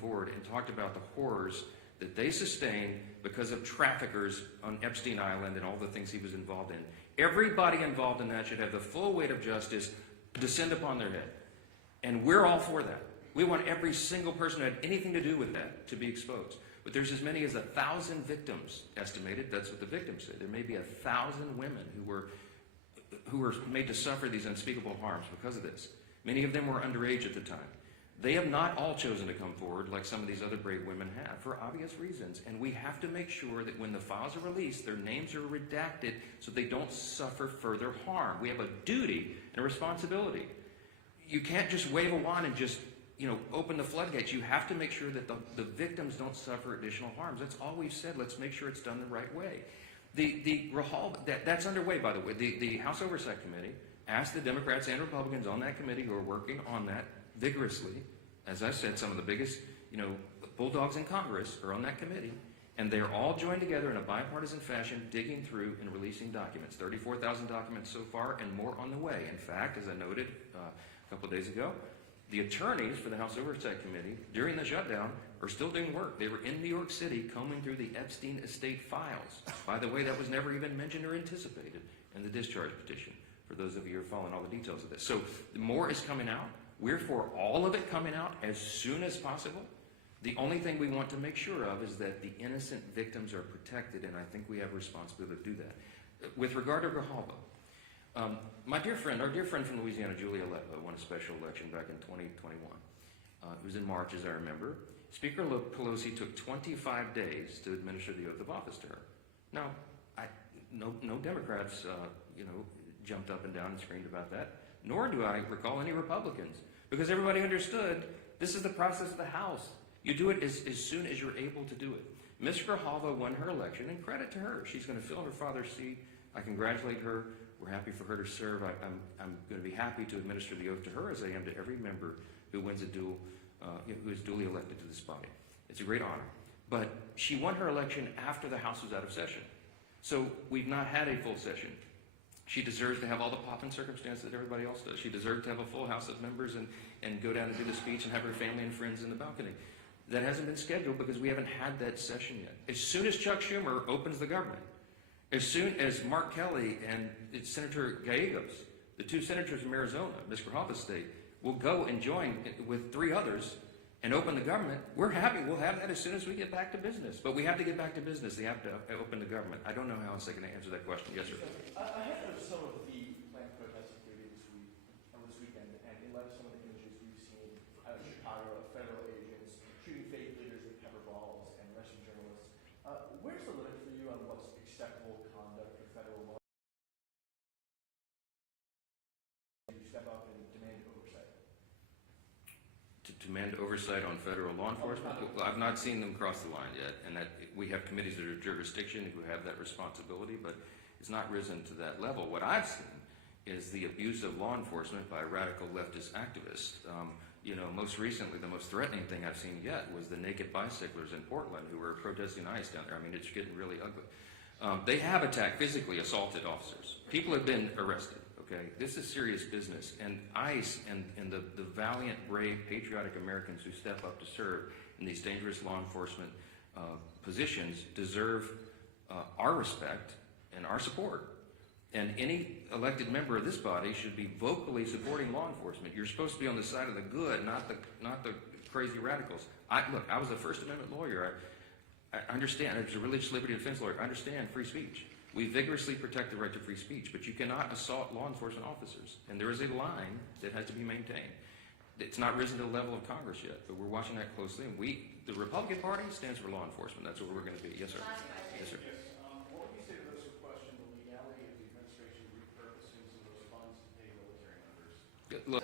forward and talked about the horrors that they sustained because of traffickers on Epstein Island and all the things he was involved in. Everybody involved in that should have the full weight of justice descend upon their head. And we're all for that. We want every single person who had anything to do with that to be exposed. But there's as many as 1,000 victims estimated. That's what the victims said. There may be 1,000 women who were made to suffer these unspeakable harms because of this. Many of them were underage at the time. They have not all chosen to come forward like some of these other brave women have, for obvious reasons. And we have to make sure that when the files are released, their names are redacted so they don't suffer further harm. We have a duty and a responsibility. You can't just wave a wand and just, open the floodgates. You have to make sure that the victims don't suffer additional harms. That's all we've said. Let's make sure it's done the right way. That's underway, by the way. The House Oversight Committee asked the Democrats and Republicans on that committee who are working on that vigorously. As I said, some of the biggest, bulldogs in Congress are on that committee, and they're all joined together in a bipartisan fashion, digging through and releasing documents. 34,000 documents so far, and more on the way. In fact, as I noted a couple of days ago, the attorneys for the House Oversight Committee, during the shutdown, are still doing work. They were in New York City combing through the Epstein estate files. By the way, that was never even mentioned or anticipated in the discharge petition, for those of you who are following all the details of this. So more is coming out. We're for all of it coming out as soon as possible. The only thing we want to make sure of is that the innocent victims are protected, and I think we have a responsibility to do that. With regard to Grijalva, our dear friend from Louisiana, Julia Letba, won a special election back in 2021. It was in March, as I remember. Speaker Pelosi took 25 days to administer the oath of office to her. Now, no Democrats, jumped up and down and screamed about that, nor do I recall any Republicans, because everybody understood this is the process of the House. You do it as soon as you're able to do it. Ms. Grijalva won her election, and credit to her. She's going to fill her father's seat. I congratulate her. We're happy for her to serve. I'm going to be happy to administer the oath to her, as I am to every member who wins who is duly elected to this body. It's a great honor. But she won her election after the House was out of session. So we've not had a full session. She deserves to have all the pomp and circumstance that everybody else does. She deserves to have a full House of members and go down and do the speech and have her family and friends in the balcony. That hasn't been scheduled because we haven't had that session yet. As soon as Chuck Schumer opens the government, as soon as Mark Kelly and Senator Gallegos, the two senators from Arizona, Ms. Grijalva's state, will go and join with 3 others and open the government, we're happy. We'll have that as soon as we get back to business. But we have to get back to business. They have to open the government. I don't know how else I can answer that question. Yes, sir. Ahead of some of the planned protest activity this weekend, and in light of some of the images we've seen out of Chicago of federal agents shooting faith leaders with pepper balls and arresting journalists, where's the limit for you on what's acceptable conduct for federal law? Do you step up and demand oversight? To demand oversight on federal law enforcement? Well, I've not seen them cross the line yet, and that we have committees that are jurisdiction who have that responsibility, but it's not risen to that level. What I've seen is the abuse of law enforcement by radical leftist activists. Most recently, the most threatening thing I've seen yet was the naked bicyclers in Portland who were protesting ICE down there. I mean, it's getting really ugly. They have attacked, physically assaulted officers. People have been arrested. Okay, this is serious business, and ICE and the valiant, brave, patriotic Americans who step up to serve in these dangerous law enforcement positions deserve our respect and our support. And any elected member of this body should be vocally supporting law enforcement. You're supposed to be on the side of the good, not the crazy radicals. Look, I was a First Amendment lawyer. I understand. I was a religious liberty defense lawyer. I understand free speech. We vigorously protect the right to free speech, but you cannot assault law enforcement officers. And there is a line that has to be maintained. It's not risen to the level of Congress yet, but we're watching that closely. And the Republican Party stands for law enforcement. That's what we're going to be. Yes, sir. Yes, sir. What would you say to those who question the legality of the administration repurposing some of those funds to pay military members? Look.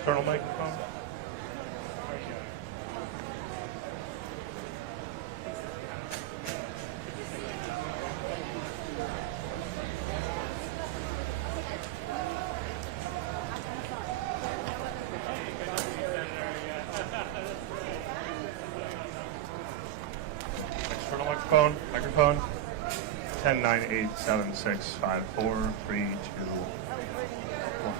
External microphone. External microphone. Microphone. 10, 9, 8, 7, 6, 5, 4, 3, 2, 1.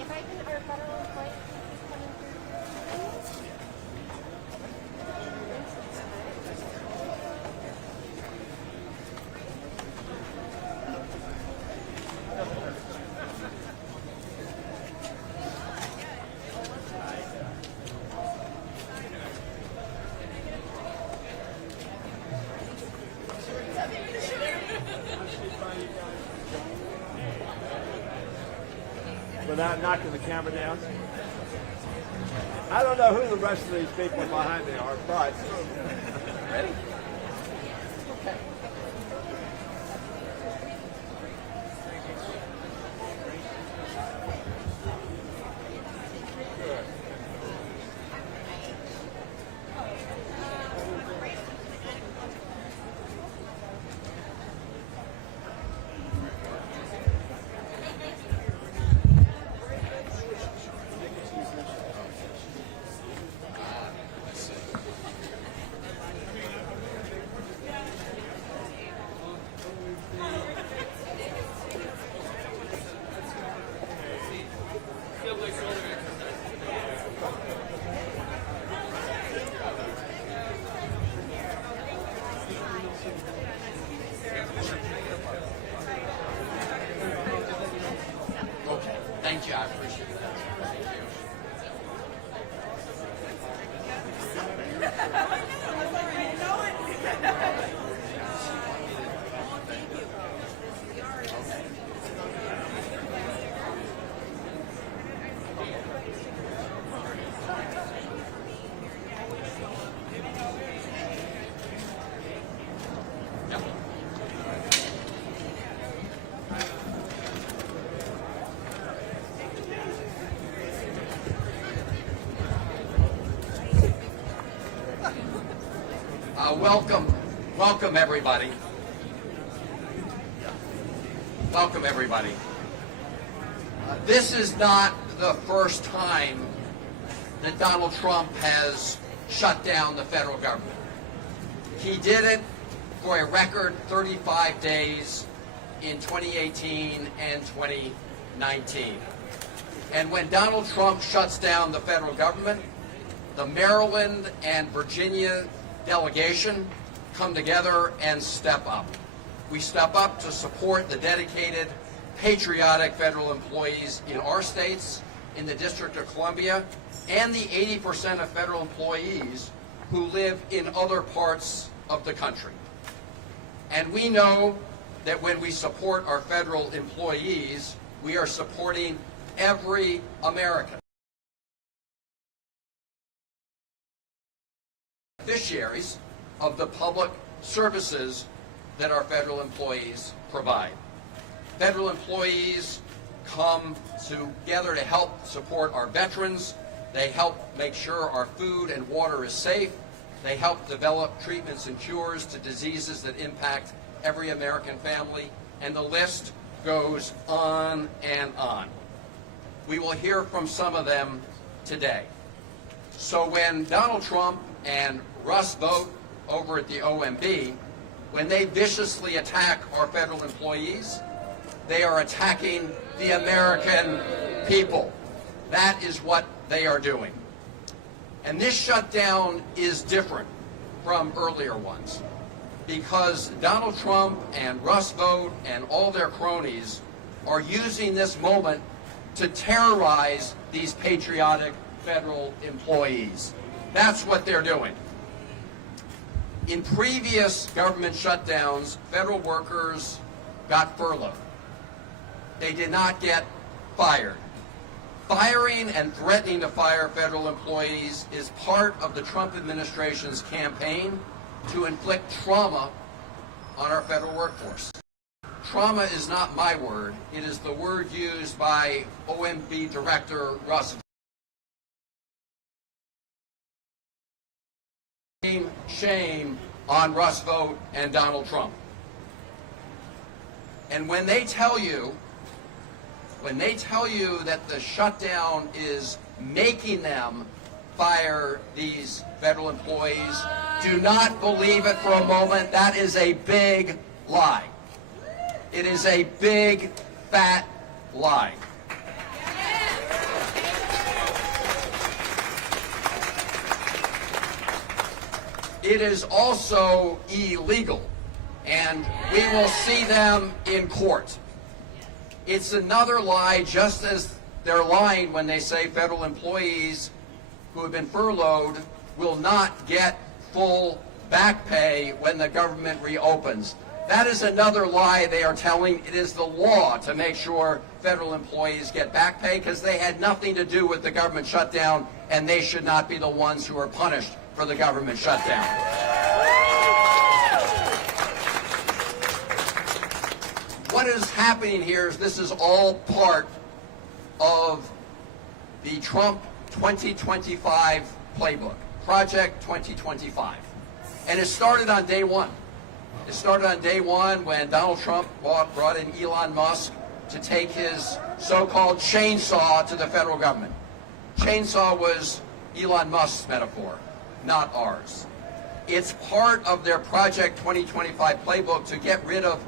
If I can, our federal flight is coming through. Without knocking the camera down. I don't know who the rest of these people behind me are, but ready? Okay, thank you, I appreciate that. Thank you. Yep. Welcome everybody. Welcome everybody. This is not the first time that Donald Trump has shut down the federal government. He did it for a record 35 days in 2018 and 2019. And when Donald Trump shuts down the federal government, the Maryland and Virginia delegation come together and step up. We step up to support the dedicated, patriotic federal employees in our states, in the District of Columbia, and the 80% of federal employees who live in other parts of the country. And we know that when we support our federal employees, we are supporting every American. Beneficiaries of the public services that our federal employees provide. Federal employees come together to help support our veterans. They help make sure our food and water is safe. They help develop treatments and cures to diseases that impact every American family, and the list goes on and on. We will hear from some of them today. So when Donald Trump and Russ Vought over at the OMB, when they viciously attack our federal employees, they are attacking the American people. That is what they are doing. And this shutdown is different from earlier ones because Donald Trump and Russ Vought and all their cronies are using this moment to terrorize these patriotic federal employees. That's what they're doing. In previous government shutdowns, federal workers got furloughed. They did not get fired. Firing and threatening to fire federal employees is part of the Trump administration's campaign to inflict trauma on our federal workforce. Trauma is not my word. It is the word used by OMB Director Russ. Shame on Russ Vought and Donald Trump. And when they tell you that the shutdown is making them fire these federal employees, do not believe it for a moment. That is a big lie. It is a big, fat lie. It is also illegal, and we will see them in court. It's another lie, just as they're lying when they say federal employees who have been furloughed will not get full back pay when the government reopens. That is another lie they are telling. It is the law to make sure federal employees get back pay because they had nothing to do with the government shutdown, and they should not be the ones who are punished for the government shutdown. What is happening here is this is all part of the Trump 2025 playbook, Project 2025. And it started on day one. It started on day one when Donald Trump brought in Elon Musk to take his so-called chainsaw to the federal government. Chainsaw was Elon Musk's metaphor, not ours. It's part of their Project 2025 playbook to get rid of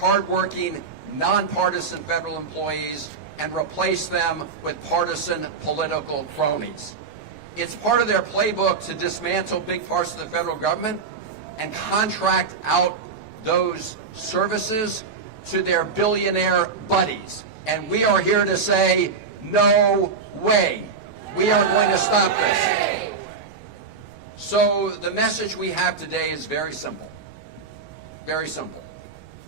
hardworking, nonpartisan federal employees and replace them with partisan political cronies. It's part of their playbook to dismantle big parts of the federal government and contract out those services to their billionaire buddies. And we are here to say, no way. We are going to stop this. So the message we have today is very simple. Very simple.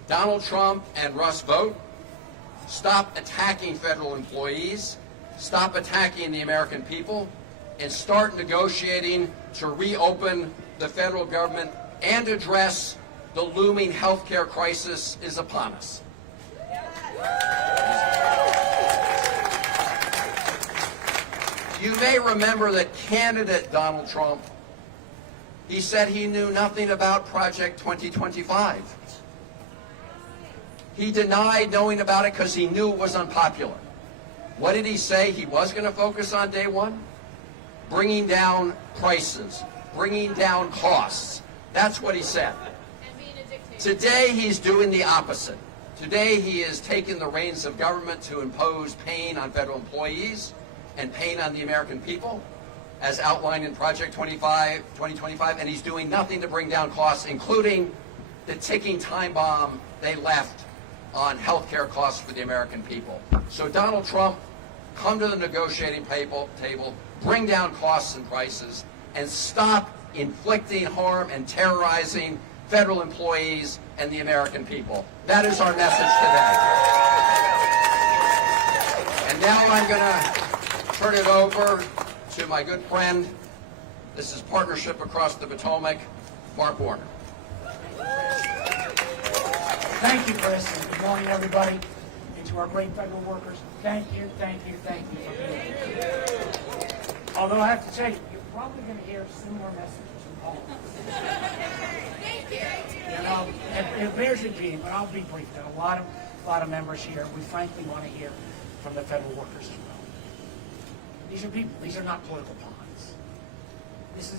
Donald Trump and Russ Vought, stop attacking federal employees, stop attacking the American people, and start negotiating to reopen the federal government and address the looming healthcare crisis is upon us. You may remember that candidate Donald Trump, he said he knew nothing about Project 2025. He denied knowing about it because he knew it was unpopular. What did he say he was going to focus on day one? Bringing down prices, bringing down costs. That's what he said. Today he's doing the opposite. Today he is taking the reins of government to impose pain on federal employees and pain on the American people, as outlined in Project 2025, and he's doing nothing to bring down costs, including the ticking time bomb they left on health care costs for the American people. So Donald Trump, come to the negotiating table, bring down costs and prices, and stop inflicting harm and terrorizing federal employees and the American people. That is our message today. And now I'm going to turn it over to my good friend, this is Partnership Across the Potomac, Mark Warner. Thank you, Chris, and good morning, everybody, and to our great federal workers. Thank you for being here. Although I have to tell you, you're probably going to hear similar messages from all of us. You know, it bears repeating, but I'll be brief. There are a lot of members here. We frankly want to hear from the federal workers as well. These are people. These are not political pawns.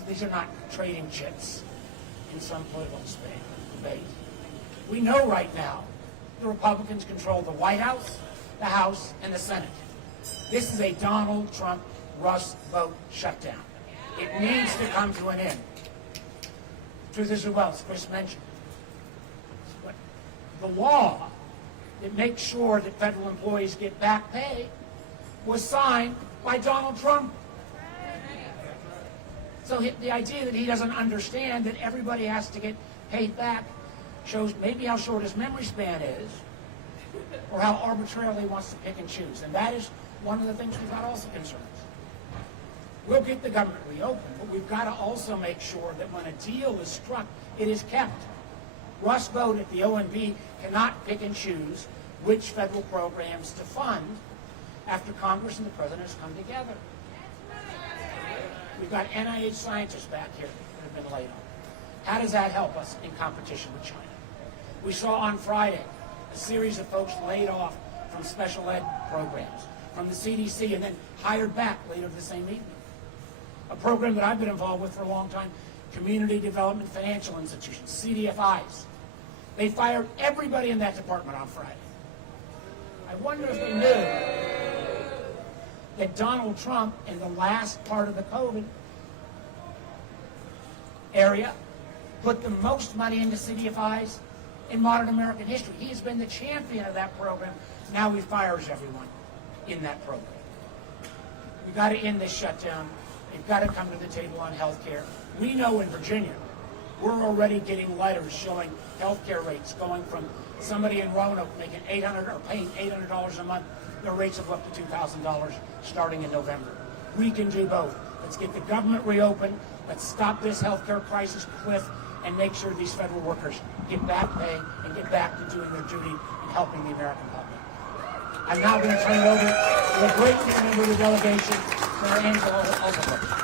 These are not trading chips in some political debate. We know right now the Republicans control the White House, the House, and the Senate. This is a Donald Trump, Russ Vought shutdown. It needs to come to an end. Truth is, well, as Chris mentioned, but the law that makes sure that federal employees get back pay was signed by Donald Trump. So the idea that he doesn't understand that everybody has to get paid back shows maybe how short his memory span is, or how arbitrarily he wants to pick and choose. And that is one of the things we've got also concerns. We'll get the government reopened, but we've got to also make sure that when a deal is struck, it is kept. Russ Vought at the OMB cannot pick and choose which federal programs to fund after Congress and the President has come together. We've got NIH scientists back here that have been laid off. How does that help us in competition with China? We saw on Friday a series of folks laid off from special ed programs, from the CDC, and then hired back later the same evening. A program that I've been involved with for a long time, Community Development Financial Institutions, CDFIs. They fired everybody in that department on Friday. I wonder if they knew that Donald Trump, in the last part of the COVID area, put the most money into CDFIs in modern American history. He has been the champion of that program. Now he fires everyone in that program. We've got to end this shutdown. They've got to come to the table on health care. We know in Virginia, we're already getting letters showing health care rates going from somebody in Roanoke making $800 or paying $800 a month. Their rates have up to $2,000 starting in November. We can do both. Let's get the government reopened. Let's stop this health care crisis cliff and make sure these federal workers get back pay and get back to doing their duty and helping the American public. I'm now going to turn it over to a great member of the delegation, Senator Angela Overbrook.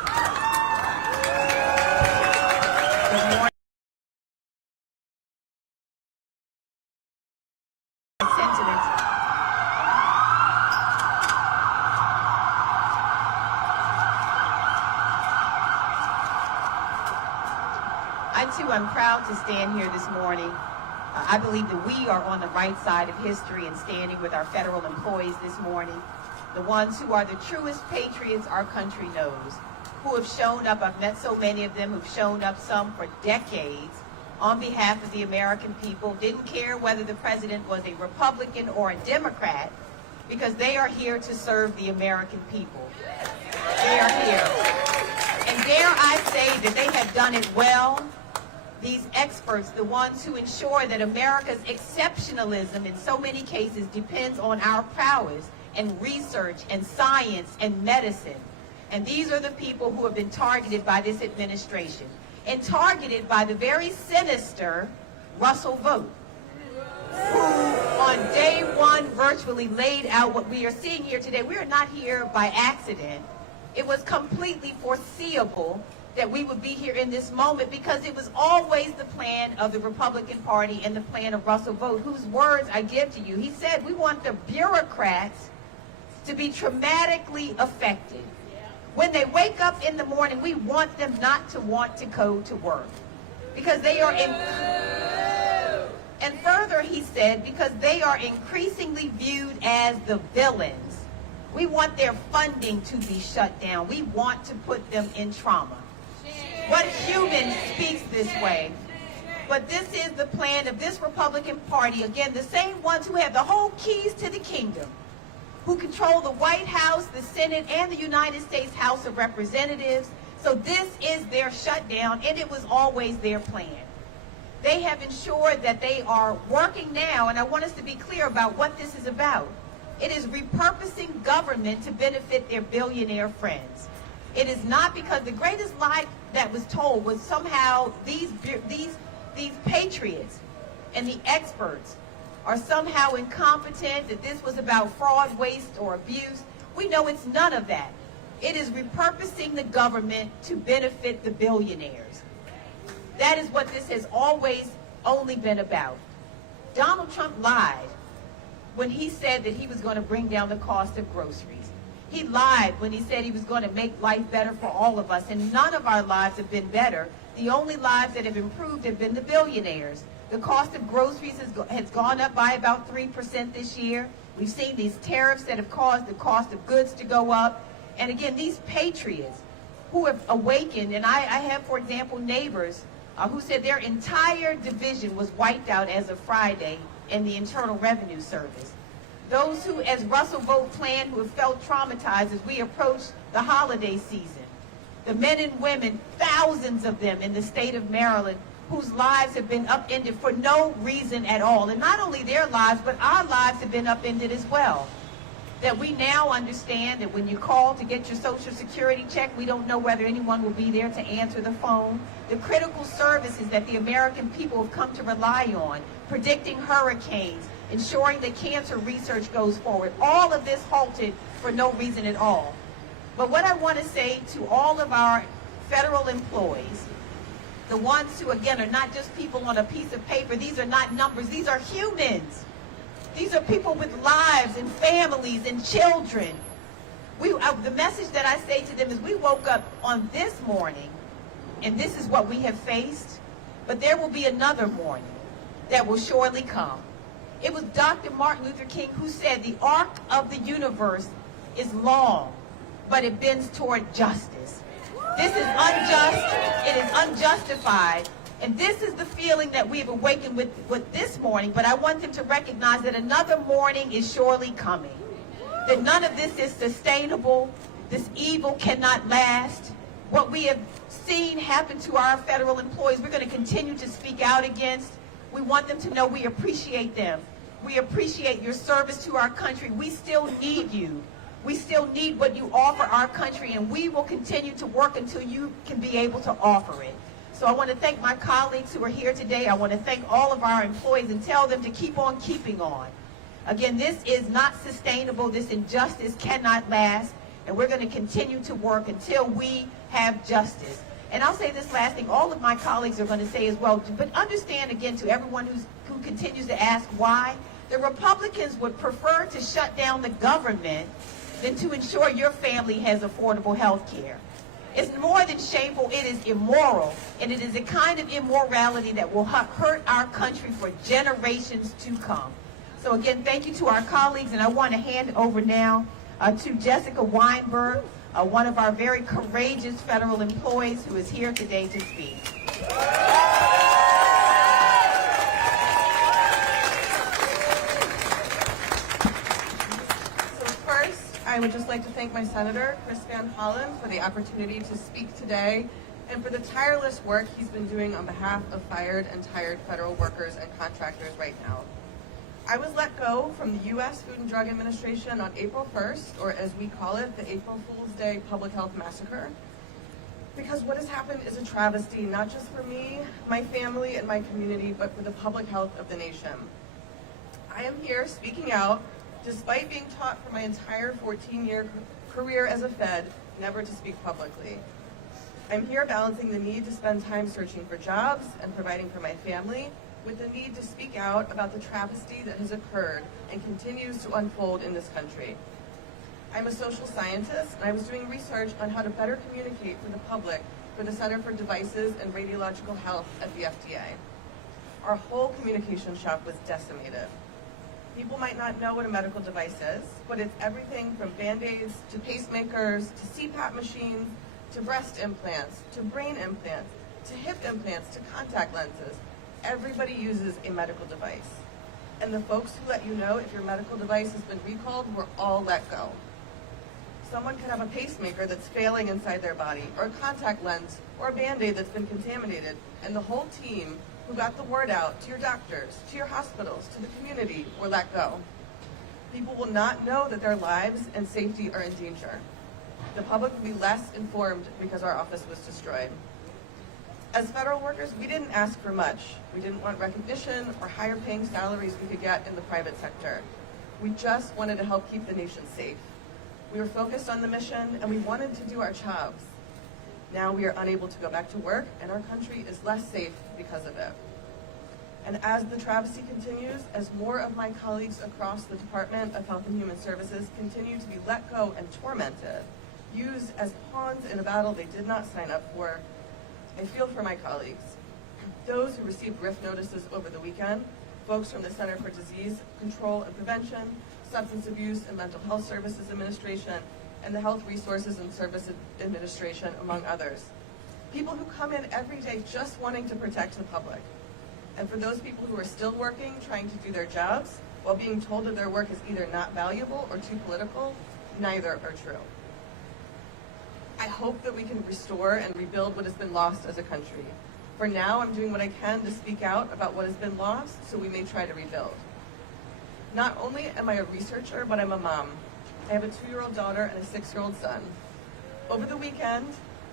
I'm proud to stand here this morning. I believe that we are on the right side of history and standing with our federal employees this morning, the ones who are the truest patriots our country knows, who have shown up. I've met so many of them who've shown up, some for decades, on behalf of the American people, didn't care whether the president was a Republican or a Democrat, because they are here to serve the American people. They are here. And dare I say that they have done it well. These experts, the ones who ensure that America's exceptionalism in so many cases depends on our prowess and research and science and medicine. And these are the people who have been targeted by this administration and targeted by the very sinister Russell Vought, who on day one virtually laid out what we are seeing here today. We are not here by accident. It was completely foreseeable that we would be here in this moment, because it was always the plan of the Republican Party and the plan of Russell Vought, whose words I give to you. He said, we want the bureaucrats to be traumatically affected. When they wake up in the morning, we want them not to want to go to work, because they are and further he said, because they are increasingly viewed as the villains. We want their funding to be shut down. We want to put them in trauma. What human speaks this way? But this is the plan of this Republican Party. Again, the same ones who have the whole keys to the kingdom, who control the White House, the Senate, and the United States House of Representatives. So this is their shutdown, and it was always their plan. They have ensured that they are working now, and I want us to be clear about what this is about. It is repurposing government to benefit their billionaire friends. It is not, because the greatest lie that was told was somehow these patriots and the experts are somehow incompetent, that this was about fraud, waste, or abuse. We know it's none of that. It is repurposing the government to benefit the billionaires. That is what this has always only been about. Donald Trump lied when he said that he was going to bring down the cost of groceries. He lied when he said he was going to make life better for all of us, and none of our lives have been better. The only lives that have improved have been the billionaires. The cost of groceries has gone up by about 3% this year. We've seen these tariffs that have caused the cost of goods to go up. And again, these patriots who have awakened, and I have, for example, neighbors who said their entire division was wiped out as of Friday in the Internal Revenue Service. Those who, as Russell Vought planned, who have felt traumatized as we approach the holiday season. The men and women, thousands of them in the state of Maryland, whose lives have been upended for no reason at all. And not only their lives, but our lives have been upended as well. that we now understand that when you call to get your Social Security check, we don't know whether anyone will be there to answer the phone. The critical services that the American people have come to rely on, predicting hurricanes, ensuring that cancer research goes forward. All of this halted for no reason at all. But what I want to say to all of our federal employees, the ones who, again, are not just people on a piece of paper, these are not numbers, these are humans. These are people with lives and families and children. The message that I say to them is we woke up on this morning, and this is what we have faced, but there will be another morning that will surely come. It was Dr. Martin Luther King who said the arc of the universe is long, but it bends toward justice. This is unjust, it is unjustified, and this is the feeling that we've awakened with this morning, but I want them to recognize that another morning is surely coming. That none of this is sustainable, this evil cannot last. What we have seen happen to our federal employees, we're going to continue to speak out against. We want them to know we appreciate them. We appreciate your service to our country. We still need you. We still need what you offer our country, and we will continue to work until you can be able to offer it. So I want to thank my colleagues who are here today. I want to thank all of our employees and tell them to keep on keeping on. Again, this is not sustainable. This injustice cannot last, and we're going to continue to work until we have justice. And I'll say this last thing, all of my colleagues are going to say as well, but understand again to everyone who continues to ask why, the Republicans would prefer to shut down the government than to ensure your family has affordable health care. It's more than shameful, it is immoral, and it is a kind of immorality that will hurt our country for generations to come. So again, thank you to our colleagues, and I want to hand over now to Jessica Weinberg, one of our very courageous federal employees who is here today to speak. I would just like to thank my Senator, Chris Van Hollen, for the opportunity to speak today and for the tireless work he's been doing on behalf of fired and tired federal workers and contractors right now. I was let go from the U.S. Food and Drug Administration on April 1st, or as we call it, the April Fool's Day Public Health Massacre, because what has happened is a travesty, not just for me, my family, and my community, but for the public health of the nation. I am here speaking out despite being taught for my entire 14-year career as a Fed never to speak publicly. I'm here balancing the need to spend time searching for jobs and providing for my family with the need to speak out about the travesty that has occurred and continues to unfold in this country. I'm a social scientist, and I was doing research on how to better communicate with the public for the Center for Devices and Radiological Health at the FDA. Our whole communication shop was decimated. People might not know what a medical device is, but it's everything from Band-Aids to pacemakers to CPAP machines to breast implants to brain implants to hip implants to contact lenses. Everybody uses a medical device. And the folks who let you know if your medical device has been recalled were all let go. Someone could have a pacemaker that's failing inside their body, or a contact lens, or a Band-Aid that's been contaminated, and the whole team who got the word out to your doctors, to your hospitals, to the community, were let go. People will not know that their lives and safety are in danger. The public will be less informed because our office was destroyed. As federal workers, we didn't ask for much. We didn't want recognition or higher paying salaries we could get in the private sector. We just wanted to help keep the nation safe. We were focused on the mission, and we wanted to do our jobs. Now we are unable to go back to work, and our country is less safe because of it. And as the travesty continues, as more of my colleagues across the Department of Health and Human Services continue to be let go and tormented, used as pawns in a battle they did not sign up for, I feel for my colleagues. Those who received RIF notices over the weekend, folks from the Center for Disease Control and Prevention, Substance Abuse and Mental Health Services Administration, and the Health Resources and Service Administration, among others. People who come in every day just wanting to protect the public. And for those people who are still working, trying to do their jobs, while being told that their work is either not valuable or too political, neither are true. I hope that we can restore and rebuild what has been lost as a country. For now, I'm doing what I can to speak out about what has been lost so we may try to rebuild. Not only am I a researcher, but I'm a mom. I have a 2-year-old daughter and a 6-year-old son. Over the weekend,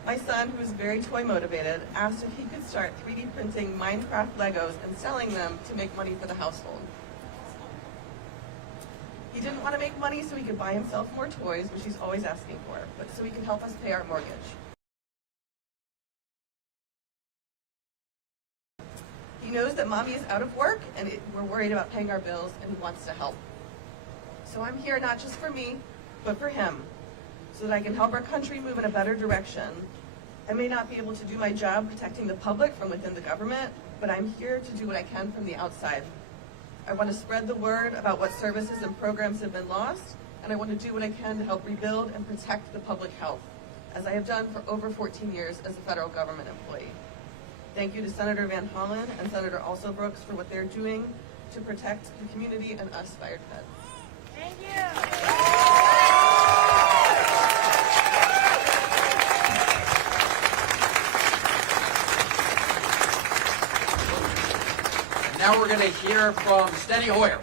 my son, who is very toy motivated, asked if he could start 3D printing Minecraft Legos and selling them to make money for the household. He didn't want to make money so he could buy himself more toys, which he's always asking for, but so he can help us pay our mortgage. He knows that mommy is out of work and we're worried about paying our bills, and he wants to help. So I'm here not just for me, but for him, so that I can help our country move in a better direction. I may not be able to do my job protecting the public from within the government, but I'm here to do what I can from the outside. I want to spread the word about what services and programs have been lost, and I want to do what I can to help rebuild and protect the public health, as I have done for over 14 years as a federal government employee. Thank you to Senator Van Hollen and Senator Also Brooks for what they're doing to protect the community and us fired vets. Thank you. Now we're going to hear from Steny Hoyer.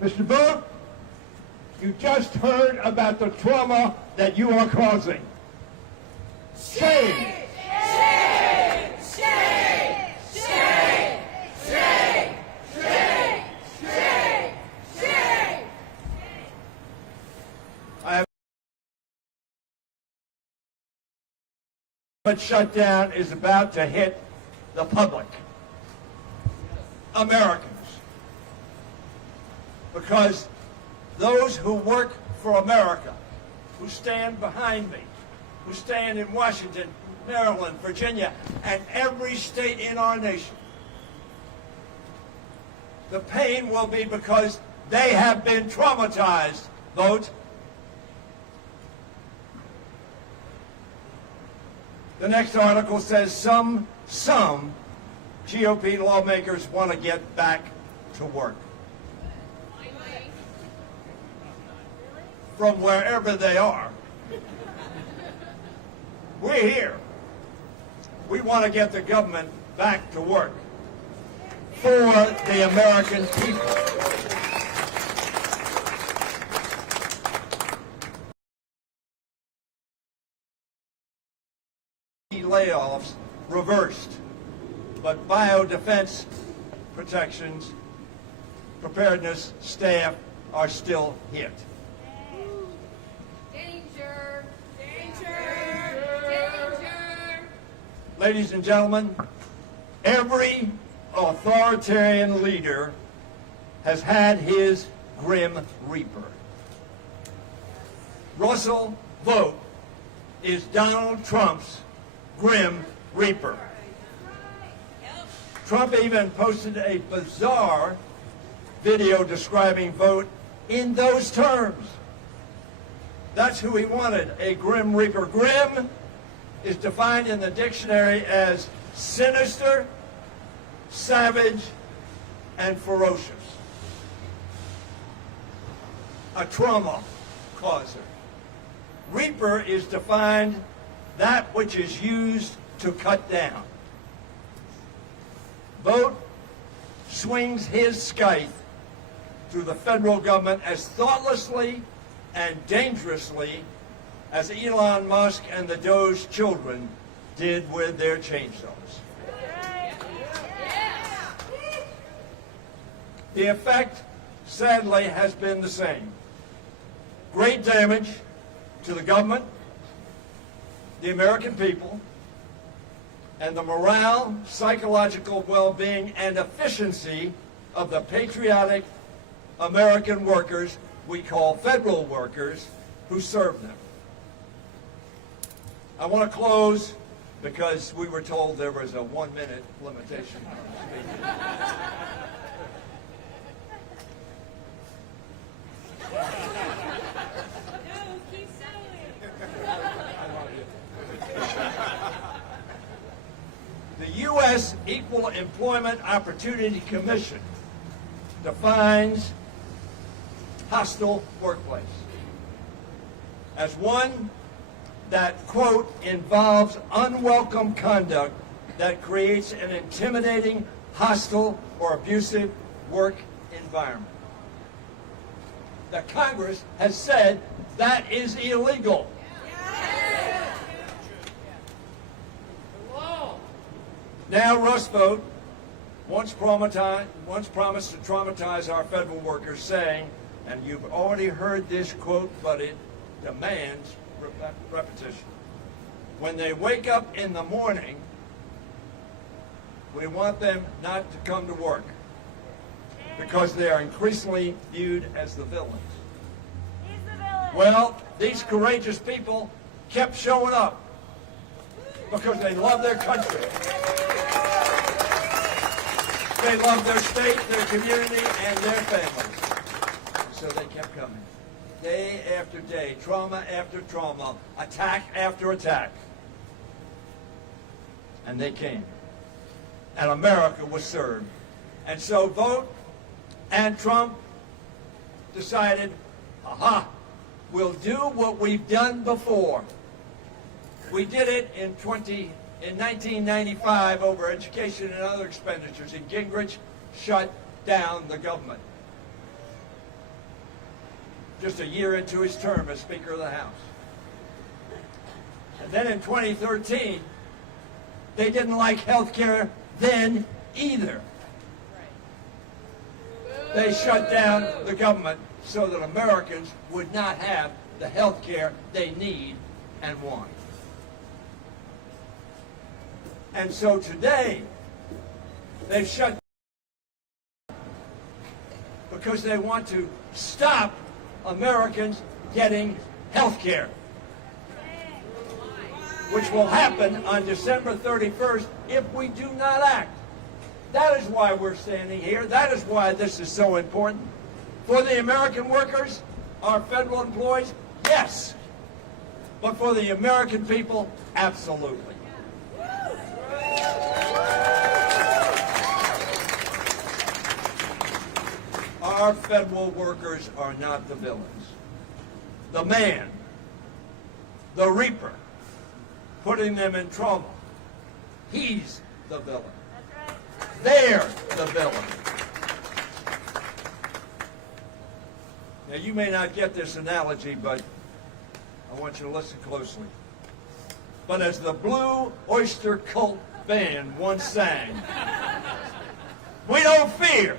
Mr. Booth, you just heard about the trauma that you are causing. Shame! Shame! Shame! Shame! Shame! Shame! Shame! Shame! But shutdown is about to hit the public, Americans, because those who work for America, who stand behind me, who stand in Washington, Maryland, Virginia, and every state in our nation, the pain will be because they have been traumatized. Vote. The next article says some GOP lawmakers want to get back to work. From wherever they are. We're here. We want to get the government back to work for the American people. Layoffs reversed, but biodefense protections, preparedness staff are still hit. Danger! Danger! Danger! Ladies and gentlemen, every authoritarian leader has had his grim reaper. Russell Vogt is Donald Trump's grim reaper. Trump even posted a bizarre video describing Vogt in those terms. That's who he wanted, a grim reaper. Grim is defined in the dictionary as sinister, savage, and ferocious. A trauma causer. Reaper is defined that which is used to cut down. Vogt swings his scythe through the federal government as thoughtlessly and dangerously as Elon Musk and the Doge children did with their chainsaws. The effect, sadly, has been the same. Great damage to the government, the American people, and the morale, psychological well-being, and efficiency of the patriotic American workers we call federal workers who serve them. I want to close because we were told there was a 1-minute limitation on speaking. No, keep selling. The U.S. Equal Employment Opportunity Commission defines hostile workplace as one that, quote, involves unwelcome conduct that creates an intimidating, hostile, or abusive work environment. The Congress has said that is illegal. Now Roosevelt once promised to traumatize our federal workers, saying, and you've already heard this quote, but it demands repetition. When they wake up in the morning, we want them not to come to work because they are increasingly viewed as the villains. He's the villain. Well, these courageous people kept showing up because they love their country. They love their state, their community, and their families. So they kept coming. Day after day, trauma after trauma, attack after attack. And they came. And America was served. And so Vogt and Trump decided, aha, we'll do what we've done before. We did it in 1995 over education and other expenditures, and Gingrich shut down the government. Just a year into his term as Speaker of the House. And then in 2013, they didn't like health care then either. They shut down the government so that Americans would not have the health care they need and want. And so today, they've shut down because they want to stop Americans getting health care, which will happen on December 31st if we do not act. That is why we're standing here. That is why this is so important. For the American workers, our federal employees, yes. But for the American people, absolutely. Our federal workers are not the villains. The man, the reaper, putting them in trouble, he's the villain. They're the villain. Now, you may not get this analogy, but I want you to listen closely. But as the Blue Oyster Cult band once sang, we don't fear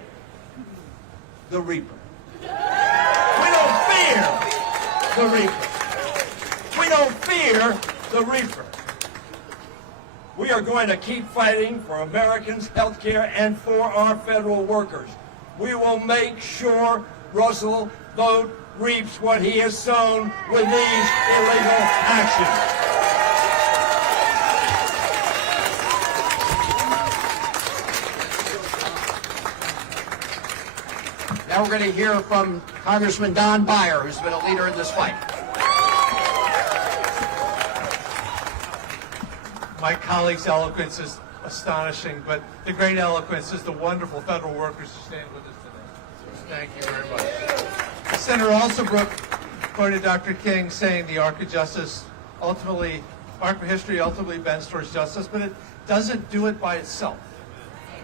the reaper. We don't fear the reaper. We don't fear the reaper. We are going to keep fighting for Americans' health care and for our federal workers. We will make sure Russell Vogt reaps what he has sown with these illegal actions. Now we're going to hear from Congressman Don Beyer, who's been a leader in this fight. My colleague's eloquence is astonishing, but the great eloquence is the wonderful federal workers who stand with us today. So thank you very much. Senator Alsabrook quoted Dr. King saying the arc of justice arc of history ultimately bends towards justice, but it doesn't do it by itself.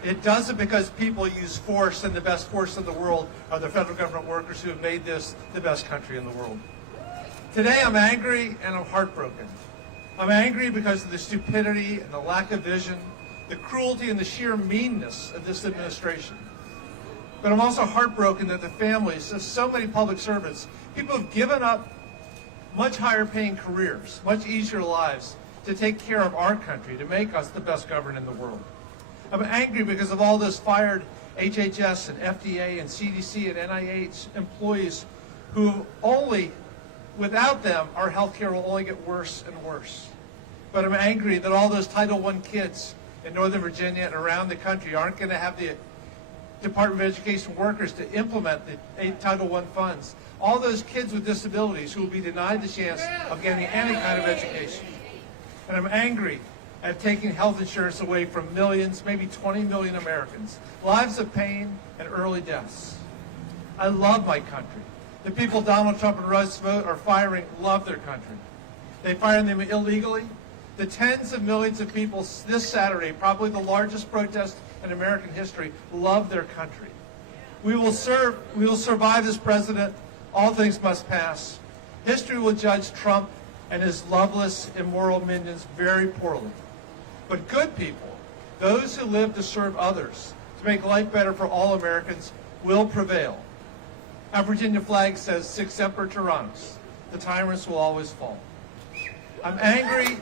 It does it because people use force, and the best force in the world are the federal government workers who have made this the best country in the world. Today I'm angry and I'm heartbroken. I'm angry because of the stupidity and the lack of vision, the cruelty and the sheer meanness of this administration. But I'm also heartbroken that the families of so many public servants, people who've given up much higher paying careers, much easier lives to take care of our country, to make us the best government in the world. I'm angry because of all those fired HHS and FDA and CDC and NIH employees who without them, our health care will only get worse and worse. But I'm angry that all those Title I kids in Northern Virginia and around the country aren't going to have the Department of Education workers to implement the Title I funds. All those kids with disabilities who will be denied the chance of getting any kind of education. And I'm angry at taking health insurance away from millions, maybe 20 million Americans. Lives of pain and early deaths. I love my country. The people Donald Trump and Russ Vogt are firing love their country. They fired them illegally. The tens of millions of people this Saturday, probably the largest protest in American history, love their country. We will survive this president. All things must pass. History will judge Trump and his loveless, immoral minions very poorly. But good people, those who live to serve others, to make life better for all Americans, will prevail. Our Virginia flag says, Sic Semper Tyrannis. The tyrants will always fall. I'm angry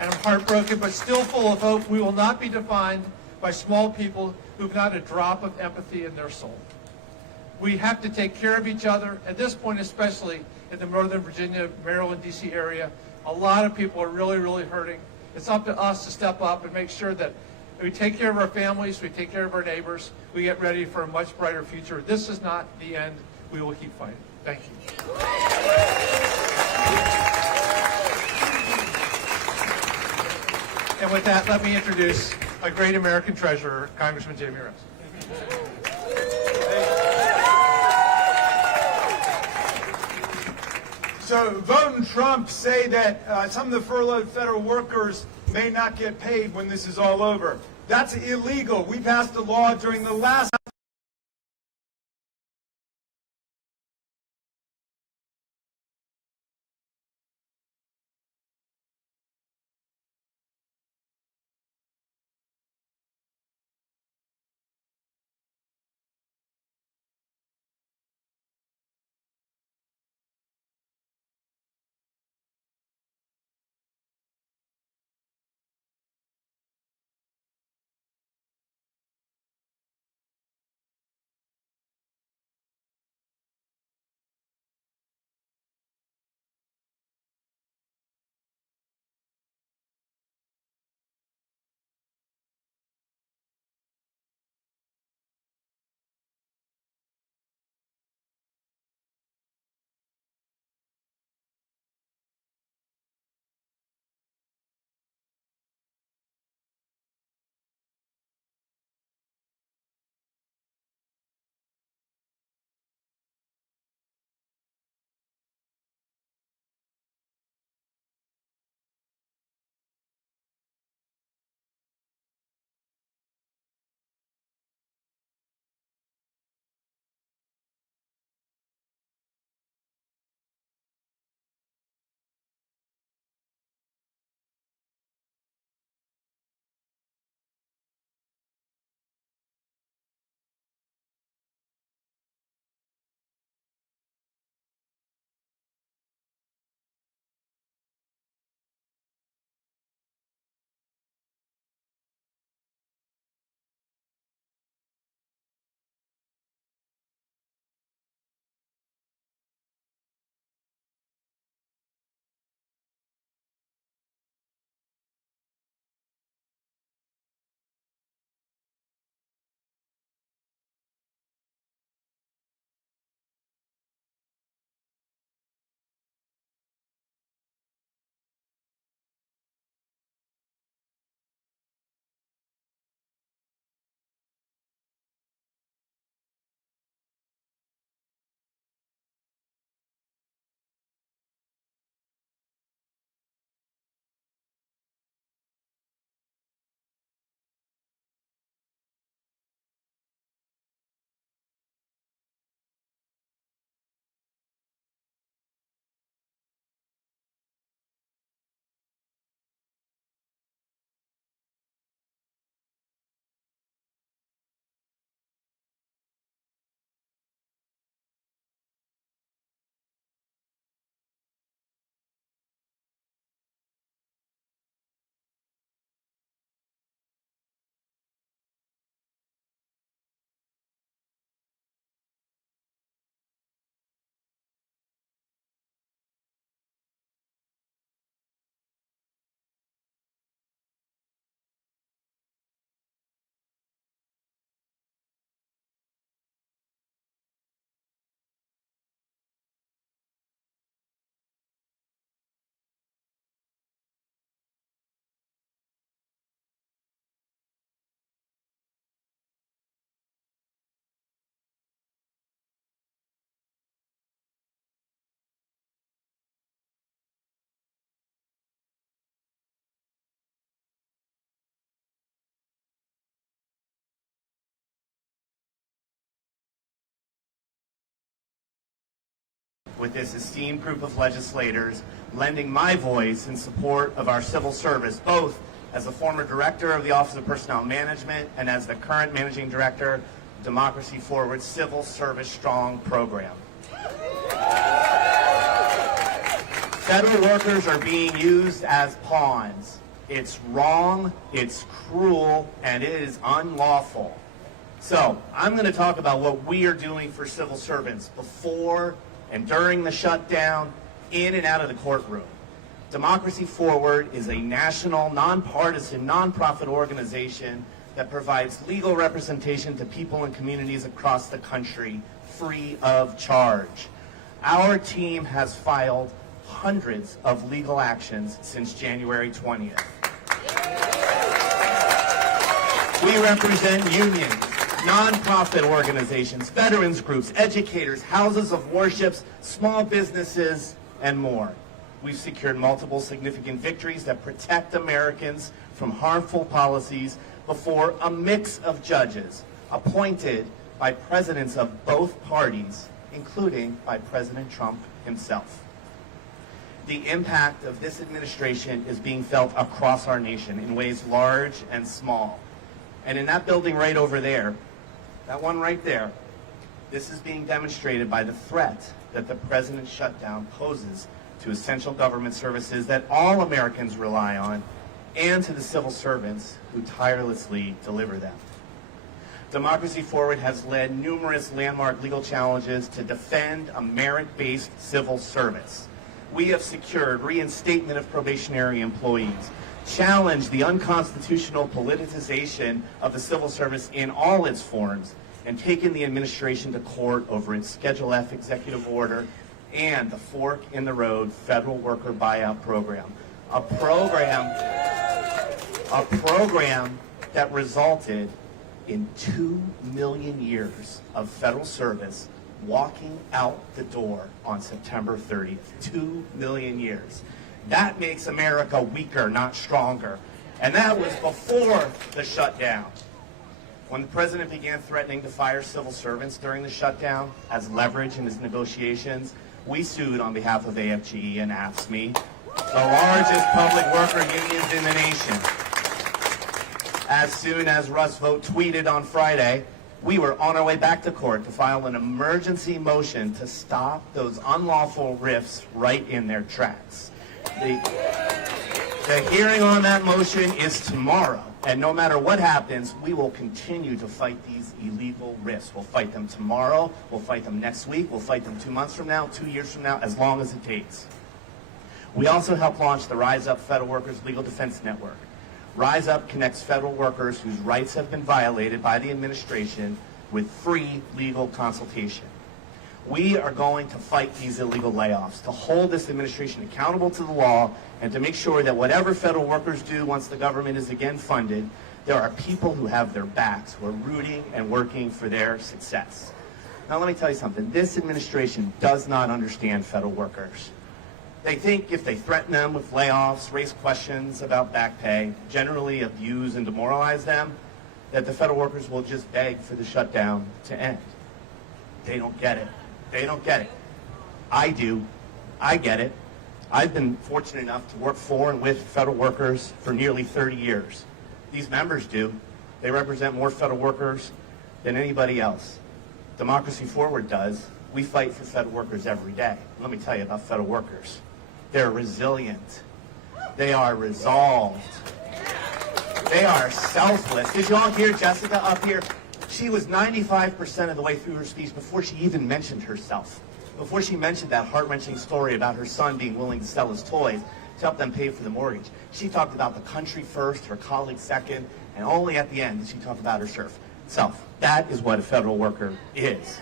and I'm heartbroken, but still full of hope. We will not be defined by small people who've not a drop of empathy in their soul. We have to take care of each other. At this point, especially in the Northern Virginia, Maryland, D.C. area, a lot of people are really, really hurting. It's up to us to step up and make sure that we take care of our families, we take care of our neighbors, we get ready for a much brighter future. This is not the end. We will keep fighting. Thank you. And with that, let me introduce a great American treasurer, Congressman Jamie Rose. So voting Trump say that some of the furloughed federal workers may not get paid when this is all over. That's illegal. We passed a law during the last with this esteemed group of legislators, lending my voice in support of our civil service, both as a former director of the Office of Personnel Management and as the current managing director of Democracy Forward's Civil Service Strong program. Federal workers are being used as pawns. It's wrong, it's cruel, and it is unlawful. So, I'm going to talk about what we are doing for civil servants before and during the shutdown, in and out of the courtroom. Democracy Forward is a national, nonpartisan, nonprofit organization that provides legal representation to people and communities across the country, free of charge. Our team has filed hundreds of legal actions since January 20th. We represent unions, nonprofit organizations, veterans groups, educators, houses of worships, small businesses, and more. We've secured multiple significant victories that protect Americans from harmful policies before a mix of judges appointed by presidents of both parties, including by President Trump himself. The impact of this administration is being felt across our nation in ways large and small. And in that building right over there, that one right there, this is being demonstrated by the threat that the president's shutdown poses to essential government services that all Americans rely on and to the civil servants who tirelessly deliver them. Democracy Forward has led numerous landmark legal challenges to defend a merit-based civil service. We have secured reinstatement of probationary employees, challenged the unconstitutional politicization of the civil service in all its forms, and taken the administration to court over its Schedule F executive order and the Fork in the Road federal worker buyout program. A program that resulted in 2 million years of federal service walking out the door on September 30th. 2 million years. That makes America weaker, not stronger. And that was before the shutdown. When the president began threatening to fire civil servants during the shutdown as leverage in his negotiations, we sued on behalf of AFGE and AFSCME, the largest public worker unions in the nation. As soon as Russ Vought tweeted on Friday, we were on our way back to court to file an emergency motion to stop those unlawful rifts right in their tracks. The hearing on that motion is tomorrow, and no matter what happens, we will continue to fight these illegal rifts. We'll fight them tomorrow, we'll fight them next week, we'll fight them 2 months from now, 2 years from now, as long as it takes. We also helped launch the Rise Up Federal Workers Legal Defense Network. Rise Up connects federal workers whose rights have been violated by the administration with free legal consultation. We are going to fight these illegal layoffs, to hold this administration accountable to the law, and to make sure that whatever federal workers do once the government is again funded, there are people who have their backs, who are rooting and working for their success. Now let me tell you something. This administration does not understand federal workers. They think if they threaten them with layoffs, raise questions about back pay, generally abuse and demoralize them, that the federal workers will just beg for the shutdown to end. They don't get it. They don't get it. I do. I get it. I've been fortunate enough to work for and with federal workers for nearly 30 years. These members do. They represent more federal workers than anybody else. Democracy Forward does. We fight for federal workers every day. Let me tell you about federal workers. They're resilient. They are resolved. They are selfless. Did you all hear Jessica up here? She was 95% of the way through her speech before she even mentioned herself. Before she mentioned that heart-wrenching story about her son being willing to sell his toys to help them pay for the mortgage. She talked about the country first, her colleagues second, and only at the end did she talk about herself. That is what a federal worker is.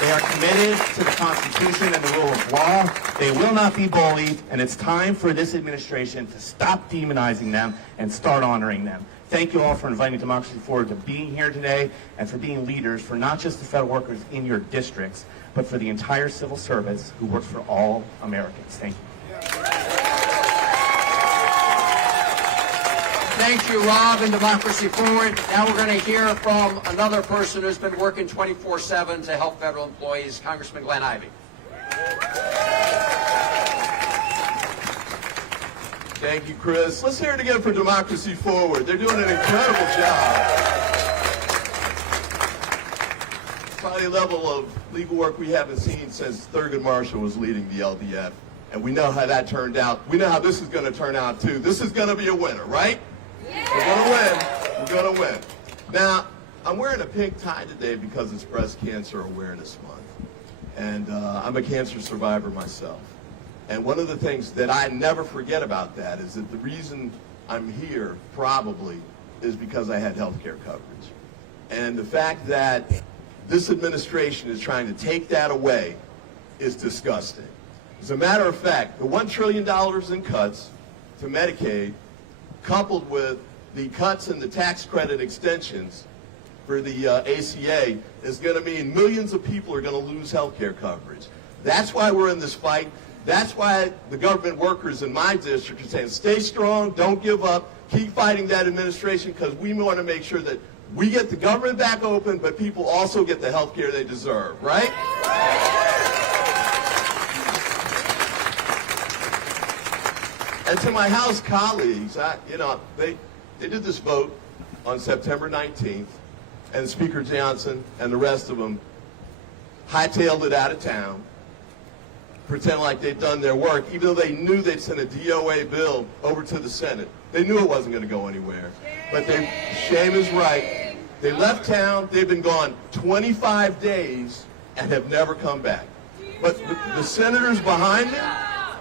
They are committed to the Constitution and the rule of law. They will not be bullied, and it's time for this administration to stop demonizing them and start honoring them. Thank you all for inviting Democracy Forward to being here today and for being leaders for not just the federal workers in your districts, but for the entire civil service who works for all Americans. Thank you. Thank you, Rob, and Democracy Forward. Now we're going to hear from another person who's been working 24/7 to help federal employees, Congressman Glenn Ivey. Thank you, Chris. Let's hear it again for Democracy Forward. They're doing an incredible job. Probably a level of legal work we haven't seen since Thurgood Marshall was leading the LDF. And we know how that turned out. We know how this is going to turn out, too. This is going to be a winner, right? Yeah. We're going to win. We're going to win. Now, I'm wearing a pink tie today because it's Breast Cancer Awareness Month. And I'm a cancer survivor myself. And one of the things that I never forget about that is that the reason I'm here probably is because I had health care coverage. And the fact that this administration is trying to take that away is disgusting. As a matter of fact, the $1 trillion in cuts to Medicaid, coupled with the cuts in the tax credit extensions for the ACA, is going to mean millions of people are going to lose health care coverage. That's why we're in this fight. That's why the government workers in my district are saying, stay strong, don't give up, keep fighting that administration, because we want to make sure that we get the government back open, but people also get the health care they deserve, right? And to my House colleagues, they did this vote on September 19th, and Speaker Johnson and the rest of them hightailed it out of town, pretend like they'd done their work, even though they knew they'd sent a DOA bill over to the Senate. They knew it wasn't going to go anywhere. But shame is right. They left town. They've been gone 25 days and have never come back. But the senators behind them,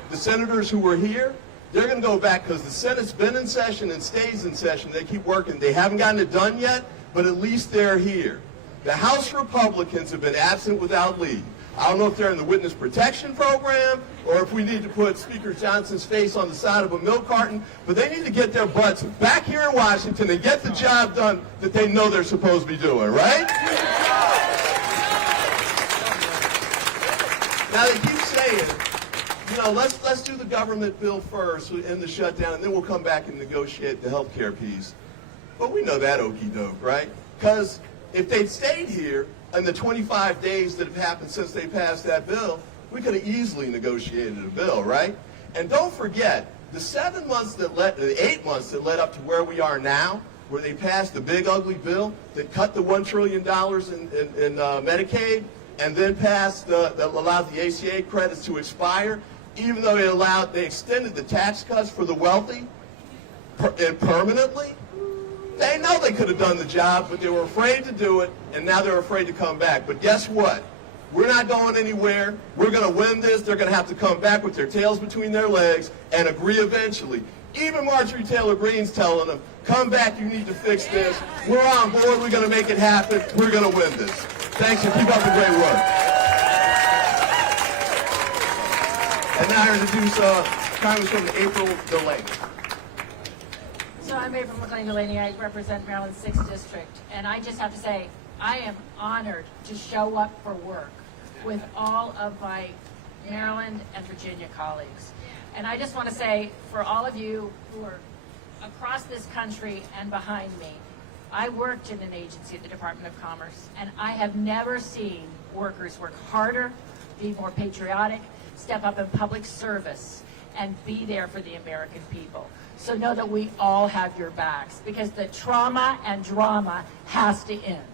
the senators who were here, they're going to go back because the Senate's been in session and stays in session. They keep working. They haven't gotten it done yet, but at least they're here. The House Republicans have been absent without leave. I don't know if they're in the witness protection program or if we need to put Speaker Johnson's face on the side of a milk carton, but they need to get their butts back here in Washington and get the job done that they know they're supposed to be doing, right? Now they keep saying, let's do the government bill first in the shutdown, and then we'll come back and negotiate the health care piece. But we know that okie doke, right? Because if they'd stayed here, in the 25 days that have happened since they passed that bill, we could have easily negotiated a bill, right? And don't forget, the 8 months that led up to where we are now, where they passed the big ugly bill that cut the $1 trillion in Medicaid, and then that allowed the ACA credits to expire, even though they extended the tax cuts for the wealthy permanently. They know they could have done the job, but they were afraid to do it, and now they're afraid to come back. But guess what? We're not going anywhere. We're going to win this. They're going to have to come back with their tails between their legs and agree eventually. Even Marjorie Taylor Greene's telling them, come back, you need to fix this. We're on board. We're going to make it happen. We're going to win this. Thanks, and keep up the great work. And now I introduce Congresswoman April Delaney. So I'm April Delaney. I represent Maryland's 6th District. And I just have to say, I am honored to show up for work with all of my Maryland and Virginia colleagues. And I just want to say, for all of you who are across this country and behind me, I worked in an agency at the Department of Commerce, and I have never seen workers work harder, be more patriotic, step up in public service, and be there for the American people. So know that we all have your backs, because the trauma and drama has to end.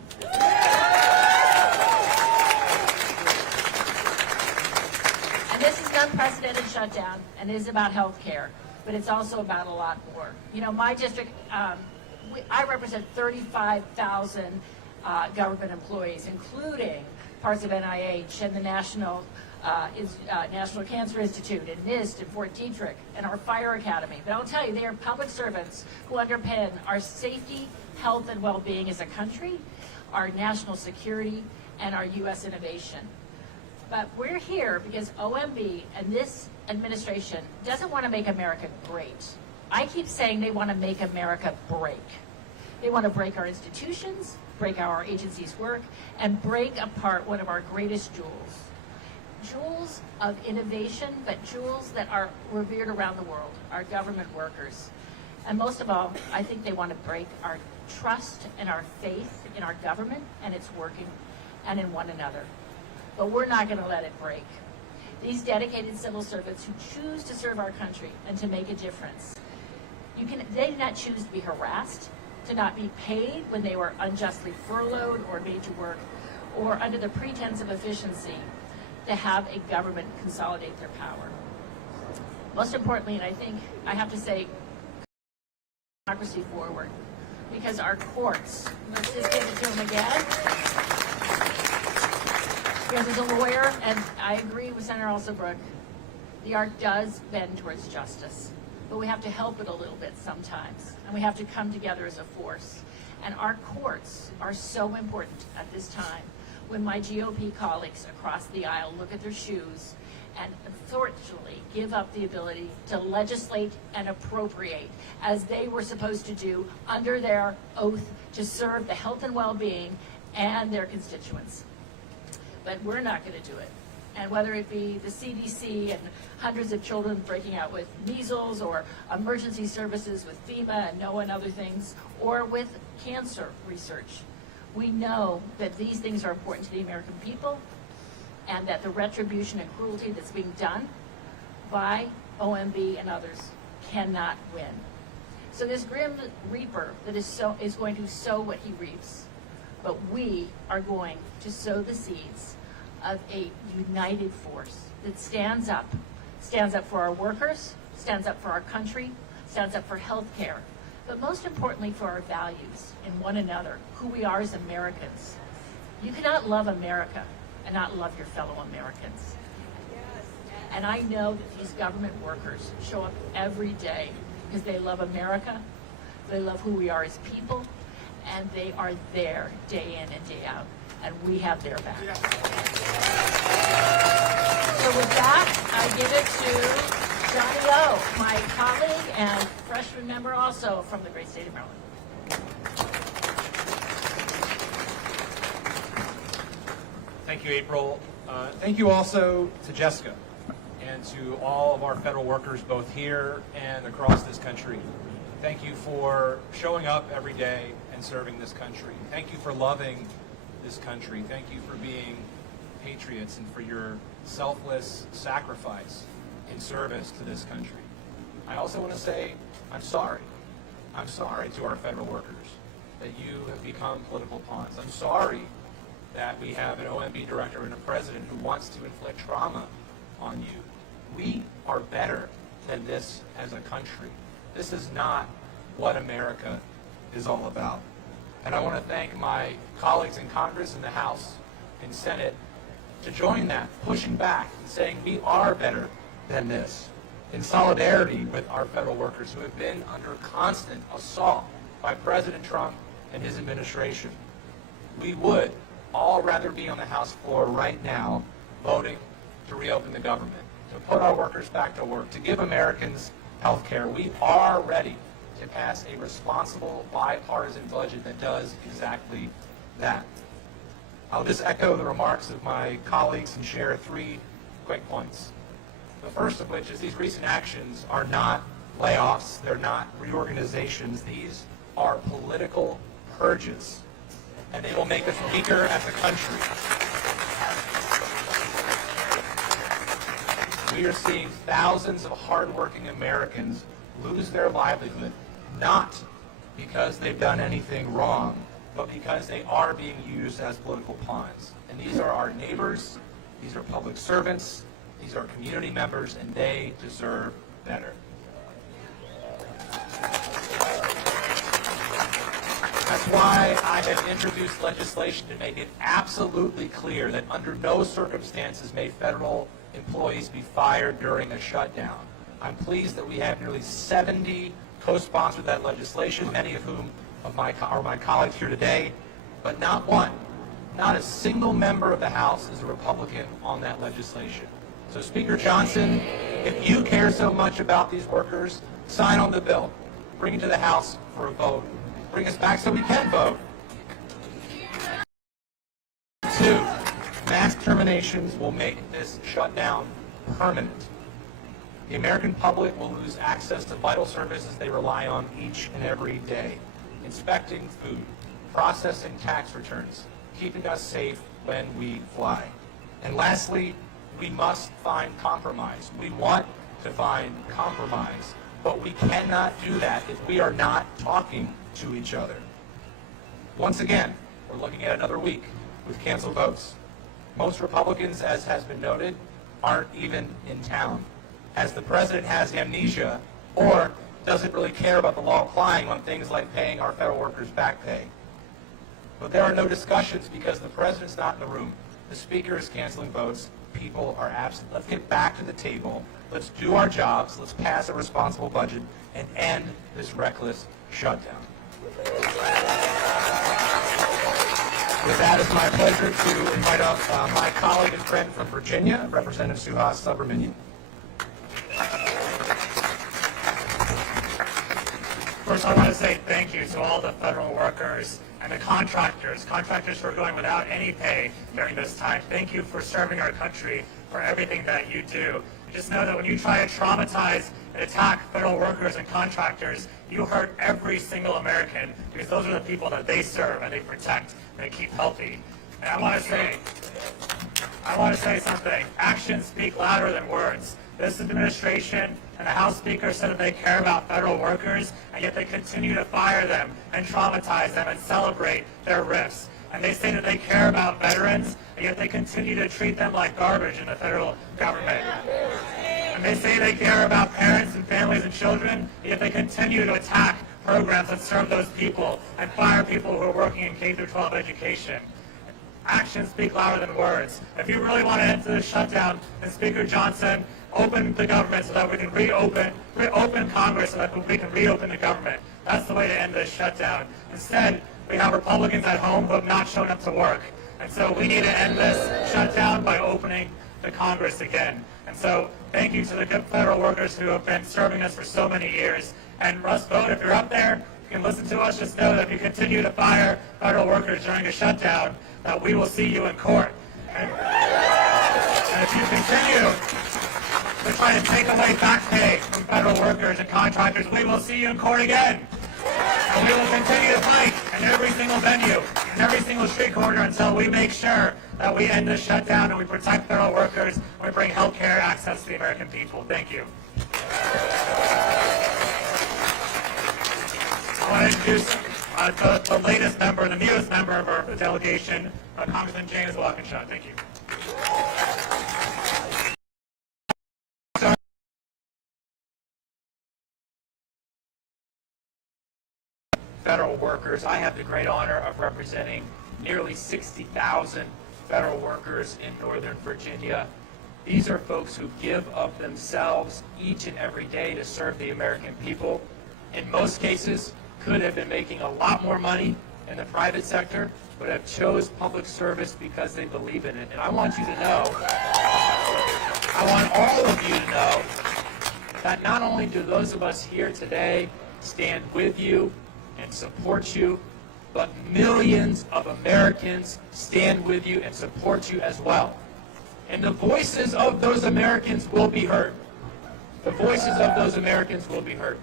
And this is an unprecedented shutdown, and it is about health care, but it's also about a lot more. My district, I represent 35,000 government employees, including parts of NIH and the National Cancer Institute and NIST and Fort Detrick and our Fire Academy. But I'll tell you, they are public servants who underpin our safety, health, and well-being as a country, our national security, and our U.S. innovation. But we're here because OMB and this administration doesn't want to make America great. I keep saying they want to make America break. They want to break our institutions, break how our agencies work, and break apart one of our greatest jewels. Jewels of innovation, but jewels that are revered around the world, our government workers. And most of all, I think they want to break our trust and our faith in our government and its working, and in one another. But we're not going to let it break. These dedicated civil servants who choose to serve our country and to make a difference, they did not choose to be harassed, to not be paid when they were unjustly furloughed or made to work, or under the pretense of efficiency, to have a government consolidate their power. Most importantly, and I think I have to say, democracy forward, because our courts, let's just give it to them again, because as a lawyer, and I agree with Senator Alsobrook, the art does bend towards justice, but we have to help it a little bit sometimes, and we have to come together as a force. And our courts are so important at this time, when my GOP colleagues across the aisle look at their shoes and unfortunately give up the ability to legislate and appropriate as they were supposed to do under their oath to serve the health and well-being and their constituents. But we're not going to do it. And whether it be the CDC and hundreds of children breaking out with measles, or emergency services with FEMA and NOAA and other things, or with cancer research, we know that these things are important to the American people, and that the retribution and cruelty that's being done by OMB and others cannot win. So this grim reaper that is going to sow what he reaps, but we are going to sow the seeds of a united force that stands up for our workers, stands up for our country, stands up for health care, but most importantly for our values in one another, who we are as Americans. You cannot love America and not love your fellow Americans. And I know that these government workers show up every day because they love America, they love who we are as people, and they are there day in and day out, and we have their back. So with that, I give it to Johnny O, my colleague and freshman member also from the great state of Maryland. Thank you, April. Thank you also to Jessica and to all of our federal workers both here and across this country. Thank you for showing up every day and serving this country. Thank you for loving this country. Thank you for being patriots and for your selfless sacrifice in service to this country. I also want to say I'm sorry. I'm sorry to our federal workers that you have become political pawns. I'm sorry that we have an OMB director and a president who wants to inflict trauma on you. We are better than this as a country. This is not what America is all about. And I want to thank my colleagues in Congress and the House and Senate to join that, pushing back and saying we are better than this, in solidarity with our federal workers who have been under constant assault by President Trump and his administration. We would all rather be on the House floor right now voting to reopen the government, to put our workers back to work, to give Americans health care. We are ready to pass a responsible bipartisan budget that does exactly that. I'll just echo the remarks of my colleagues and share 3 quick points. The first of which is these recent actions are not layoffs, they're not reorganizations, these are political purges, and they will make us weaker as a country. We are seeing thousands of hardworking Americans lose their livelihood, not because they've done anything wrong, but because they are being used as political pawns. And these are our neighbors, these are public servants, these are community members, and they deserve better. That's why I have introduced legislation to make it absolutely clear that under no circumstances may federal employees be fired during a shutdown. I'm pleased that we have nearly 70 co-sponsored that legislation, many of whom are my colleagues here today, but not one, not a single member of the House is a Republican on that legislation. So Speaker Johnson, if you care so much about these workers, sign on the bill, bring it to the House for a vote, bring us back so we can vote. 2, mass terminations will make this shutdown permanent. The American public will lose access to vital services they rely on each and every day. Inspecting food, processing tax returns, keeping us safe when we fly. And lastly, we must find compromise. We want to find compromise, but we cannot do that if we are not talking to each other. Once again, we're looking at another week with canceled votes. Most Republicans, as has been noted, aren't even in town, as the president has amnesia or doesn't really care about the law applying on things like paying our federal workers back pay. But there are no discussions because the president's not in the room. The speaker is canceling votes. People are absent. Let's get back to the table. Let's do our jobs. Let's pass a responsible budget and end this reckless shutdown. With that, it's my pleasure to invite up my colleague and friend from Virginia, Representative Suhas Subramanian. First, I want to say thank you to all the federal workers and the contractors who are going without any pay during this time. Thank you for serving our country, for everything that you do. Just know that when you try to traumatize and attack federal workers and contractors, you hurt every single American, because those are the people that they serve and they protect and they keep healthy. And I want to say something. Actions speak louder than words. This administration and the House Speaker said that they care about federal workers, and yet they continue to fire them and traumatize them and celebrate their rifts. And they say that they care about veterans, and yet they continue to treat them like garbage in the federal government. And they say they care about parents and families and children, and yet they continue to attack programs that serve those people and fire people who are working in K-12 education. Actions speak louder than words. If you really want to end this shutdown, then Speaker Johnson, open the government so that we can reopen Congress so that we can reopen the government. That's the way to end this shutdown. Instead, we have Republicans at home who have not shown up to work. And so we need to end this shutdown by opening the Congress again. And so thank you to the good federal workers who have been serving us for so many years. And Russ Vogt, if you're up there, you can listen to us. Just know that if you continue to fire federal workers during a shutdown, that we will see you in court. And if you continue to try to take away back pay from federal workers and contractors, we will see you in court again. And we will continue to fight in every single venue, in every single street corner, until we make sure that we end this shutdown and we protect federal workers and we bring health care access to the American people. Thank you. I want to introduce the latest member, the newest member of our delegation, Congressman James Walkinshaw. Thank you. Federal workers, I have the great honor of representing nearly 60,000 federal workers in Northern Virginia. These are folks who give of themselves each and every day to serve the American people. In most cases, could have been making a lot more money in the private sector, but have chose public service because they believe in it. And I want you to know, I want all of you to know that not only do those of us here today stand with you and support you, but millions of Americans stand with you and support you as well. And the voices of those Americans will be heard. The voices of those Americans will be heard.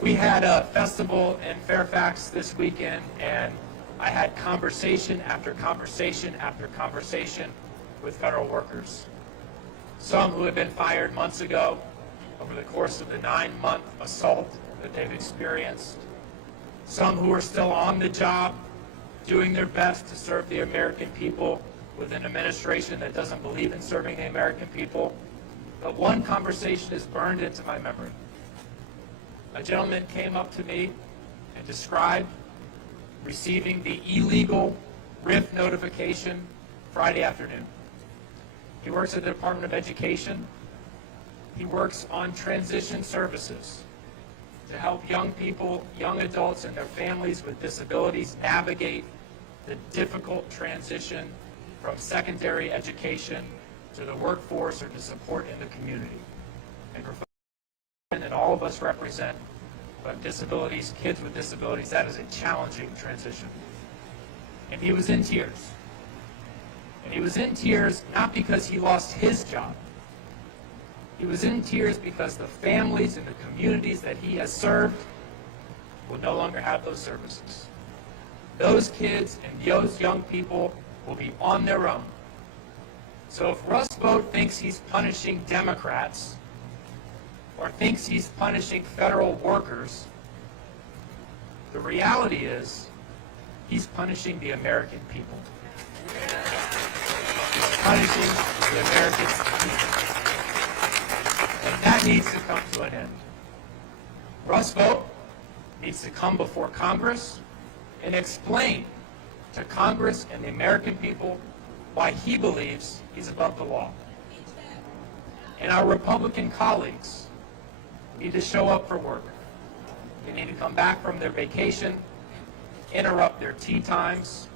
We had a festival in Fairfax this weekend, and I had conversation after conversation after conversation with federal workers. Some who had been fired months ago over the course of the 9-month assault that they've experienced. Some who are still on the job, doing their best to serve the American people with an administration that doesn't believe in serving the American people. But one conversation is burned into my memory. A gentleman came up to me and described receiving the illegal RIF notification Friday afternoon. He works at the Department of Education. He works on transition services to help young people, young adults and their families with disabilities navigate the difficult transition from secondary education to the workforce or to support in the community. And all of us represent disabilities, kids with disabilities. That is a challenging transition. And he was in tears. And he was in tears not because he lost his job. He was in tears because the families and the communities that he has served will no longer have those services. Those kids and those young people will be on their own. So if Russ Vought thinks he's punishing Democrats or thinks he's punishing federal workers, the reality is he's punishing the American people. He's punishing the American people. And that needs to come to an end. Russ Vought needs to come before Congress and explain to Congress and the American people why he believes he's above the law. And our Republican colleagues need to show up for work. They need to come back from their vacation, interrupt their tea times,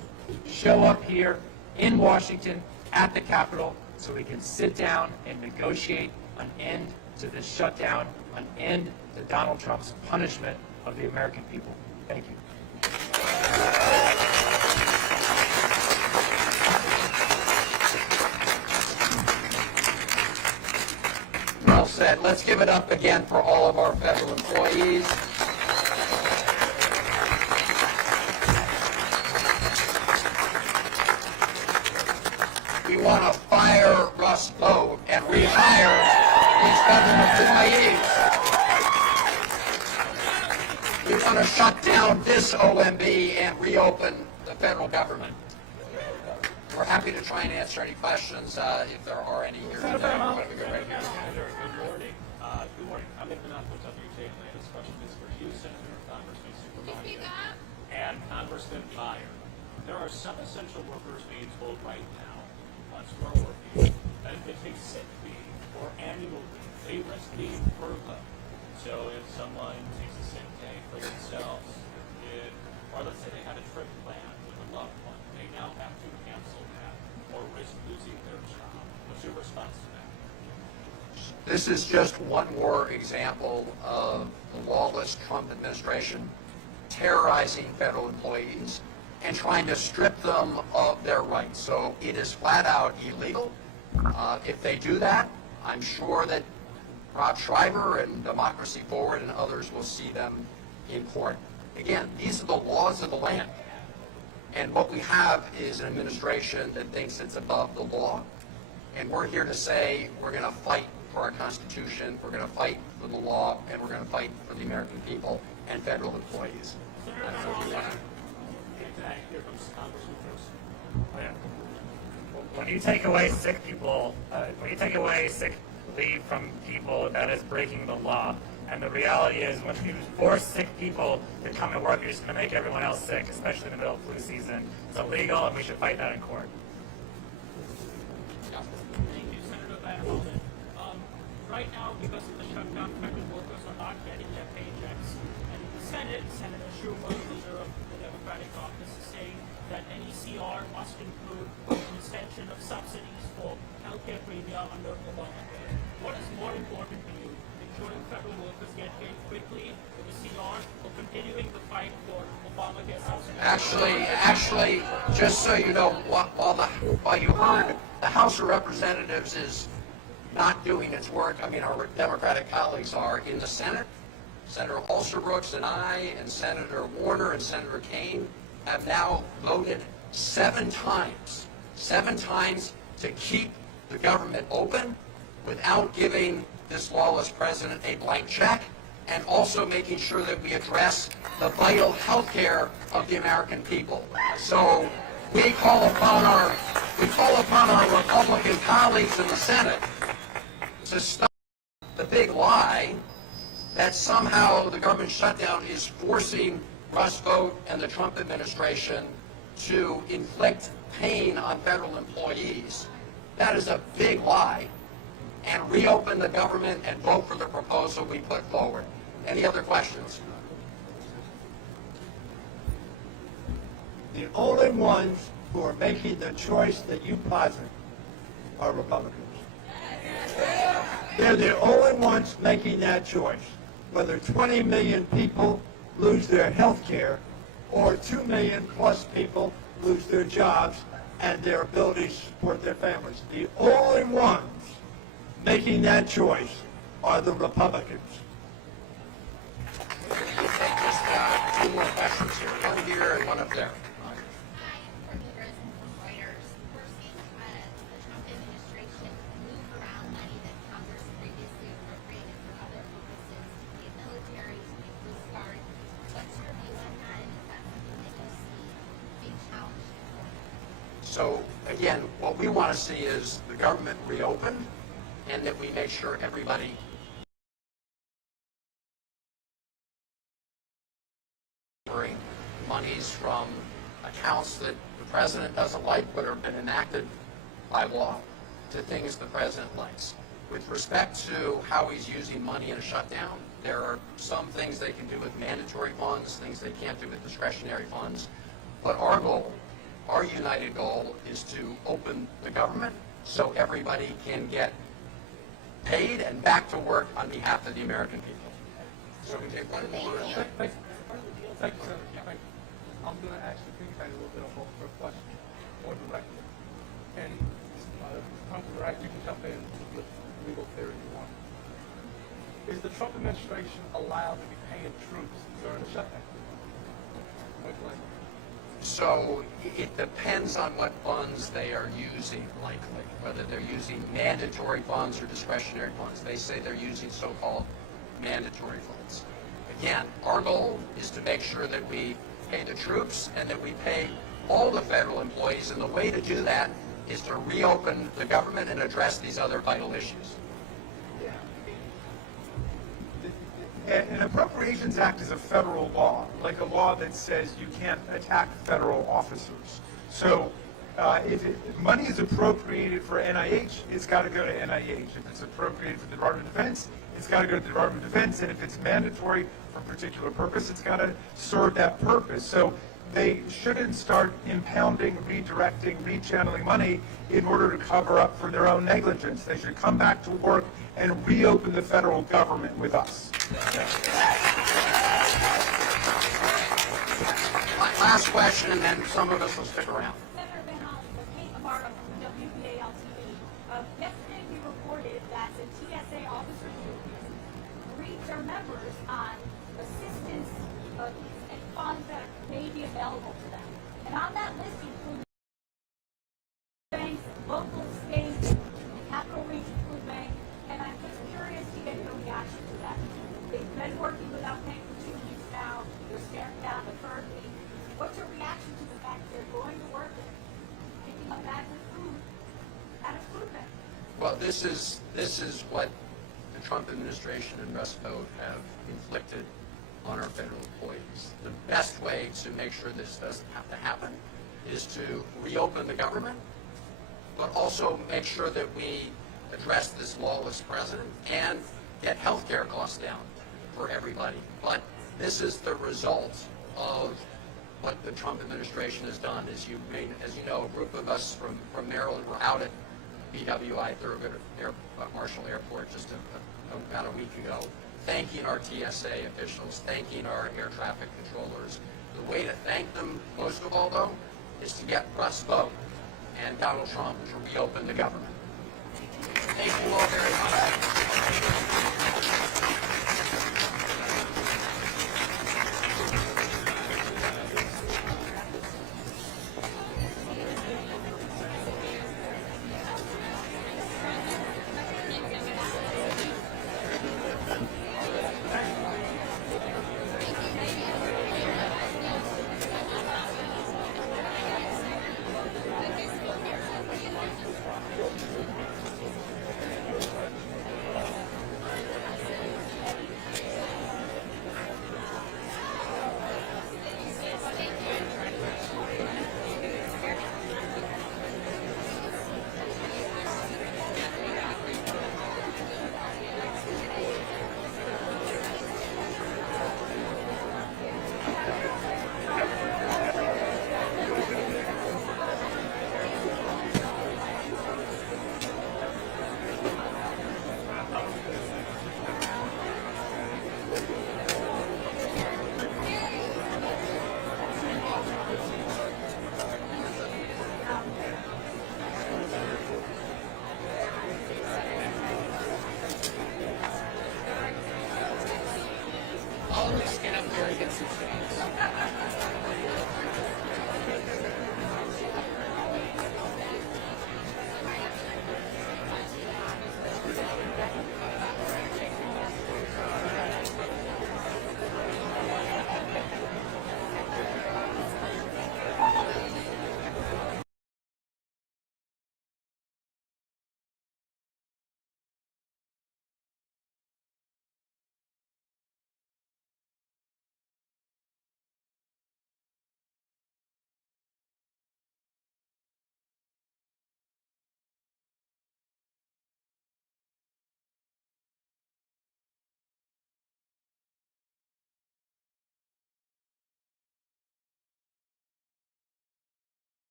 show up here in Washington at the Capitol so we can sit down and negotiate an end to this shutdown, an end to Donald Trump's punishment of the American people. Thank you. Well said. Let's give it up again for all of our federal employees. We want to fire Russ Vought and rehire these federal employees. We want to shut down this OMB and reopen the federal government. We're happy to try and answer any questions if there are any here today. Good morning. Good morning. I'm Fernando WJ. This question is for you, Senator, Congressman Supervisor, and Congressman Meyer. There are some essential workers being told right now, once we're working, that if they take sick leave or annual leave, they risk being furloughed. So if someone takes a sick day for themselves, or let's say they had a trip planned with a loved one, they now have to cancel that or risk losing their job. What's your response to that? This is just one more example of the lawless Trump administration terrorizing federal employees and trying to strip them of their rights. So it is flat out illegal. If they do that, I'm sure that Rob Schreiber and Democracy Forward and others will see them in court. Again, these are the laws of the land. And what we have is an administration that thinks it's above the law. And we're here to say we're going to fight for our Constitution, we're going to fight for the law, and we're going to fight for the American people and federal employees. That's what we want. Here comes Congressman first. When you take away sick people, when you take away sick leave from people, that is breaking the law. And the reality is, when you force sick people to come to work, you're just going to make everyone else sick, especially in the middle of flu season. It's illegal, and we should fight that in court. Thank you, Senator Vanderbilt. Right now, because of the shutdown, federal workers are not getting their paychecks. And the Senate, Senator Schumer, leader of the Democratic caucus, is saying that NECR must include an extension of subsidies for healthcare premium under Obamacare. What is more important to you, ensuring federal workers get paid quickly with the CR or continuing the fight for Obamacare subsidies? Actually, just so you know, while you heard the House of Representatives is not doing its work, I mean, our Democratic colleagues are in the Senate. Senator Alsterbrooks and I and Senator Warner and Senator Kaine have now voted 7 times to keep the government open without giving this lawless president a blank check, and also making sure that we address the vital health care of the American people. So we call upon our Republican colleagues in the Senate to stop the big lie that somehow the government shutdown is forcing Russ Vought and the Trump administration to inflict pain on federal employees. That is a big lie. And reopen the government and vote for the proposal we put forward. Any other questions? The only ones who are making the choice that you posit are Republicans. They're the only ones making that choice. Whether 20 million people lose their health care or 2 million plus people lose their jobs and their ability to support their families. The only ones making that choice are the Republicans. Just two more questions here, one here and one up there. So again, what we want to see is the government reopened and that we make sure everybody monies from accounts that the president doesn't like but have been enacted by law to things the president likes. With respect to how he's using money in a shutdown, there are some things they can do with mandatory funds, things they can't do with discretionary funds. But our goal, our united goal, is to open the government so everybody can get paid and back to work on behalf of the American people. So we take one more. Thank you, sir. I'm going to actually piggyback a little bit off of her question more directly. And come correct, you can jump in with legal theory you want. Is the Trump administration allowed to be paying troops during the shutdown? So it depends on what funds they are using, likely, whether they're using mandatory funds or discretionary funds. They say they're using so-called mandatory funds. Again, our goal is to make sure that we pay the troops and that we pay all the federal employees, and the way to do that is to reopen the government and address these other vital issues. An Appropriations Act is a federal law, like a law that says you can't attack federal officers. So if money is appropriated for NIH, it's got to go to NIH. If it's appropriated for the Department of Defense, it's got to go to the Department of Defense. And if it's mandatory for a particular purpose, it's got to serve that purpose. So they shouldn't start impounding, redirecting, rechanneling money in order to cover up for their own negligence. They should come back to work and reopen the federal government with us. Last question, and then some of us will stick around. Senator Van Hollen, Kate Lamar of WBAL TV. Yesterday we reported that the TSA officers briefed their members on assistance and funds that may be available to them. And on that list includes banks, local, state, and Capital Region Food Bank. And I'm just curious to get your reaction to that. They've been working without paying for 2 weeks now. They're staring down the third week. What's your reaction to the fact they're going to work and picking up bags of food at a food bank? Well, this is what the Trump administration and Russ Vought have inflicted on our federal employees. The best way to make sure this doesn't have to happen is to reopen the government, but also make sure that we address this lawless president and get health care costs down for everybody. But this is the result of what the Trump administration has done. As you know, a group of us from Maryland were out at BWI Thurgood Marshall Airport just about a week ago, thanking our TSA officials, thanking our air traffic controllers. The way to thank them, most of all, though, is to get Russ Vought and Donald Trump to reopen the government. Thank you all very much.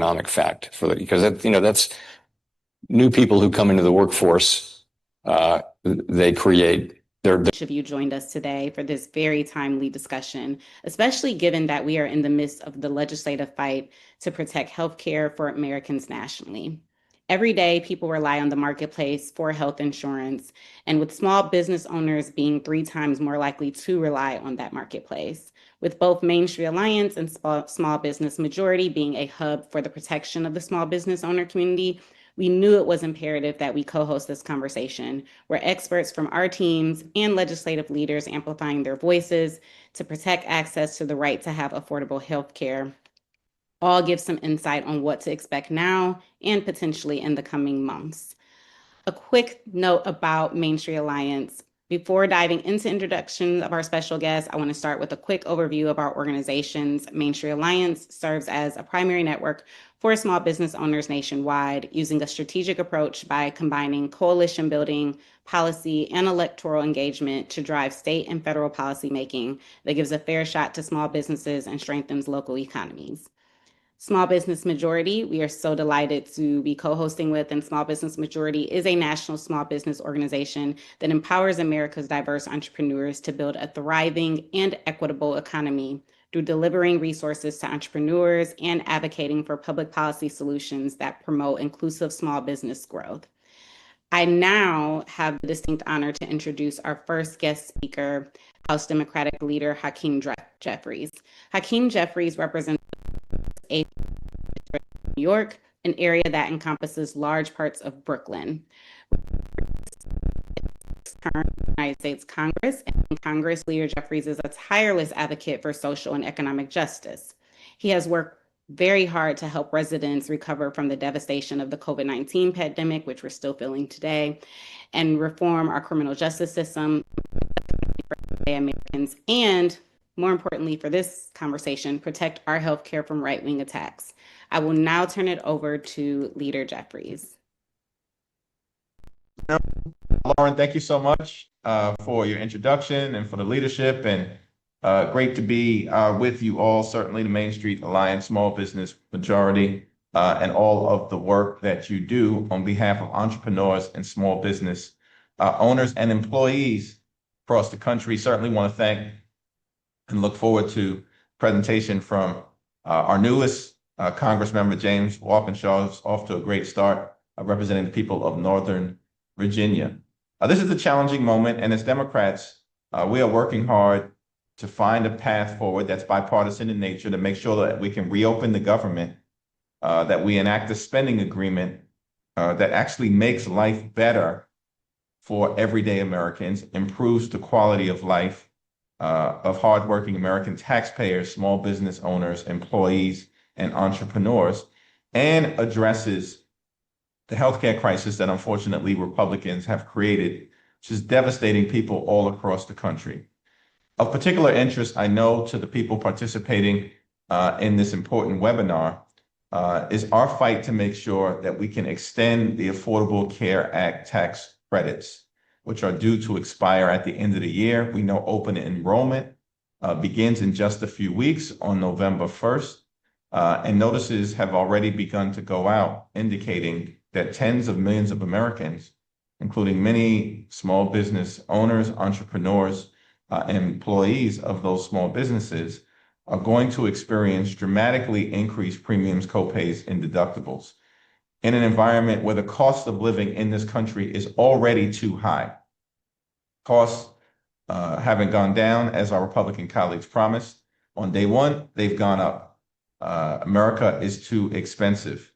economic fact because that's new people who come into the workforce. They create their. Each of you joined us today for this very timely discussion, especially given that we are in the midst of the legislative fight to protect healthcare for Americans nationally. Every day, people rely on the marketplace for health insurance, and with small business owners being 3 times more likely to rely on that marketplace. With both Main Street Alliance and Small Business Majority being a hub for the protection of the small business owner community, we knew it was imperative that we co-host this conversation, where experts from our teams and legislative leaders amplifying their voices to protect access to the right to have affordable health care all give some insight on what to expect now and potentially in the coming months. A quick note about Main Street Alliance. Before diving into introduction of our special guest, I want to start with a quick overview of our organizations. Main Street Alliance serves as a primary network for small business owners nationwide, using a strategic approach by combining coalition building, policy, and electoral engagement to drive state and federal policymaking that gives a fair shot to small businesses and strengthens local economies. Small Business Majority, we are so delighted to be co-hosting with, and Small Business Majority is a national small business organization that empowers America's diverse entrepreneurs to build a thriving and equitable economy through delivering resources to entrepreneurs and advocating for public policy solutions that promote inclusive small business growth. I now have the distinct honor to introduce our first guest speaker, House Democratic leader Hakeem Jeffries. Hakeem Jeffries represents New York, an area that encompasses large parts of Brooklyn. United States Congress, and in Congress, Leader Jeffries is a tireless advocate for social and economic justice. He has worked very hard to help residents recover from the devastation of the COVID-19 pandemic, which we're still feeling today, and reform our criminal justice system for Americans, and more importantly for this conversation, protect our healthcare from right-wing attacks. I will now turn it over to Leader Jeffries. Lauren, thank you so much for your introduction and for the leadership, and great to be with you all, certainly the Main Street Alliance, Small Business Majority, and all of the work that you do on behalf of entrepreneurs and small business owners and employees across the country. Certainly want to thank and look forward to presentation from our newest Congress member, James Walkinshaw, who's off to a great start representing the people of Northern Virginia. This is a challenging moment, and as Democrats, we are working hard to find a path forward that's bipartisan in nature to make sure that we can reopen the government, that we enact a spending agreement that actually makes life better for everyday Americans, improves the quality of life of hardworking American taxpayers, small business owners, employees, and entrepreneurs, and addresses the healthcare crisis that unfortunately Republicans have created, which is devastating people all across the country. Of particular interest, I know, to the people participating in this important webinar is our fight to make sure that we can extend the Affordable Care Act tax credits, which are due to expire at the end of the year. We know open enrollment begins in just a few weeks on November 1st, and notices have already begun to go out indicating that tens of millions of Americans, including many small business owners, entrepreneurs, and employees of those small businesses, are going to experience dramatically increased premiums, copays, and deductibles in an environment where the cost of living in this country is already too high. Costs haven't gone down, as our Republican colleagues promised. On day one, they've gone up. America is too expensive.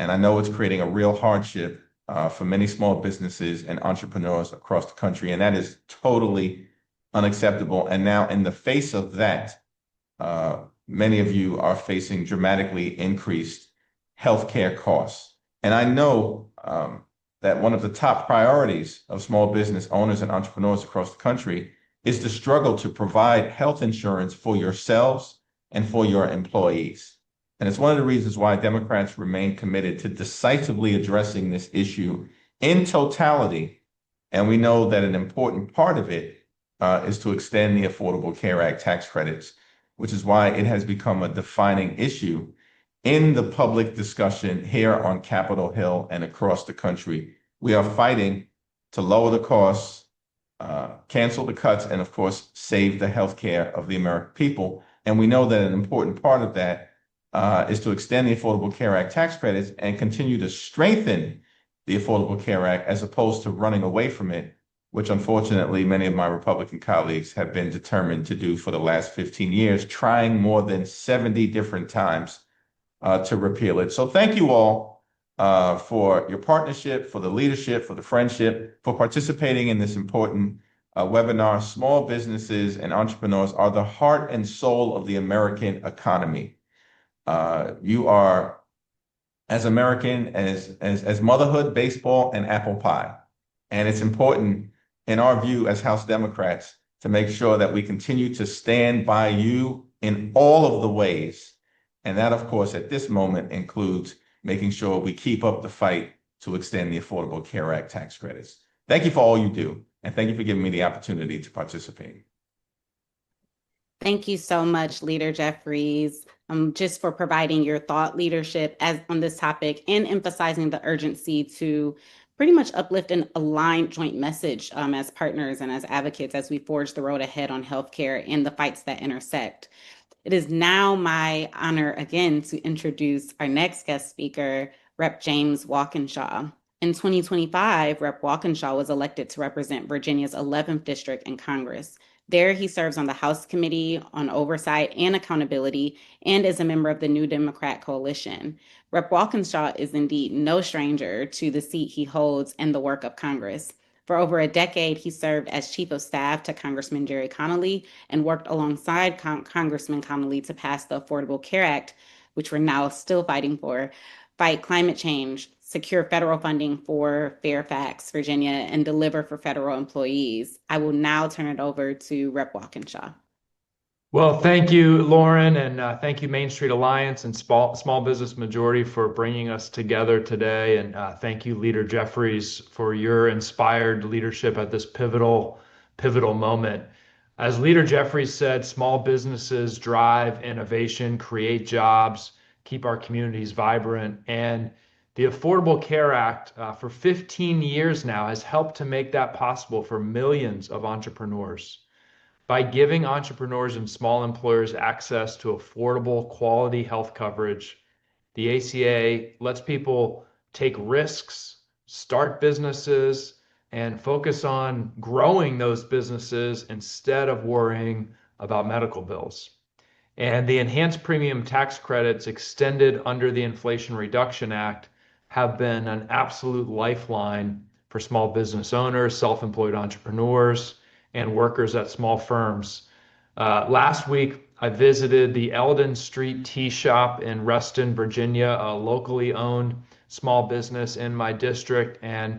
And I know it's creating a real hardship for many small businesses and entrepreneurs across the country. And that is totally unacceptable. And now, in the face of that, many of you are facing dramatically increased healthcare costs. And I know that one of the top priorities of small business owners and entrepreneurs across the country is the struggle to provide health insurance for yourselves and for your employees. And it's one of the reasons why Democrats remain committed to decisively addressing this issue in totality. And we know that an important part of it is to extend the Affordable Care Act tax credits, which is why it has become a defining issue in the public discussion here on Capitol Hill and across the country. We are fighting to lower the costs, cancel the cuts, and of course, save the health care of the American people. And we know that an important part of that is to extend the Affordable Care Act tax credits and continue to strengthen the Affordable Care Act as opposed to running away from it, which unfortunately many of my Republican colleagues have been determined to do for the last 15 years, trying more than 70 different times to repeal it. So thank you all for your partnership, for the leadership, for the friendship, for participating in this important webinar. Small businesses and entrepreneurs are the heart and soul of the American economy. You are as American as motherhood, baseball, and apple pie. And it's important, in our view as House Democrats, to make sure that we continue to stand by you in all of the ways. And that, of course, at this moment includes making sure we keep up the fight to extend the Affordable Care Act tax credits. Thank you for all you do, and thank you for giving me the opportunity to participate. Thank you so much, Leader Jeffries, just for providing your thought leadership on this topic and emphasizing the urgency to pretty much uplift an aligned joint message as partners and as advocates as we forge the road ahead on healthcare and the fights that intersect. It is now my honor again to introduce our next guest speaker, Rep. James Walkinshaw. In 2025, Rep. Walkinshaw was elected to represent Virginia's 11th district in Congress. There, he serves on the House Committee on Oversight and Accountability and is a member of the New Democrat Coalition. Rep. Walkinshaw is indeed no stranger to the seat he holds and the work of Congress. For over a decade, he served as Chief of Staff to Congressman Jerry Connolly and worked alongside Congressman Connolly to pass the Affordable Care Act, which we're now still fighting for, fight climate change, secure federal funding for Fairfax, Virginia, and deliver for federal employees. I will now turn it over to Rep. Walkinshaw. Well, thank you, Lauren, and thank you, Main Street Alliance and Small Business Majority for bringing us together today. And thank you, Leader Jeffries, for your inspired leadership at this pivotal moment. As Leader Jeffries said, small businesses drive innovation, create jobs, keep our communities vibrant. And the Affordable Care Act for 15 years now has helped to make that possible for millions of entrepreneurs. By giving entrepreneurs and small employers access to affordable, quality health coverage, the ACA lets people take risks, start businesses, and focus on growing those businesses instead of worrying about medical bills. And the enhanced premium tax credits extended under the Inflation Reduction Act have been an absolute lifeline for small business owners, self-employed entrepreneurs, and workers at small firms. Last week, I visited the Eldon Street Tea Shop in Reston, Virginia, a locally owned small business in my district, and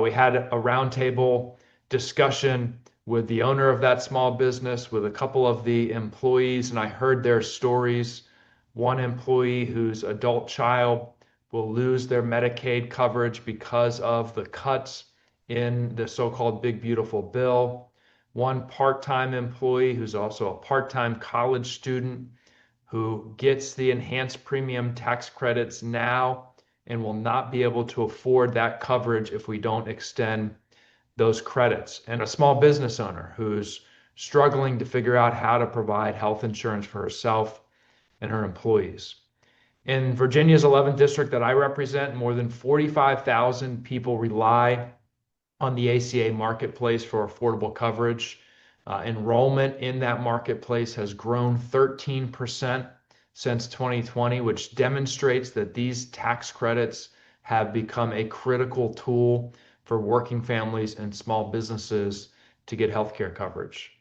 we had a roundtable discussion with the owner of that small business, with a couple of the employees, and I heard their stories. One employee whose adult child will lose their Medicaid coverage because of the cuts in the so-called Big Beautiful Bill. One part-time employee who's also a part-time college student who gets the enhanced premium tax credits now and will not be able to afford that coverage if we don't extend those credits. And a small business owner who's struggling to figure out how to provide health insurance for herself and her employees. In Virginia's 11th district that I represent, more than 45,000 people rely on the ACA marketplace for affordable coverage. Enrollment in that marketplace has grown 13% since 2020, which demonstrates that these tax credits have become a critical tool for working families and small businesses to get healthcare coverage.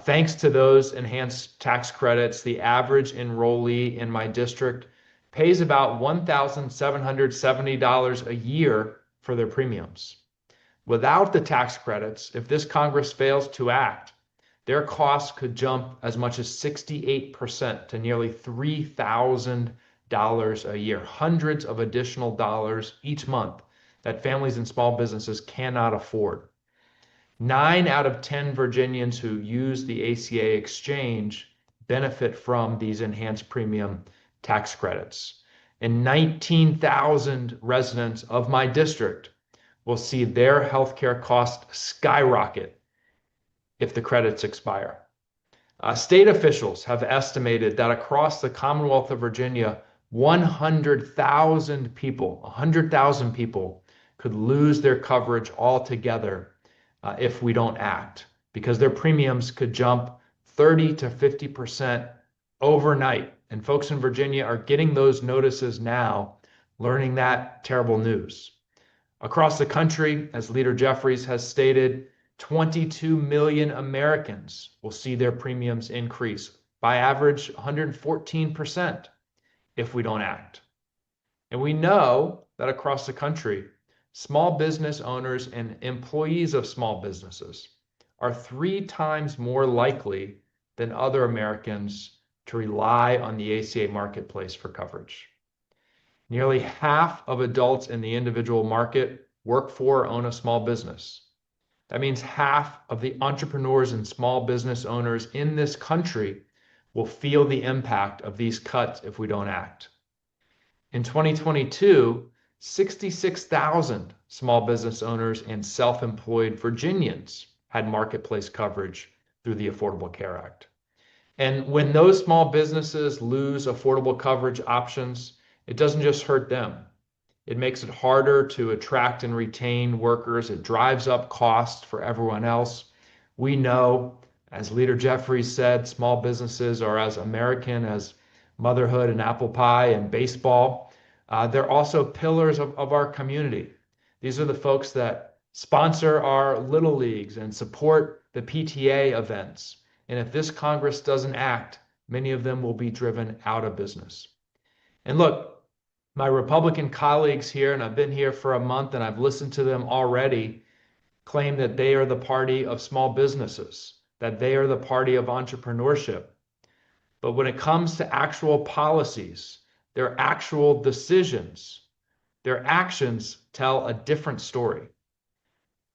Thanks to those enhanced tax credits, the average enrollee in my district pays about $1,770 a year for their premiums. Without the tax credits, if this Congress fails to act, their costs could jump as much as 68% to nearly $3,000 a year, hundreds of additional dollars each month that families and small businesses cannot afford. 9 out of 10 Virginians who use the ACA exchange benefit from these enhanced premium tax credits. And 19,000 residents of my district will see their healthcare costs skyrocket if the credits expire. State officials have estimated that across the Commonwealth of Virginia, 100,000 people could lose their coverage altogether if we don't act, because their premiums could jump 30 to 50% overnight. And folks in Virginia are getting those notices now, learning that terrible news. Across the country, as Leader Jeffries has stated, 22 million Americans will see their premiums increase by average 114% if we don't act. And we know that across the country, small business owners and employees of small businesses are 3 times more likely than other Americans to rely on the ACA marketplace for coverage. Nearly half of adults in the individual market work for or own a small business. That means half of the entrepreneurs and small business owners in this country will feel the impact of these cuts if we don't act. In 2022, 66,000 small business owners and self-employed Virginians had marketplace coverage through the Affordable Care Act. And when those small businesses lose affordable coverage options, it doesn't just hurt them. It makes it harder to attract and retain workers. It drives up costs for everyone else. We know, as Leader Jeffries said, small businesses are as American as motherhood and apple pie and baseball. They're also pillars of our community. These are the folks that sponsor our little leagues and support the PTA events. And if this Congress doesn't act, many of them will be driven out of business. And look, my Republican colleagues here, and I've been here for a month and I've listened to them already, claim that they are the party of small businesses, that they are the party of entrepreneurship. But when it comes to actual policies, their actual decisions, their actions tell a different story.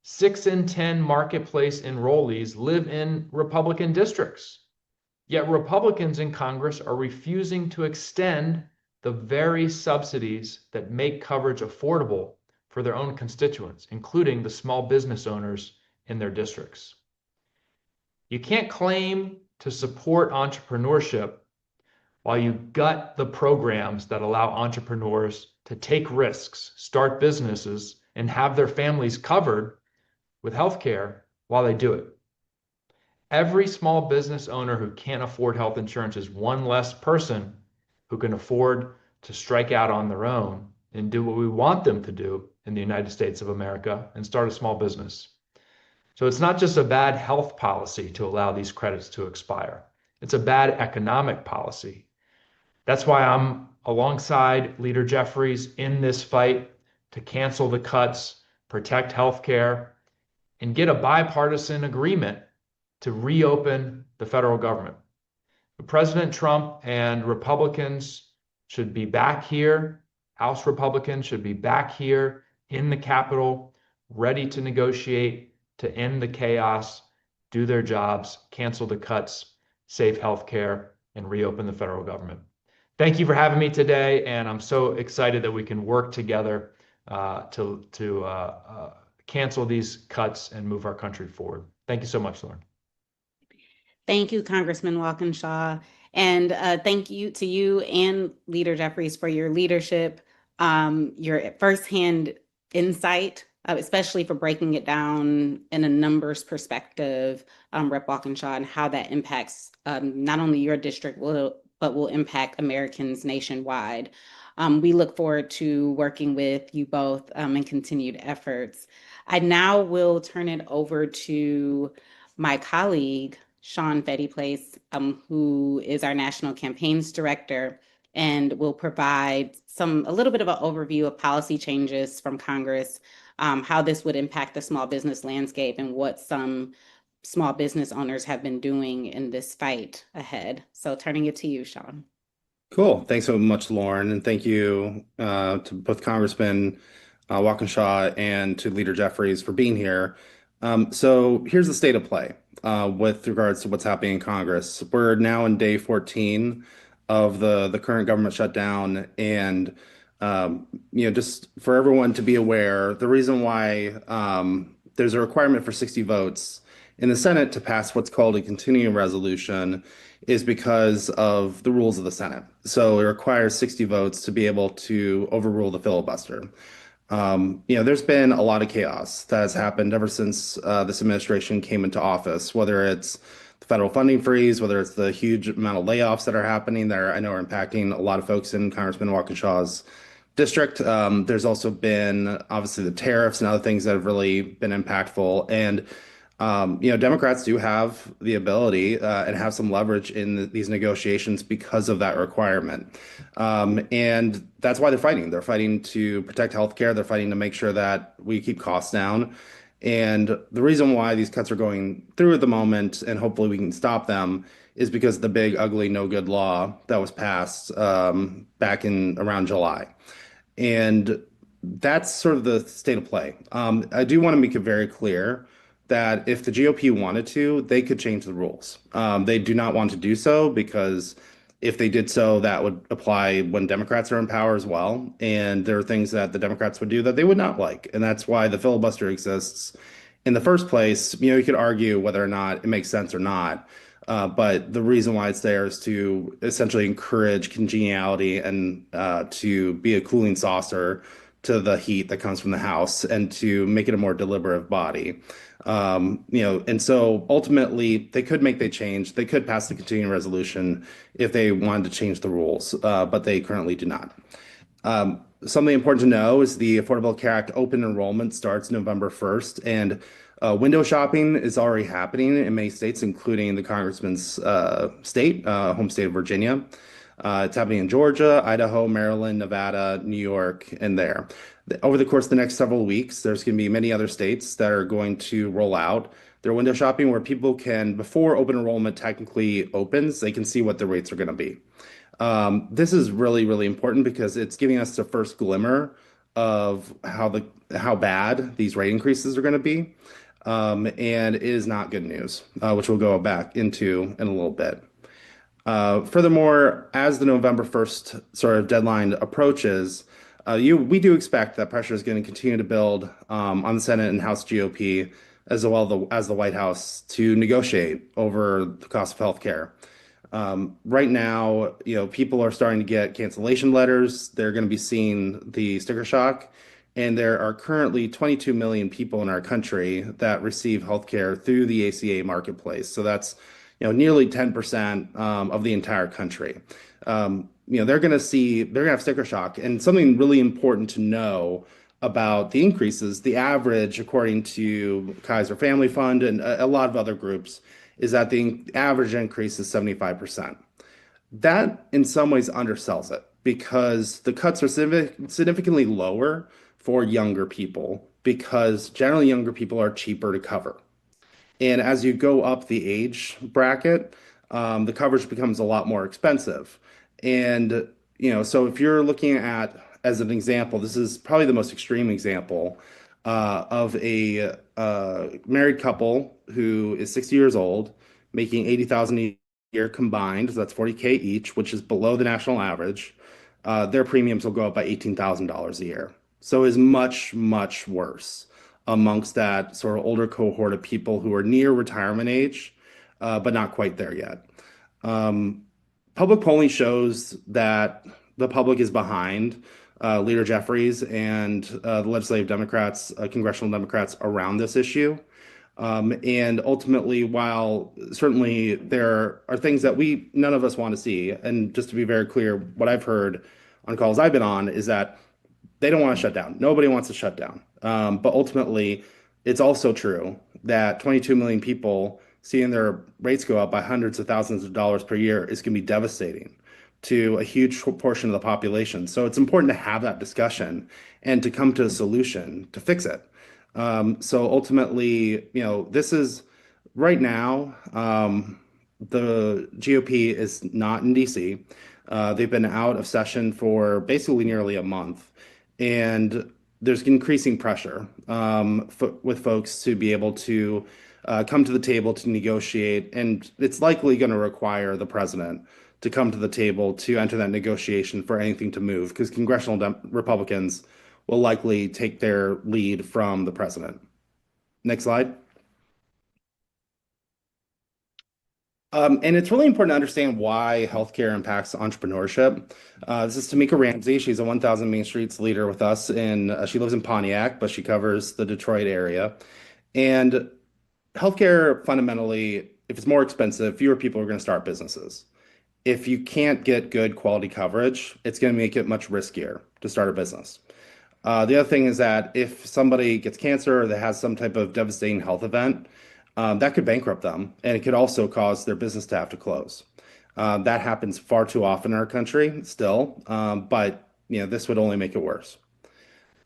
6 in 10 marketplace enrollees live in Republican districts. Yet Republicans in Congress are refusing to extend the very subsidies that make coverage affordable for their own constituents, including the small business owners in their districts. You can't claim to support entrepreneurship while you gut the programs that allow entrepreneurs to take risks, start businesses, and have their families covered with health care while they do it. Every small business owner who can't afford health insurance is one less person who can afford to strike out on their own and do what we want them to do in the United States of America and start a small business. So it's not just a bad health policy to allow these credits to expire. It's a bad economic policy. That's why I'm alongside Leader Jeffries in this fight to cancel the cuts, protect healthcare, and get a bipartisan agreement to reopen the federal government. President Trump and Republicans should be back here. House Republicans should be back here in the Capitol, ready to negotiate, to end the chaos, do their jobs, cancel the cuts, save healthcare, and reopen the federal government. Thank you for having me today, and I'm so excited that we can work together to cancel these cuts and move our country forward. Thank you so much, Lauren. Thank you, Congressman Walkinshaw. And thank you to you and Leader Jeffries for your leadership, your firsthand insight, especially for breaking it down in a numbers perspective, Rep. Walkinshaw, and how that impacts not only your district, but will impact Americans nationwide. We look forward to working with you both in continued efforts. I now will turn it over to my colleague, Sean Fettyplace, who is our National Campaigns Director, and will provide a little bit of an overview of policy changes from Congress, how this would impact the small business landscape, and what some small business owners have been doing in this fight ahead. So turning it to you, Sean. Cool. Thanks so much, Lauren. And thank you to both Congressman Walkinshaw and to Leader Jeffries for being here. So here's the state of play with regards to what's happening in Congress. We're now in day 14 of the current government shutdown. And just for everyone to be aware, the reason why there's a requirement for 60 votes in the Senate to pass what's called a continuing resolution is because of the rules of the Senate. So it requires 60 votes to be able to overrule the filibuster. There's been a lot of chaos that has happened ever since this administration came into office, whether it's the federal funding freeze, whether it's the huge amount of layoffs that are happening that I know are impacting a lot of folks in Congressman Walkinshaw's district. There's also been obviously the tariffs and other things that have really been impactful. And Democrats do have the ability and have some leverage in these negotiations because of that requirement. And that's why they're fighting. They're fighting to protect healthcare. They're fighting to make sure that we keep costs down. And the reason why these cuts are going through at the moment, and hopefully we can stop them, is because of the big, ugly, no good law that was passed back in around July. And that's sort of the state of play. I do want to make it very clear that if the GOP wanted to, they could change the rules. They do not want to do so because if they did so, that would apply when Democrats are in power as well. And there are things that the Democrats would do that they would not like. And that's why the filibuster exists in the first place. You could argue whether or not it makes sense or not. But the reason why it's there is to essentially encourage congeniality and to be a cooling saucer to the heat that comes from the House and to make it a more deliberative body. And so ultimately they could make the change. They could pass the continuing resolution if they wanted to change the rules, but they currently do not. Something important to know is the Affordable Care Act open enrollment starts November 1st, and window shopping is already happening in many states, including the congressman's state, home state of Virginia. It's happening in Georgia, Idaho, Maryland, Nevada, New York, and there. Over the course of the next several weeks, there's going to be many other states that are going to roll out their window shopping where people can, before open enrollment technically opens, they can see what the rates are going to be. This is really, really important because it's giving us the first glimmer of how bad these rate increases are going to be. And it is not good news, which we'll go back into in a little bit. Furthermore, as the November 1st sort of deadline approaches, we do expect that pressure is going to continue to build on the Senate and House GOP, as well as the White House, to negotiate over the cost of health care. Right now, people are starting to get cancellation letters. They're going to be seeing the sticker shock. And there are currently 22 million people in our country that receive healthcare through the ACA marketplace. So that's nearly 10% of the entire country. They're going to have sticker shock. And something really important to know about the increases, the average, according to Kaiser Family Fund and a lot of other groups, is that the average increase is 75%. That in some ways undersells it because the cuts are significantly lower for younger people because generally younger people are cheaper to cover. And as you go up the age bracket, the coverage becomes a lot more expensive. And, so if you're looking at, as an example, this is probably the most extreme example of a married couple who is 60 years old, making $80,000 a year combined. So that's $40K each, which is below the national average. Their premiums will go up by $18,000 a year. So is much, much worse amongst that sort of older cohort of people who are near retirement age, but not quite there yet. Public polling shows that the public is behind Leader Jeffries and the legislative Democrats, congressional Democrats around this issue. And ultimately, while certainly there are things that none of us want to see, and just to be very clear, what I've heard on calls I've been on is that they don't want to shut down. Nobody wants to shut down. But ultimately, it's also true that 22 million people seeing their rates go up by hundreds of thousands of dollars per year is going to be devastating to a huge portion of the population. So it's important to have that discussion and to come to a solution to fix it. So ultimately, this is right now, the GOP is not in DC. They've been out of session for basically nearly a month. And there's increasing pressure with folks to be able to come to the table to negotiate. And it's likely going to require the president to come to the table to enter that negotiation for anything to move, because Republicans will likely take their lead from the president. Next slide. And it's really important to understand why healthcare impacts entrepreneurship. This is Tamika Ramsey. She's a 1000 Main Streets leader with us, and she lives in Pontiac, but she covers the Detroit area. And healthcare, fundamentally, if it's more expensive, fewer people are going to start businesses. If you can't get good quality coverage, it's going to make it much riskier to start a business. The other thing is that if somebody gets cancer or that has some type of devastating health event, that could bankrupt them, and it could also cause their business to have to close. That happens far too often in our country still, but this would only make it worse.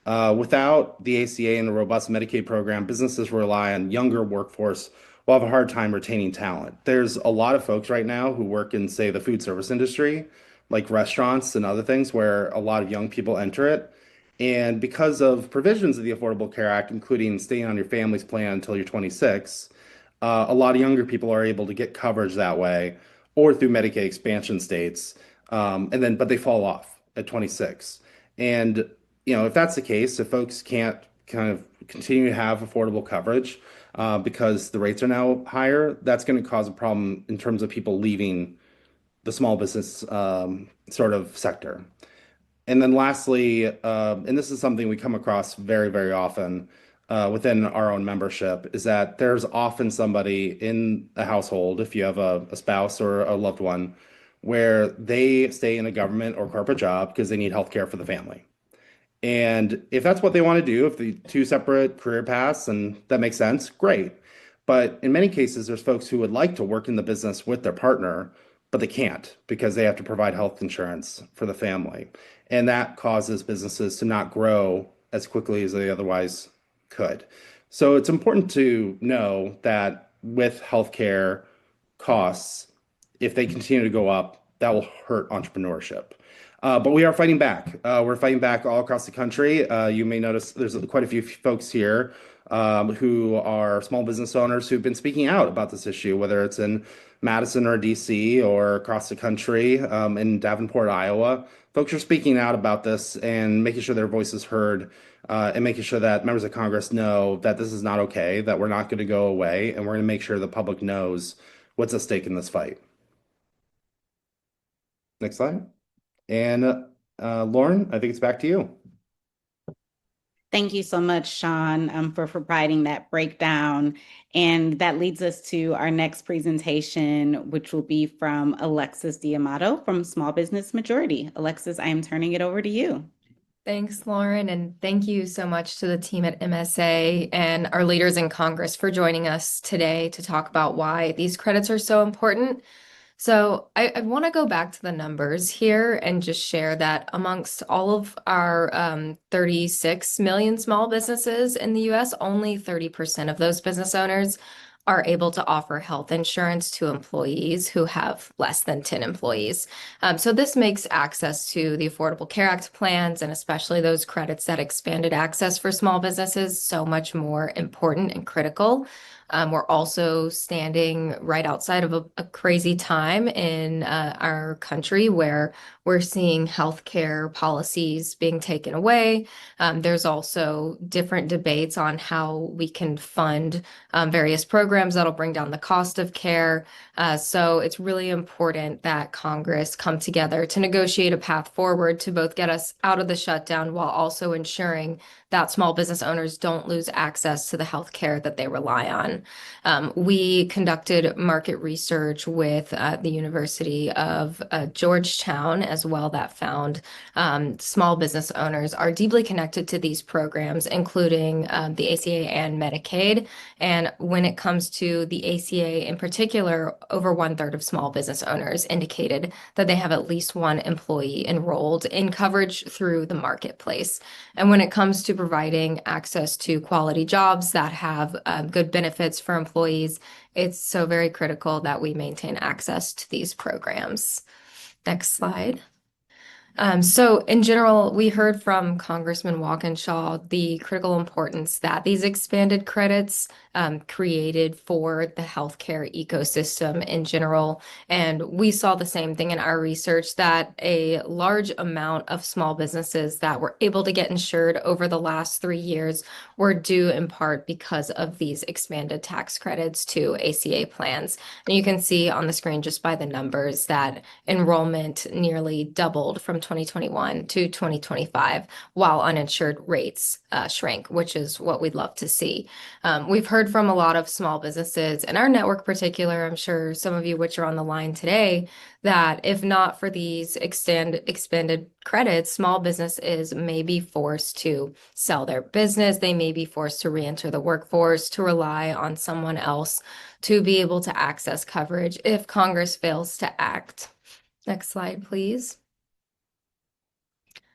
Without the ACA and the robust Medicaid program, businesses rely on younger workforce will have a hard time retaining talent. There's a lot of folks right now who work in, say, the food service industry, like restaurants and other things, where a lot of young people enter it. And because of provisions of the Affordable Care Act, including staying on your family's plan until you're 26, a lot of younger people are able to get coverage that way or through Medicaid expansion states. But they fall off at 26. And, if that's the case, if folks can't kind of continue to have affordable coverage because the rates are now higher, that's going to cause a problem in terms of people leaving the small business sort of sector. And then lastly, and this is something we come across very, very often within our own membership, is that there's often somebody in a household, if you have a spouse or a loved one, where they stay in a government or corporate job because they need health care for the family. And if that's what they want to do, if the two separate career paths and that makes sense, great. But in many cases, there's folks who would like to work in the business with their partner, but they can't because they have to provide health insurance for the family. And that causes businesses to not grow as quickly as they otherwise could. So it's important to know that with healthcare costs, if they continue to go up, that will hurt entrepreneurship. But we are fighting back. We're fighting back all across the country. You may notice there's quite a few folks here who are small business owners who've been speaking out about this issue, whether it's in Madison or DC or across the country in Davenport, Iowa. Folks are speaking out about this and making sure their voice is heard and making sure that members of Congress know that this is not okay, that we're not going to go away, and we're going to make sure the public knows what's at stake in this fight. Next slide. And Lauren, I think it's back to you. Thank you so much, Sean, for providing that breakdown. And that leads us to our next presentation, which will be from Alexis D'Amato from Small Business Majority. Alexis, I am turning it over to you. Thanks, Lauren, and thank you so much to the team at MSA and our leaders in Congress for joining us today to talk about why these credits are so important. So I want to go back to the numbers here and just share that amongst all of our 36 million small businesses in the US, only 30% of those business owners are able to offer health insurance to employees who have less than 10 employees. So this makes access to the Affordable Care Act plans and especially those credits that expanded access for small businesses so much more important and critical. We're also standing right outside of a crazy time in our country where we're seeing healthcare policies being taken away. There's also different debates on how we can fund various programs that'll bring down the cost of care. So it's really important that Congress come together to negotiate a path forward to both get us out of the shutdown while also ensuring that small business owners don't lose access to the health care that they rely on. We conducted market research with the University of Georgetown as well that found small business owners are deeply connected to these programs, including the ACA and Medicaid. And when it comes to the ACA in particular, over 1/3 of small business owners indicated that they have at least one employee enrolled in coverage through the marketplace. And when it comes to providing access to quality jobs that have good benefits for employees, it's so very critical that we maintain access to these programs. Next slide. So in general, we heard from Congressman Walkinshaw the critical importance that these expanded credits created for the healthcare ecosystem in general. And we saw the same thing in our research that a large amount of small businesses that were able to get insured over the last 3 years were due in part because of these expanded tax credits to ACA plans. And you can see on the screen just by the numbers that enrollment nearly doubled from 2021 to 2025, while uninsured rates shrank, which is what we'd love to see. We've heard from a lot of small businesses in our network particular, I'm sure some of you which are on the line today, that if not for these expanded credits, small businesses may be forced to sell their business. They may be forced to re-enter the workforce, to rely on someone else to be able to access coverage if Congress fails to act. Next slide, please.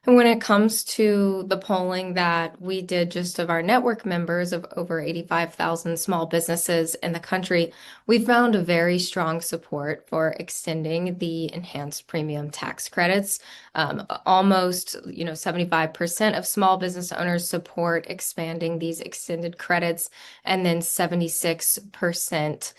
And when it comes to the polling that we did just of our network members of over 85,000 small businesses in the country, we found a very strong support for extending the enhanced premium tax credits. Almost, 75% of small business owners support expanding these extended credits, and then 76%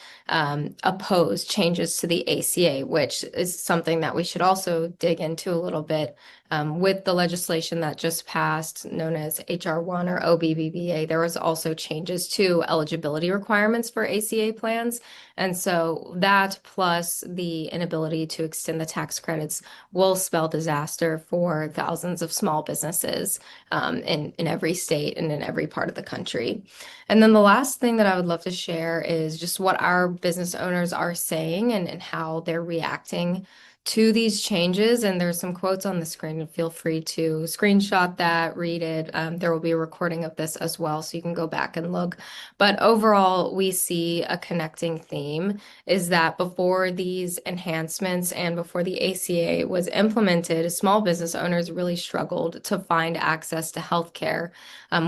oppose changes to the ACA, which is something that we should also dig into a little bit. With the legislation that just passed, known as HR 1 or OBBBA, there was also changes to eligibility requirements for ACA plans. And so that plus the inability to extend the tax credits will spell disaster for thousands of small businesses in every state and in every part of the country. And then the last thing that I would love to share is just what our business owners are saying and how they're reacting to these changes. And there's some quotes on the screen, and feel free to screenshot that, read it. There will be a recording of this as well, so you can go back and look. But overall, we see a connecting theme is that before these enhancements and before the ACA was implemented, small business owners really struggled to find access to healthcare.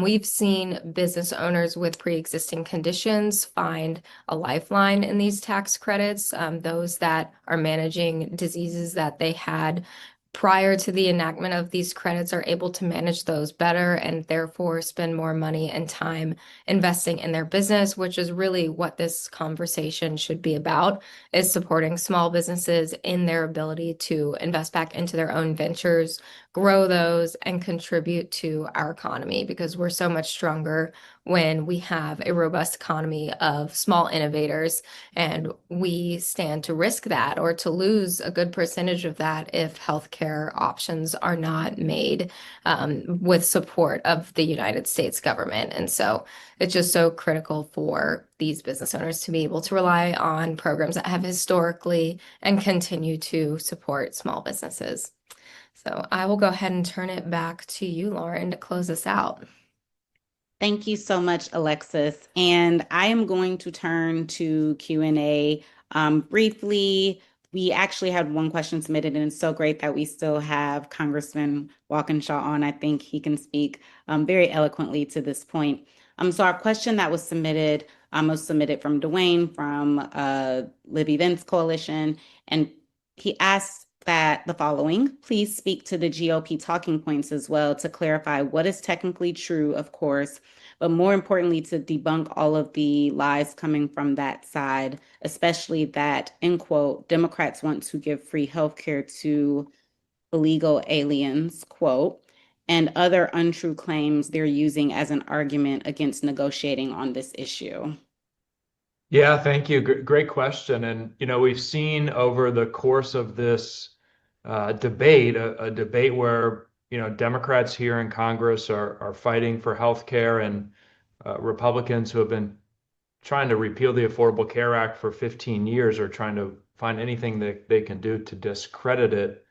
We've seen business owners with pre-existing conditions find a lifeline in these tax credits, those that are managing diseases that they had prior to the enactment of these credits are able to manage those better and therefore spend more money and time investing in their business, which is really what this conversation should be about, is supporting small businesses in their ability to invest back into their own ventures, grow those, and contribute to our economy, because we're so much stronger when we have a robust economy of small innovators, and we stand to risk that or to lose a good percentage of that if healthcare options are not made with support of the United States government. And so it's just so critical for these business owners to be able to rely on programs that have historically and continue to support small businesses. So I will go ahead and turn it back to you, Lauren, to close us out. Thank you so much, Alexis. And I am going to turn to Q&A briefly. We actually had one question submitted, and it's so great that we still have Congressman Walkinshaw on. I think he can speak very eloquently to this point. So our question that was submitted from Dwayne from Live Events Coalition, and he asked that the following: please speak to the GOP talking points as well to clarify what is technically true, of course, but more importantly, to debunk all of the lies coming from that side, especially that, end quote, Democrats want to give free healthcare to illegal aliens, quote, and other untrue claims they're using as an argument against negotiating on this issue. Yeah, thank you. Great question. And, we've seen over the course of this debate, a debate where, Democrats here in Congress are fighting for health care, and Republicans who have been trying to repeal the Affordable Care Act for 15 years are trying to find anything that they can do to discredit it.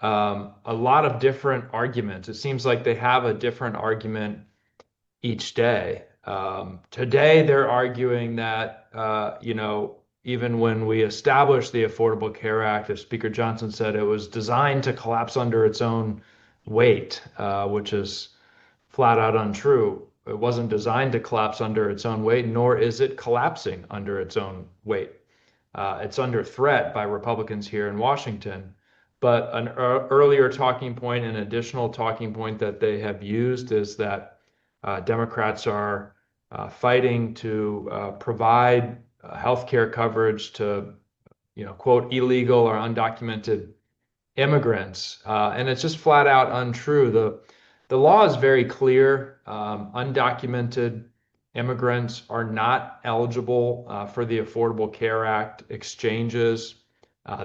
A lot of different arguments. It seems like they have a different argument each day. Today, they're arguing that, even when we established the Affordable Care Act, as Speaker Johnson said, it was designed to collapse under its own weight, which is flat out untrue. It wasn't designed to collapse under its own weight, nor is it collapsing under its own weight. It's under threat by Republicans here in Washington. But an earlier talking point, an additional talking point that they have used is that Democrats are fighting to provide health care coverage to, quote, illegal or undocumented immigrants. And it's just flat out untrue. The law is very clear. Undocumented immigrants are not eligible for the Affordable Care Act exchanges.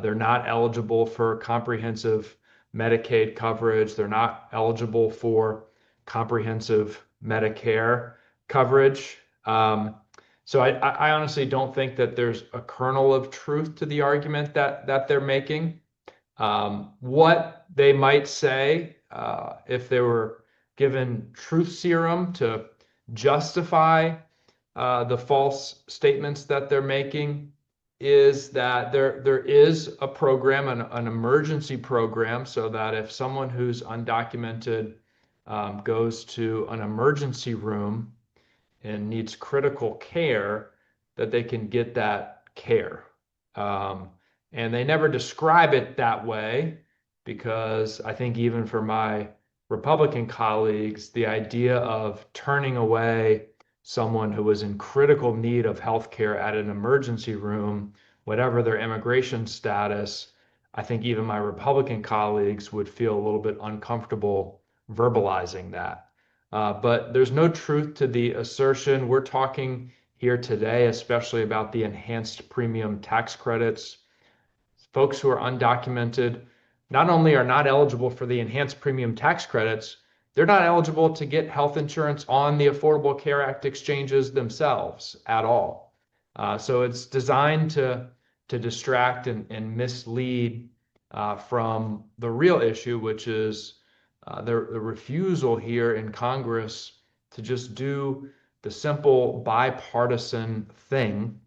They're not eligible for comprehensive Medicaid coverage. They're not eligible for comprehensive Medicare coverage. So I honestly don't think that there's a kernel of truth to the argument that they're making. What they might say if they were given truth serum to justify the false statements that they're making is that there is a program, an emergency program, so that if someone who's undocumented goes to an emergency room and needs critical care, that they can get that care. And they never describe it that way because I think even for my Republican colleagues, the idea of turning away someone who was in critical need of health care at an emergency room, whatever their immigration status, I think even my Republican colleagues would feel a little bit uncomfortable verbalizing that. But there's no truth to the assertion. We're talking here today, especially about the enhanced premium tax credits. Folks who are undocumented not only are not eligible for the enhanced premium tax credits, they're not eligible to get health insurance on the Affordable Care Act exchanges themselves at all. So it's designed to distract and mislead from the real issue, which is the refusal here in Congress to just do the simple bipartisan thing,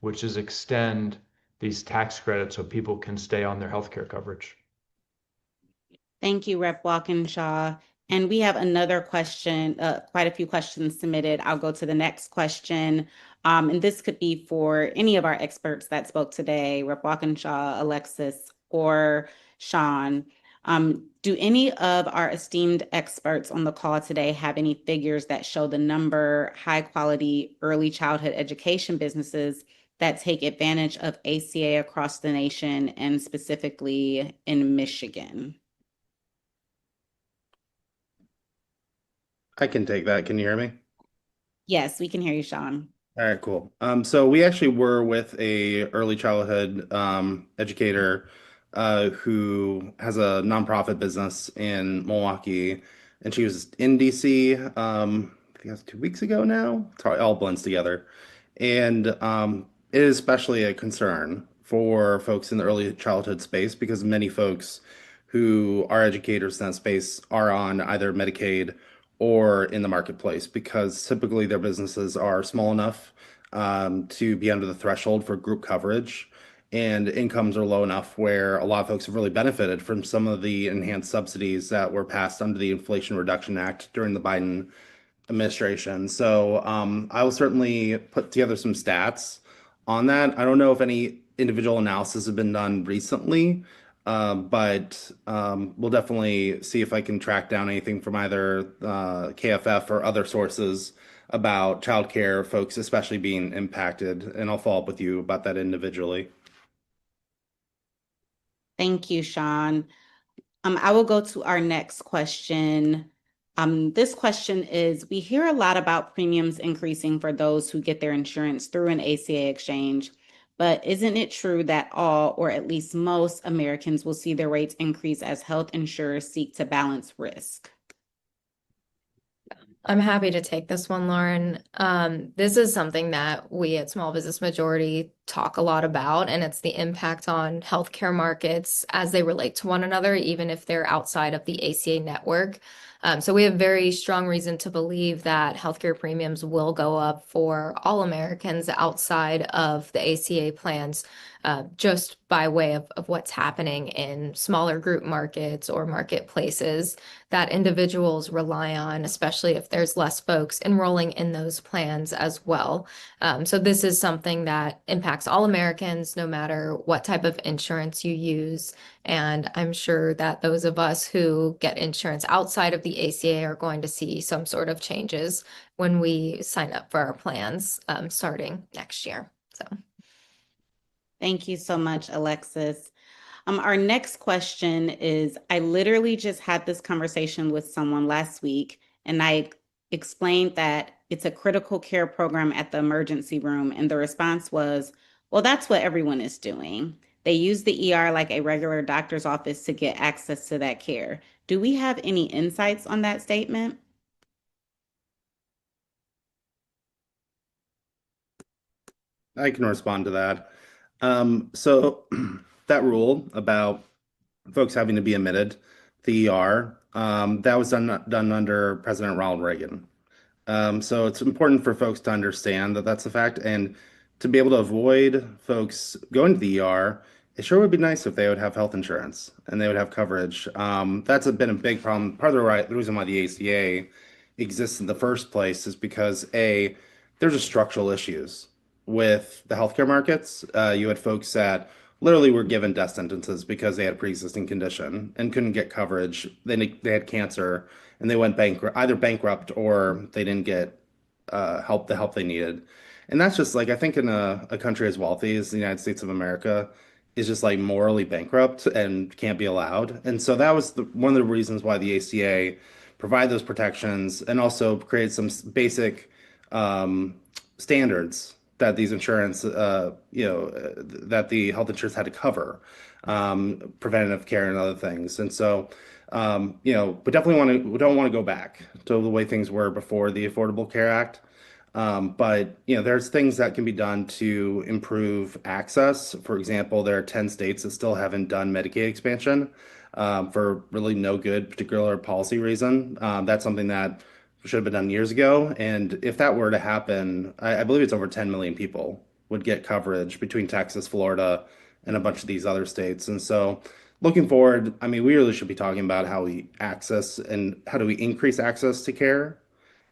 which is extend these tax credits so people can stay on their health care coverage. Thank you, Rep. Walkinshaw. And we have another question, quite a few questions submitted. I'll go to the next question. And this could be for any of our experts that spoke today, Rep. Walkinshaw, Alexis, or Sean. Do any of our esteemed experts on the call today have any figures that show the number high quality early childhood education businesses that take advantage of ACA across the nation and specifically in Michigan? I can take that. Can you hear me? Yes, we can hear you, Sean. All right, cool. So we actually were with a early childhood educator who has a nonprofit business in Milwaukee, and she was in DC. I think that's 2 weeks ago now. It all blends together, and it is especially a concern for folks in the early childhood space because many folks who are educators in that space are on either Medicaid or in the marketplace because typically their businesses are small enough to be under the threshold for group coverage, and incomes are low enough where a lot of folks have really benefited from some of the enhanced subsidies that were passed under the Inflation Reduction Act during the Biden administration. So I will certainly put together some stats on that. I don't know if any individual analysis has been done recently, but we'll definitely see if I can track down anything from either KFF or other sources about childcare folks, especially being impacted, and I'll follow up with you about that individually. Thank you, Sean. I will go to our next question. This question is, we hear a lot about premiums increasing for those who get their insurance through an ACA exchange, but isn't it true that all, or at least most Americans will see their rates increase as health insurers seek to balance risk? I'm happy to take this one, Lauren. This is something that we at Small Business Majority talk a lot about, and it's the impact on healthcare markets as they relate to one another, even if they're outside of the ACA network. So we have very strong reason to believe that healthcare premiums will go up for all Americans outside of the ACA plans, just by way of what's happening in smaller group markets or marketplaces that individuals rely on, especially if there's less folks enrolling in those plans as well. So this is something that impacts all Americans, no matter what type of insurance you use. And I'm sure that those of us who get insurance outside of the ACA are going to see some sort of changes when we sign up for our plans starting next year. So. Thank you so much, Alexis. Our next question is, I literally just had this conversation with someone last week, and I explained that it's a critical care program at the emergency room, and the response was, well, that's what everyone is doing. They use the ER like a regular doctor's office to get access to that care. Do we have any insights on that statement? I can respond to that. So that rule about folks having to be admitted to the ER, that was done under President Ronald Reagan. So it's important for folks to understand that that's a fact, and to be able to avoid folks going to the ER, it sure would be nice if they would have health insurance and they would have coverage. Been a big problem. Part of the reason why the ACA exists in the first place is because there's just structural issues with the healthcare markets. You had folks that literally were given death sentences because they had a pre-existing condition and couldn't get coverage. They had cancer and they went either bankrupt or they didn't get the help they needed. And that's just like, I think in a country as wealthy as the United States of America is just like morally bankrupt and can't be allowed. And so that was one of the reasons why the ACA provide those protections and also create some basic standards that these insurance, that the health insurance had to cover, preventative care and other things. And so, we we don't want to go back to the way things were before the Affordable Care Act. But there's things that can be done to improve access. For example, there are 10 states that still haven't done Medicaid expansion for really no good particular policy reason. That's something that should have been done years ago. And if that were to happen, I believe it's over 10 million people would get coverage between Texas, Florida, and a bunch of these other states. And so looking forward, I mean, we really should be talking about how we access and how do we increase access to care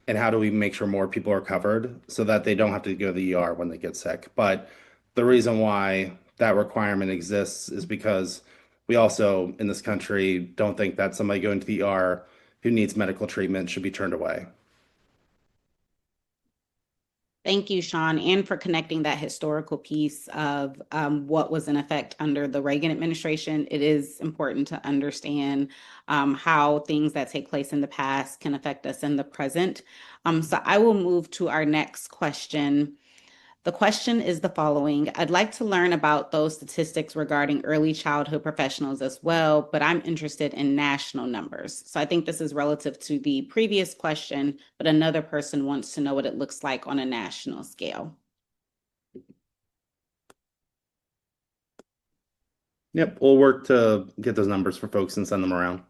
and how do we make sure more people are covered so that they don't have to go to the ER when they get sick. But the reason why that requirement exists is because we also in this country don't think that somebody going to the ER who needs medical treatment should be turned away. Thank you, Sean, and for connecting that historical piece of what was in effect under the Reagan administration. It is important to understand how things that take place in the past can affect us in the present. So I will move to our next question. The question is the following. I'd like to learn about those statistics regarding early childhood professionals as well, but I'm interested in national numbers. So I think this is relative to the previous question, but another person wants to know what it looks like on a national scale. Yep, we'll work to get those numbers for folks and send them around.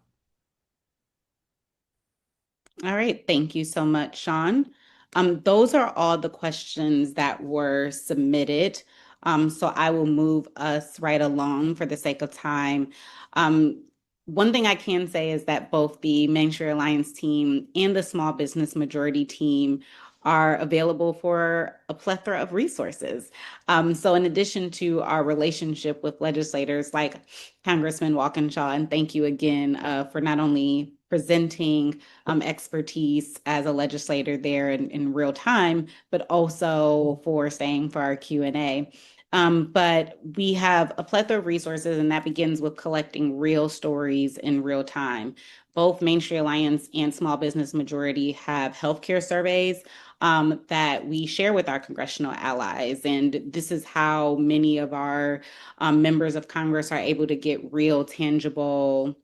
All right, thank you so much, Sean. Those are all the questions that were submitted. So I will move us right along for the sake of time. One thing I can say is that both the Main Street Alliance team and the Small Business Majority team are available for a plethora of resources. So in addition to our relationship with legislators like Congressman Walkinshaw, and thank you again for not only presenting expertise as a legislator there in real time, but also for staying for our Q&A. But we have a plethora of resources, and that begins with collecting real stories in real time. Both Main Street Alliance and Small Business Majority have healthcare surveys that we share with our congressional allies. And this is how many of our members of Congress are able to get real, tangible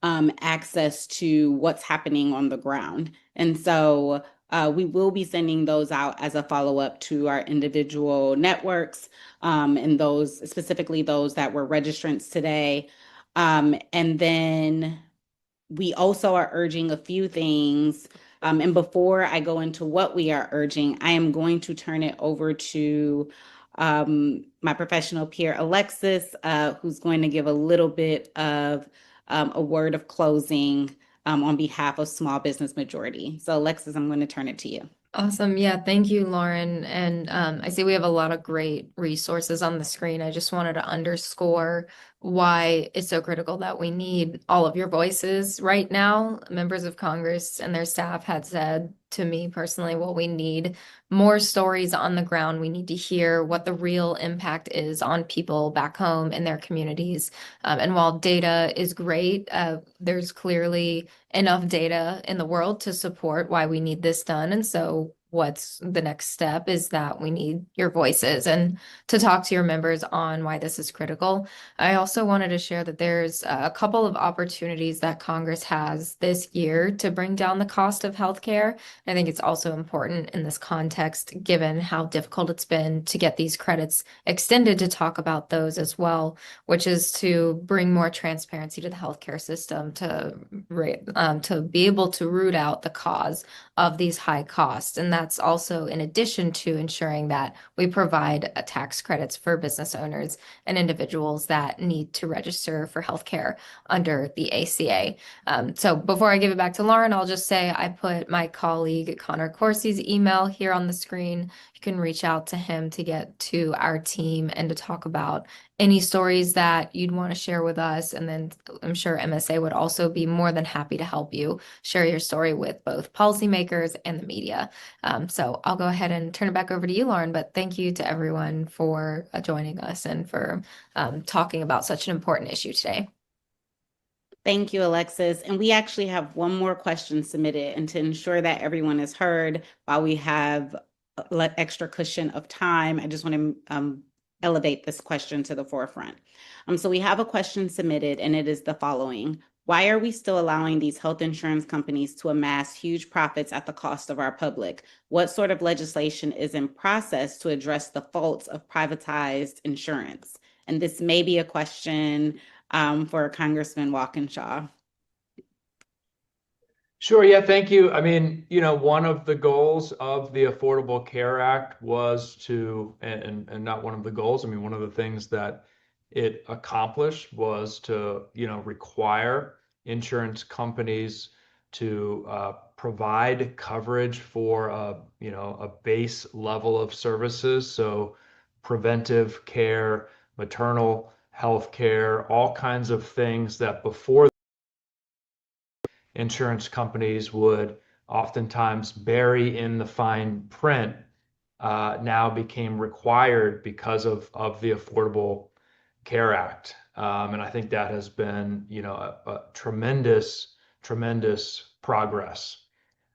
access to what's happening on the ground. And so we will be sending those out as a follow-up to our individual networks and those, specifically those that were registrants today. And then We also are urging a few things. And before I go into what we are urging, I am going to turn it over to my professional peer, Alexis, who's going to give a little bit of a word of closing on behalf of Small Business Majority. So, Alexis, I'm going to turn it to you. Awesome. Yeah, thank you, Lauren. And I see we have a lot of great resources on the screen. I just wanted to underscore why it's so critical that we need all of your voices right now. Members of Congress and their staff had said to me personally, well, we need more stories on the ground. We need to hear what the real impact is on people back home in their communities. And while data is great, there's clearly enough data in the world to support why we need this done. And so what's the next step is that we need your voices and to talk to your members on why this is critical. I also wanted to share that there's a couple of opportunities that Congress has this year to bring down the cost of healthcare. I think it's also important in this context, given how difficult it's been to get these credits extended, to talk about those as well, which is to bring more transparency to the healthcare system, to be able to root out the cause of these high costs. And that's also in addition to ensuring that we provide tax credits for business owners and individuals that need to register for healthcare under the ACA. So before I give it back to Lauren, I'll just say I put my colleague Connor Corsi's email here on the screen. You can reach out to him to get to our team and to talk about any stories that you'd want to share with us. And then I'm sure MSA would also be more than happy to help you share your story with both policymakers and the media. So I'll go ahead and turn it back over to you, Lauren, but thank you to everyone for joining us and for talking about such an important issue today. Thank you, Alexis. And we actually have one more question submitted. And to ensure that everyone is heard while we have extra cushion of time, I just want to elevate this question to the forefront. So we have a question submitted, and it is the following. Why are we still allowing these health insurance companies to amass huge profits at the cost of our public? What sort of legislation is in process to address the faults of privatized insurance? And this may be a question for Congressman Walkinshaw. Sure. Yeah. Thank you. I mean, one of the goals of the Affordable Care Act was to, and not one of the goals, I mean, one of the things that it accomplished was to, require insurance companies to provide coverage for a base level of services. So preventive care, maternal health care, all kinds of things that before insurance companies would oftentimes bury in the fine print, now became required because of the Affordable Care Act. And I think that has been, a tremendous progress.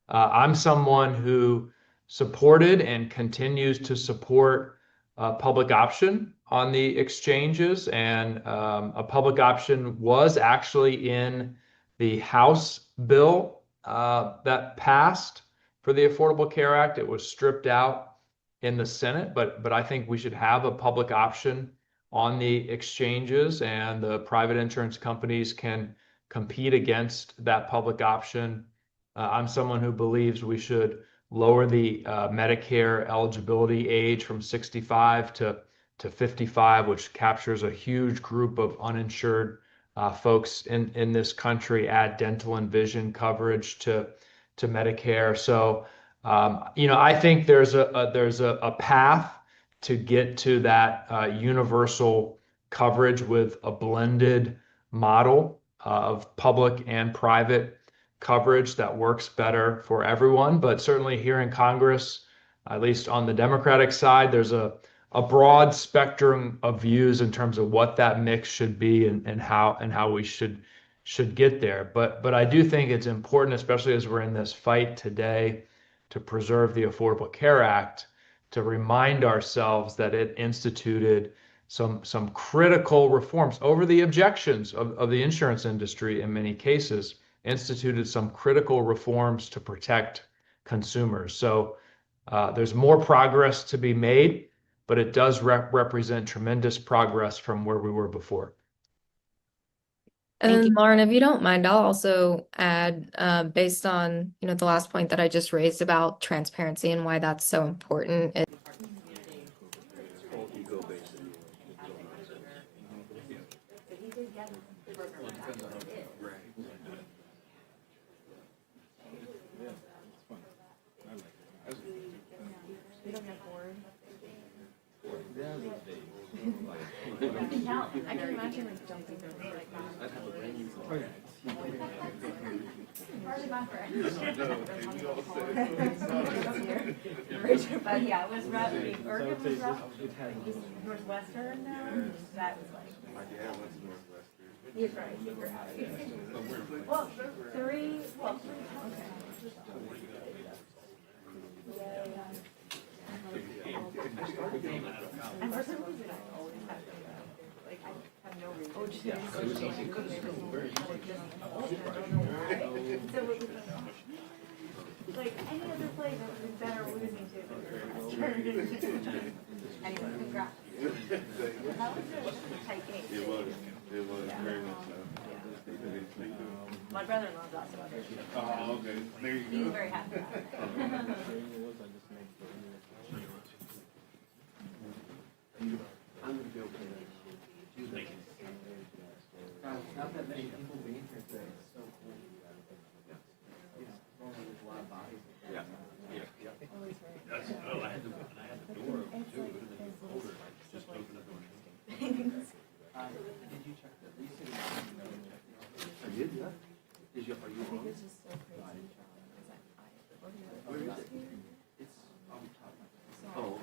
I'm someone who supported and continues to support public option on the exchanges, and a public option was actually in the House bill that passed for the Affordable Care Act. It was stripped out in the Senate, but I think we should have a public option on the exchanges, and the private insurance companies can compete against that public option. I'm someone who believes we should lower the Medicare eligibility age from 65 to 55, which captures a huge group of uninsured folks in this country, add dental and vision coverage to Medicare. So, I think there's a path to get to that universal coverage with a blended model of public and private coverage that works better for everyone. But certainly here in Congress, at least on the Democratic side, there's a broad spectrum of views in terms of what that mix should be and how we should get there. But I do think it's important, especially as we're in this fight today to preserve the Affordable Care Act, to remind ourselves that it instituted some critical reforms over the objections of the insurance industry in many cases, instituted some critical reforms to protect consumers. So there's more progress to be made, but it does represent tremendous progress from where we were before. And Thank you. then Lauren, if you don't mind, I'll also add, based on, the last point that I just raised about transparency and why that's so important. I can imagine like jumping through like But yeah, it was rough. Oregon was rough. East Northwestern now. That was like. He's right. You're out. Well, three. Okay. And for some reason, I always have to, like, I have no reason. Oh, just like any other place, I would be better losing to. Anyway, congrats. That was a tight game. It was very much so. My brother-in-law's also on there. Oh, okay. There you go. He's very happy about it. I'm gonna be okay. Thank you. Not that many people being here today. It's so cool. Normally there's a lot of bodies. Yeah. Oh, I had the door open too. It would have been colder. Just open the door. Did you check that? You said I did, yeah. Are you on? It's just so crazy. Where is it? It's on top. Oh.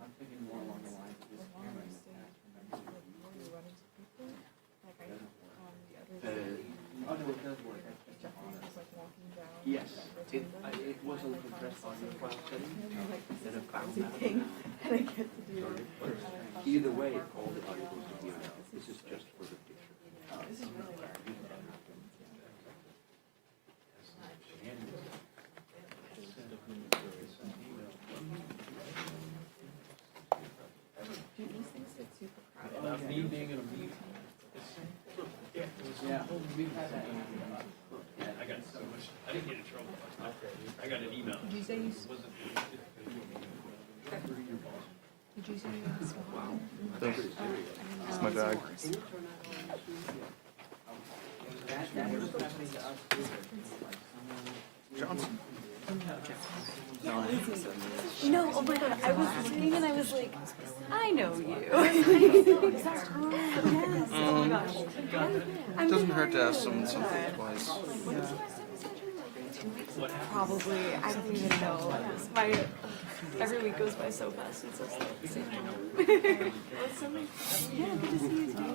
I'm thinking more along the lines of this camera. Oh no, it does work. Yes, it was a compressed audio file setting instead of found thing, and I get to do either way, all the audio goes to the email. This is just for the picture. This is really where me being in a meeting. Yeah, we've had that. I got so much. I didn't get in trouble. I got an email. Did you say you? Wasn't. Did you say you? Wow. Thanks. It's my bag. Johnson. No, oh my god, I was listening and I was like, I know you. Is that her? Yes. Oh my gosh. Doesn't hurt to ask someone something twice. Probably, I don't even know. My every week goes by so fast and so slow. Yeah, good to see you too.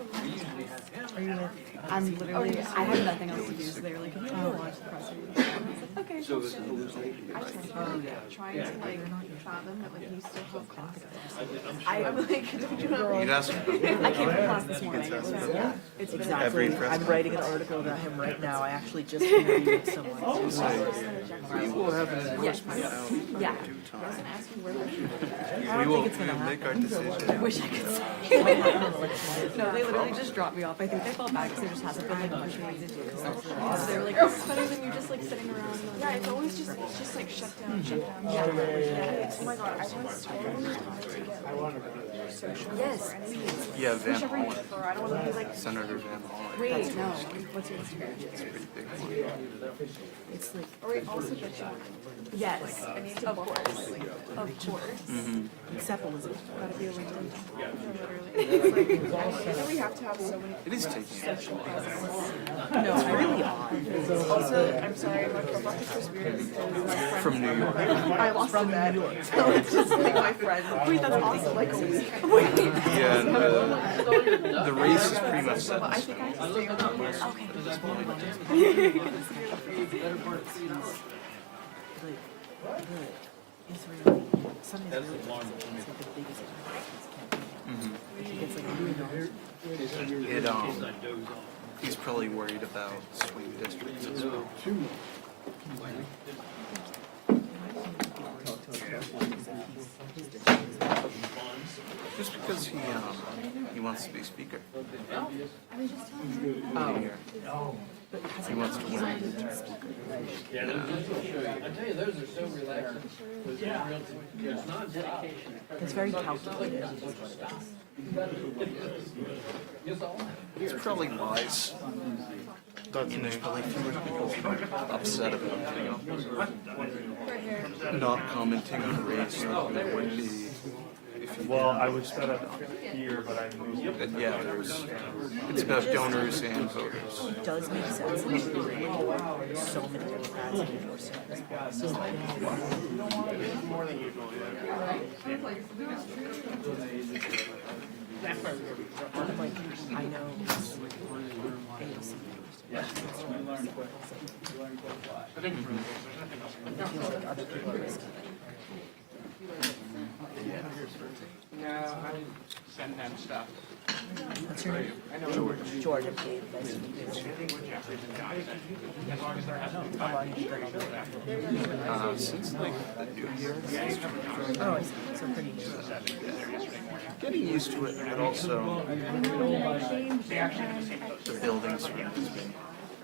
Are you with? I'm literally. I had nothing else to do, so they were like, "Can you watch the press release?" I was like, "Okay." So it's a hallucination. I just trying to like fathom that like you still have confidence. I'm like, don't you know? You'd ask I came to class this morning. Yeah, it's Exactly. I'm writing an article about him right now. I actually just interviewed someone. we will have an endorsement out Yeah. in due time. I don't think it's gonna happen. Make our decision. I wish I could say. No, they literally just dropped me off. I think they felt bad because there just hasn't been like much for me to do. So they were like, "This is better than you just like sitting around." Yeah, it's always just like shut down, shut down. Yeah. Oh my god, I want so many times to get like social. Yes, please. Yeah, Van Hollen. I don't want to be like Senator Van Hollen. Wait, no. What's your Instagram? It's a pretty big one. It's like. Or wait, also get you. Yes, I need to of course. Of course. Except Elizabeth. Gotta be a LinkedIn. Literally. I know we have to have so many. It is taking social presence. No, it's really odd. Also, I'm sorry, my profile picture is weird because my friend From New York. I lost from New York. So it's just like my friend. Wait, that's awesome. Like a week. Wait. Yeah, and the race is pretty much set But I in think stone. I have to stay on the list. Okay. At this point. Better part of students, like, the Israeli, Sunday's really it's like the biggest campaign. I think it's like $1 million. He's probably worried about swing districts as well. Just because he wants to be speaker. Oh. He wants to win. Yeah. I tell you, those are so relaxing. It's not dedication. It's very calculated. It's probably wise. There's probably fewer people upset about not commenting on race than there would be. Well, I was set up here, but I moved. Yeah, it's about donors and voters. It does make sense. So many Democrats endorse him. More than usual, I'm like, I know AOC. Yeah. It feels like other people are risky. No, I didn't send them stuff. What's your name? George. Nice to meet you. How long have you been on the Since like the new year. Oh, I see. So pretty new. Getting used to it, but also the building surrounds me.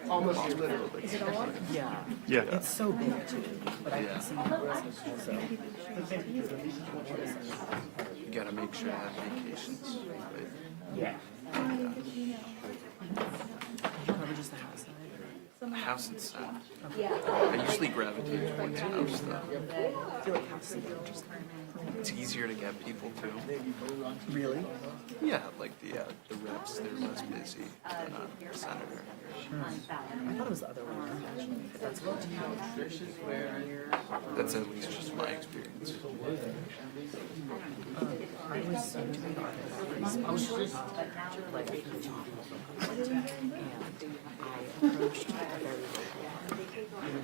Almost literally. Yeah. Yeah. It's so big too, but I can see how it's also. You gotta make sure I have vacations. Right? Yeah. You cover just the house side? House and Senate. I usually gravitate towards house though. I feel like house is more interesting. It's easier to get people too. Really? Yeah, like the reps, they're less busy than a senator. I thought it was the other way around actually, but that's good to know. That's at least just my experience. I was doing art speech like a few times, and I approached a very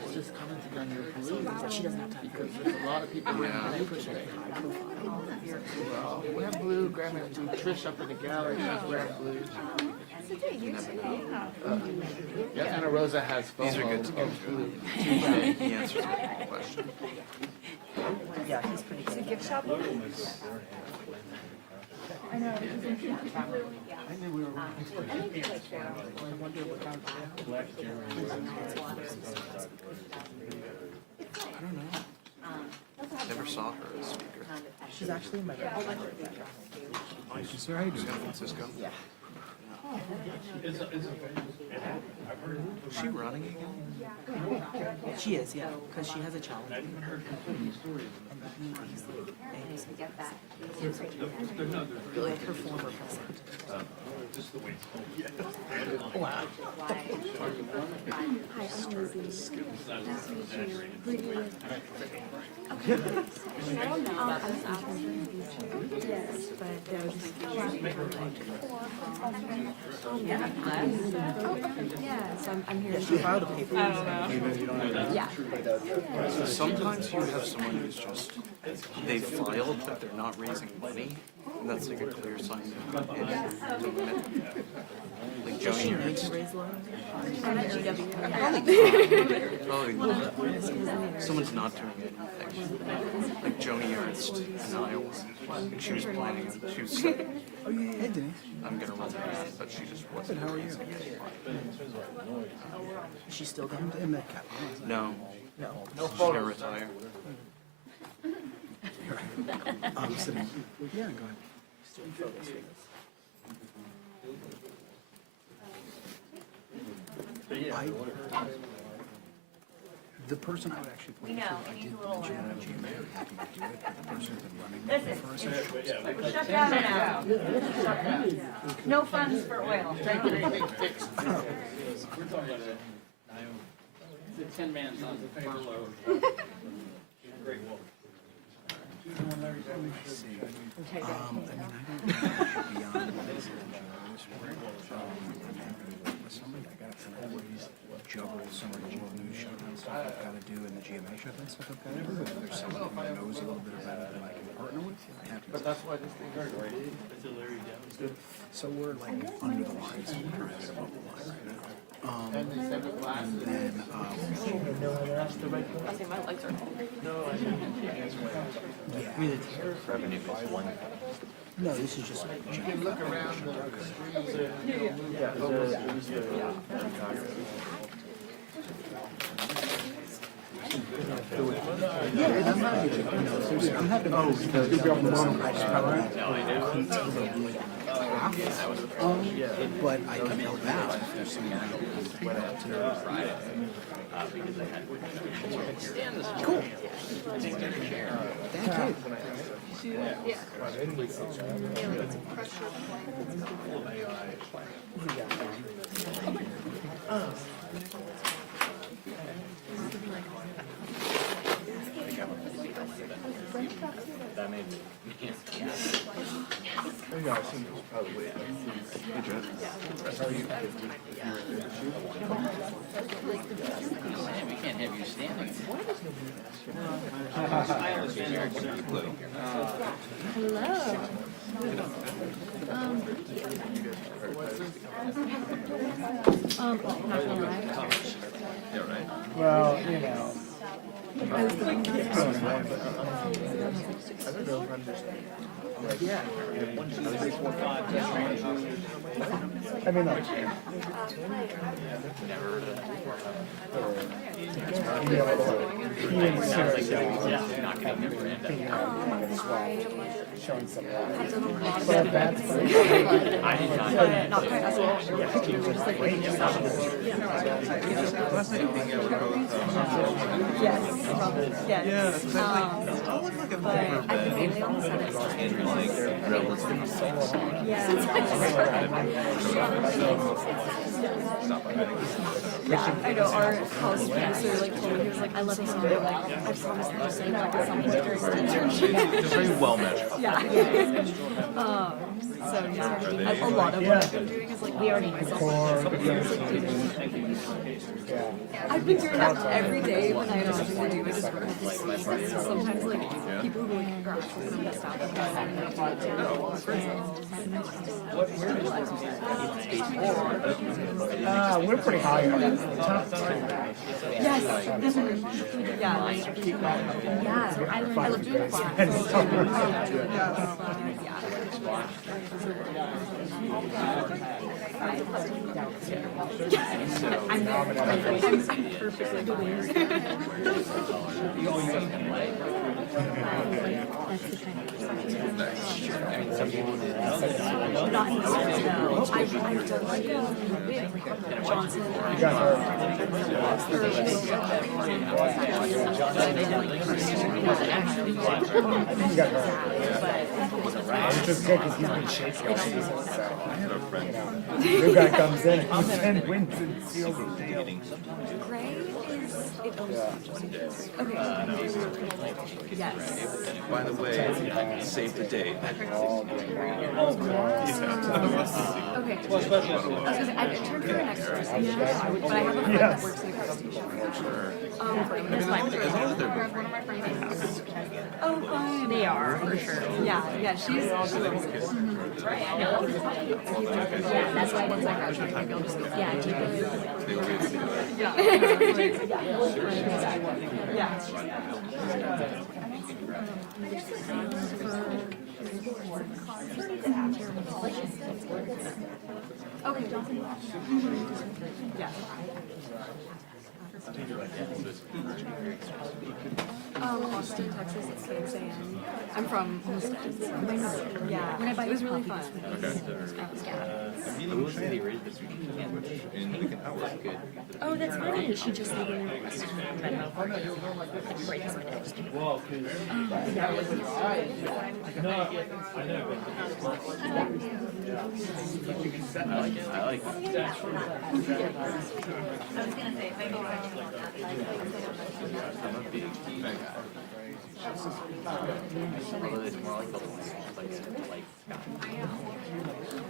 It's just commenting on your blue. but she doesn't have time for There's a lot of people who and I have approached it high profile. wear blue. Grandma do Trish up in the gallery. She's wearing blue. Yeah, Anna Rosa has These are FOMO good to go of blue. through. He answers my question. Yeah, he's pretty good. Gift shop. I know. I knew we were I wonder what kind I don't know. Never saw her as speaker. She's actually my grandmother. Sir, how you doing? San Francisco? Yeah. Is she running again? She is, yeah, because she has a child. And he's like her former president. Wow. Hi, I'm Lizzie. Nice to meet you. Who are you with? Okay. I don't know. Yes, but there was just a lot of people yeah. Yeah, so I'm here. Yeah, she filed a paper. I don't know. Yeah. Sometimes you have someone who's just, they filed, but they're not raising money. And that's like a clear sign of like Does she Joni need to Ernst. raise loans? Probably someone's not doing anything. Like Joni Ernst in Iowa. Like she was planning, she was like, Oh, yeah, hey, Denise. I'm gonna run again, but she just wasn't. How are you? Is she still going to Metcalf? No. No. She's gonna retire. Sitting. Yeah, go ahead. Just doing photos for this. The person I would actually We know, it needs a little. happy to do it, but the person who's been running Listen, for us we're shut down now. Shut down. No funds for oil. Oh. We're talking about it. The 10-man furlough. Great wolf. I mean, I don't know if it should be on this. Somebody I got to always juggle some of the world news shut and stuff I've got to do and the GMA shut and stuff I've got to do. But if there's someone who knows a little bit about it that I can partner with, I'm happy. But that's why this thing is great. So we're like under the line, so we're trying to get above the line right now. And they send us last. And then I think my legs are No, I yeah. Revenue is one. No, this is just like. You can look around the streets and, Yeah, I'm not, you have to. Oh, but I can help out if there's someone who's Friday. Cool. Thank you. That made me. Yeah, I assume it was probably. Hey, Jeff. How are you? We can't have you standing. Not gonna lie. Well, you know. I was thinking Yeah. I mean, like. Showing some but that's not quite as well. Yes. Yes. But I think they only said it's yeah, I know. Our college professor like told me, he was like, I love you so much. Like, I just promised them to say like something during the internship. Just very well measured. Yeah. So yeah, a lot of what I've been doing is like we already I've been doing that every day when I don't have to do it. Just work with this. So sometimes like people who like are actually from the south of we're pretty high on it. yes. Yeah. Yeah. I lived in class. I'm perfectly I've done like Johnson. You got her. Which is good because he's been shaky all season, so new guy comes in and wins and seals the deal. Gray is okay. Yes. By the way, save the date. Okay. I was gonna say, I've interned for an extra station, but I have a friend that works in a car station. That's fine. Oh, fine. They are, for sure. Yeah, she's yeah, that's why I didn't like her. Maybe I'll just yeah, keep Okay. Yeah. Austin, Texas. It's KXAN. I'm from Homestead. Yeah. It was really fun. Oh, that's funny. She just made a request. I like it. I'm a big guy. Although it's more like the like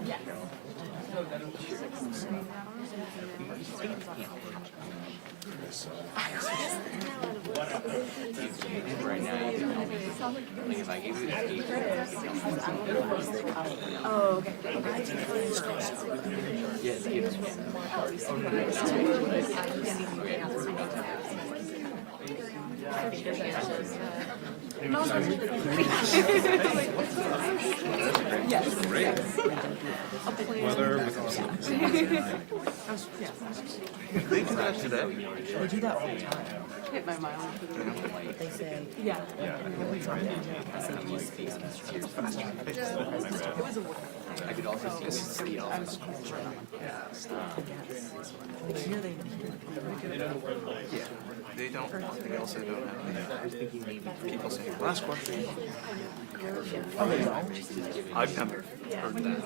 yeah. Right now, like if I give you oh, okay. Yes, give Yes. Great. A plan. Weather They do that today. They do that all the time. Hit my mileage for the week. They say, Yeah. every time I say use space constraints faster. It was a work. I could also see this is the I was office. Here they Yeah, they don't, they also don't have the people saying, last question. Oh, they don't? I've never heard that.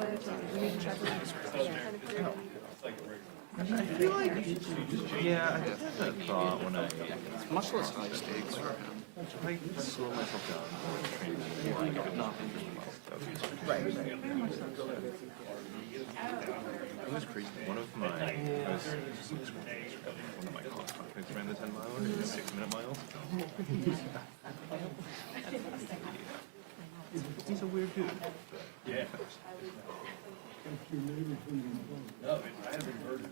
I feel like yeah, I just had that thought when I It's much less high stakes for him. like slow myself down before training. Like, if not thinking about Right. it was crazy. One of my college classmates ran the 10 miler in 6-minute miles. He's a weird dude. Yeah. No, I haven't heard it.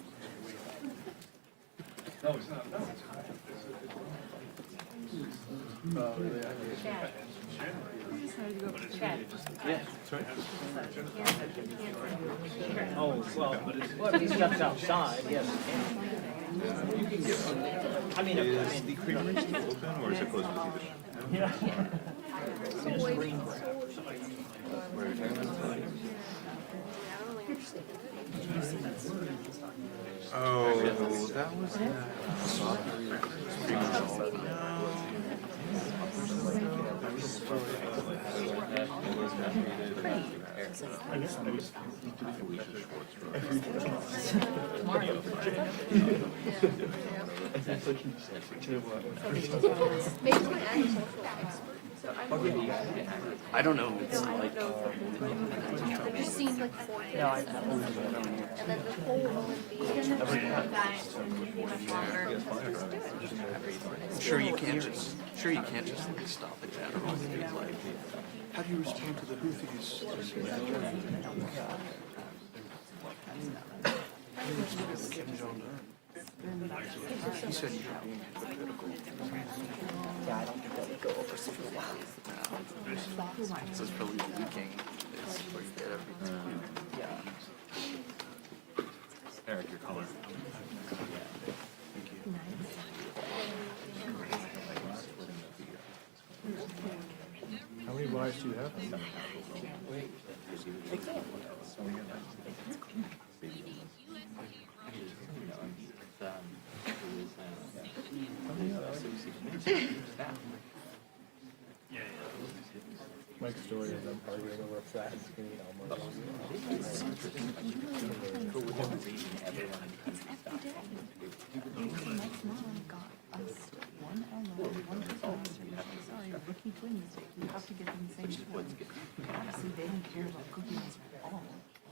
No, it's not. No, it's not. Yeah, that's right. Oh, well, if he steps outside, yes. You can get one. I mean, Is the creamery still open or is it closed for the yeah. Oh, that was I don't know. It's like, It seemed like 4 days. No, I And then the whole Olympiad that would be much longer. sure you can't just like stop at that or anything. Like, how do you respond to the Houthis? Kim Jong-un. He said you're being hypocritical. Yeah, I don't think that would go over super well. This is probably leaking. It's where you get everything. Eric, your color. How many wives do you have? Mike's story is I'm arguing over a flat screen almost. Mike's mom got us one LO, one sorry, rookie twins, you have to get them the same sport. Obviously, they don't care about cookies at all.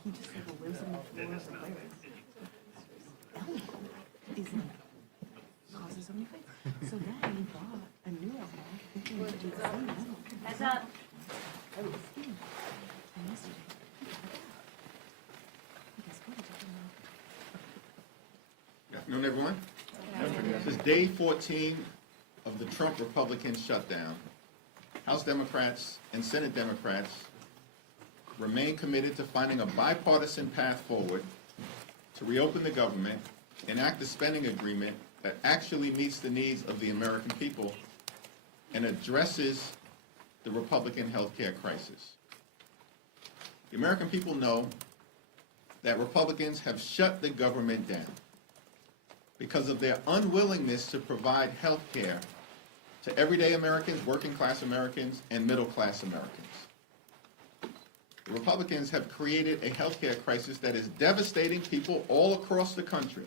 He just sort of lives on the floors of theirs. Elmo is like, causes so many fights. So then he bought a new Elmo, thinking it would be the same Elmo. Heads up. And yesterday, guess what? He took him out. Good afternoon, everyone. This is day 14 of the Trump Republican shutdown. House Democrats and Senate Democrats remain committed to finding a bipartisan path forward to reopen the government, enact a spending agreement that actually meets the needs of the American people and addresses the Republican health care crisis. The American people know that Republicans have shut the government down because of their unwillingness to provide health care to everyday Americans, working class Americans, and middle class Americans. The Republicans have created a health care crisis that is devastating people all across the country.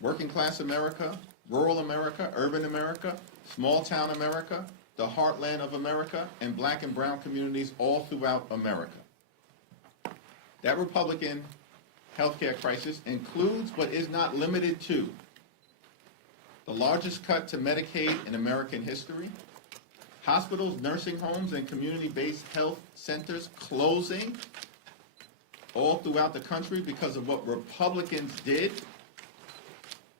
Working class America, rural America, urban America, small town America, the heartland of America, and black and brown communities all throughout America. That Republican healthcare crisis includes, but is not limited to, the largest cut to Medicaid in American history, hospitals, nursing homes, and community-based health centers closing all throughout the country because of what Republicans did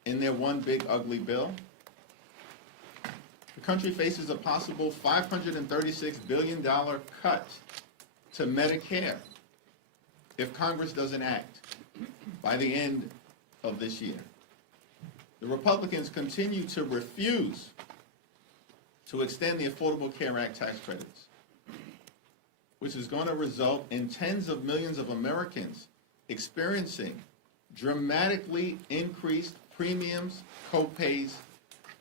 in their one big ugly bill. The country faces a possible $536 billion cut to Medicare if Congress doesn't act by the end of this year. The Republicans continue to refuse to extend the Affordable Care Act tax credits, which is going to result in tens of millions of Americans experiencing dramatically increased premiums, co-pays,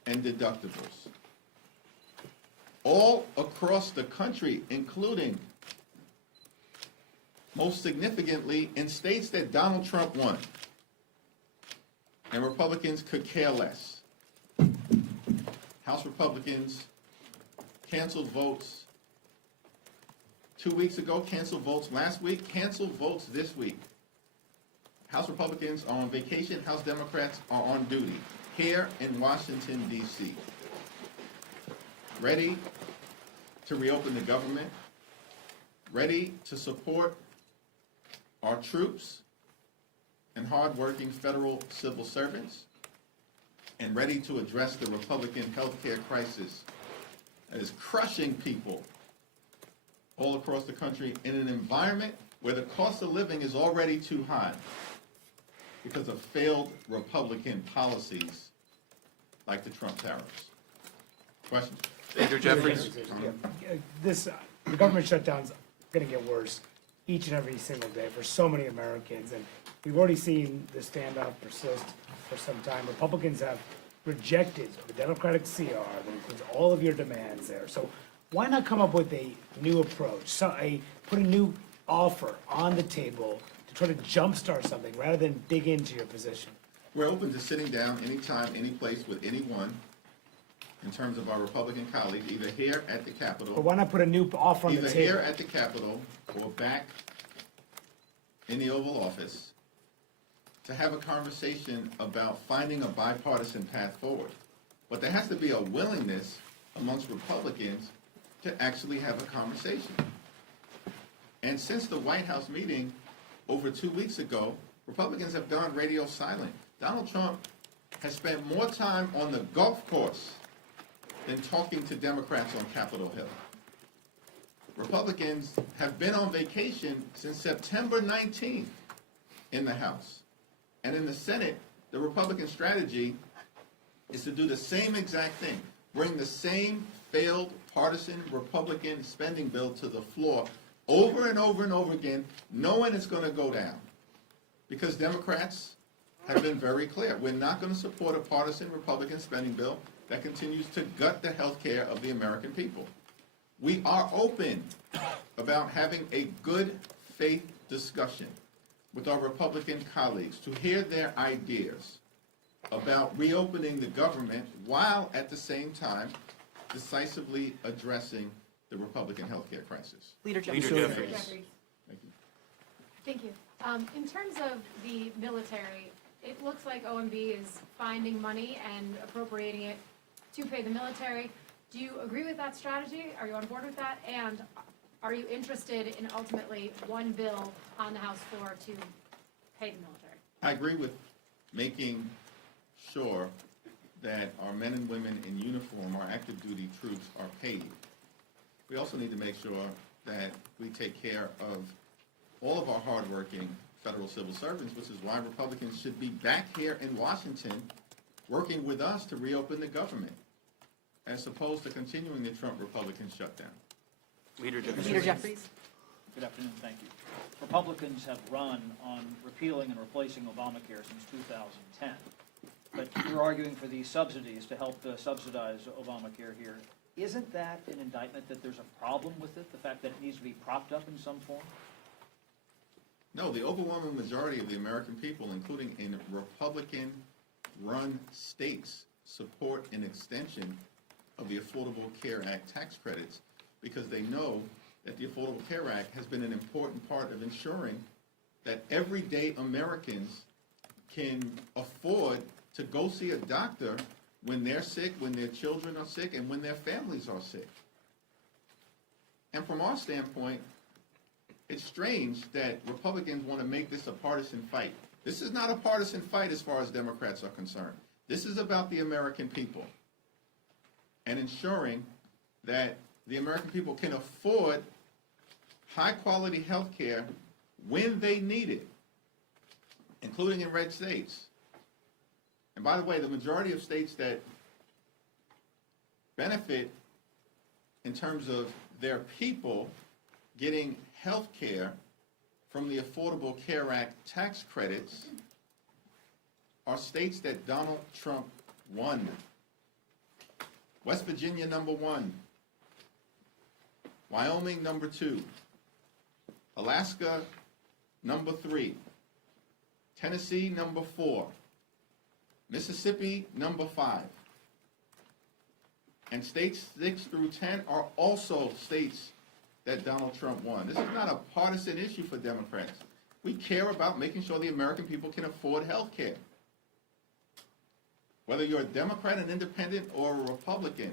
and deductibles. All across the country, including, most significantly, in states that Donald Trump won, and Republicans could care less. House Republicans canceled votes 2 weeks ago, canceled votes last week, canceled votes this week. House Republicans are on vacation, House Democrats are on duty here in Washington, D.C., ready to reopen the government, ready to support our troops and hardworking federal civil servants, and ready to address the Republican healthcare crisis that is crushing people all across the country in an environment where the cost of living is already too high because of failed Republican policies like the Trump tariffs. Questions? Senator Jeffries. The government shutdown's going to get worse each and every single day for so many Americans, and we've already seen the standoff persist for some time. Republicans have rejected the Democratic CR that includes all of your demands there. So why not come up with a new approach, put a new offer on the table to try to jumpstart something rather than dig into your position? We're open to sitting down anytime, any place with anyone in terms of our Republican colleagues, either here at the Capitol. But why not put a new offer on the Either table? here at the Capitol or back in the Oval Office to have a conversation about finding a bipartisan path forward. But there has to be a willingness amongst Republicans to actually have a conversation. And since the White House meeting over 2 weeks ago, Republicans have gone radio silent. Donald Trump has spent more time on the golf course than talking to Democrats on Capitol Hill. Republicans have been on vacation since September 19th in the House. And in the Senate, the Republican strategy is to do the same exact thing, bring the same failed partisan Republican spending bill to the floor over and over and over again, knowing it's going to go down. Because Democrats have been very clear. We're not going to support a partisan Republican spending bill that continues to gut the health care of the American people. We are open about having a good faith discussion with our Republican colleagues to hear their ideas about reopening the government while at the same time decisively addressing the Republican health care crisis. Leader Jeffries. Thank you. Thank you. In terms of the military, it looks like OMB is finding money and appropriating it to pay the military. Do you agree with that strategy? Are you on board with that? And are you interested in ultimately one bill on the House floor to pay the military? I agree with making sure that our men and women in uniform, our active duty troops, are paid. We also need to make sure that we take care of all of our hardworking federal civil servants, which is why Republicans should be back here in Washington working with us to reopen the government, as opposed to continuing the Trump Republican shutdown. Leader Jeffries. Leader Jeffries. Good afternoon, thank you. Republicans have run on repealing and replacing Obamacare since 2010. But you're arguing for these subsidies to help subsidize Obamacare here. Isn't that an indictment that there's a problem with it, the fact that it needs to be propped up in some form? No, the overwhelming majority of the American people, including in Republican-run states, support an extension of the Affordable Care Act tax credits because they know that the Affordable Care Act has been an important part of ensuring that everyday Americans can afford to go see a doctor when they're sick, when their children are sick, and when their families are sick. And from our standpoint, it's strange that Republicans want to make this a partisan fight. This is not a partisan fight as far as Democrats are concerned. This is about the American people. and ensuring that the American people can afford high-quality health care when they need it, including in red states. And by the way, the majority of states that benefit in terms of their people getting health care from the Affordable Care Act tax credits are states that Donald Trump won. West Virginia, number 1. Wyoming, number 2. Alaska, number 3. Tennessee, number 4. Mississippi, number 5. And states 6 through 10 are also states that Donald Trump won. This is not a partisan issue for Democrats. We care about making sure the American people can afford health care. Whether you're a Democrat, an independent, or a Republican,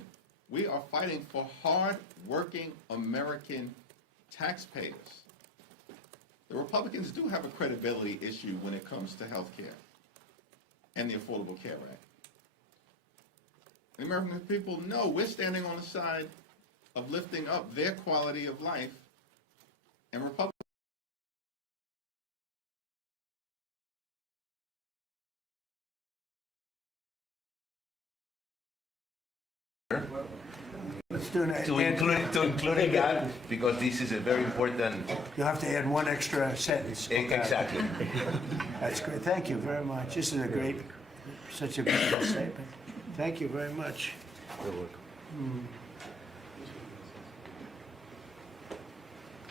we are fighting for hard-working American taxpayers. The Republicans do have a credibility issue when it comes to health care and the Affordable Care Act. The American people know we're standing on the side of lifting up their quality of life, and Republicans. Let's do it. To including that, because this is a very important. You have to add one extra sentence. Exactly. That's great. Thank you very much. This is a great, such a beautiful statement. Thank you very much. You're welcome.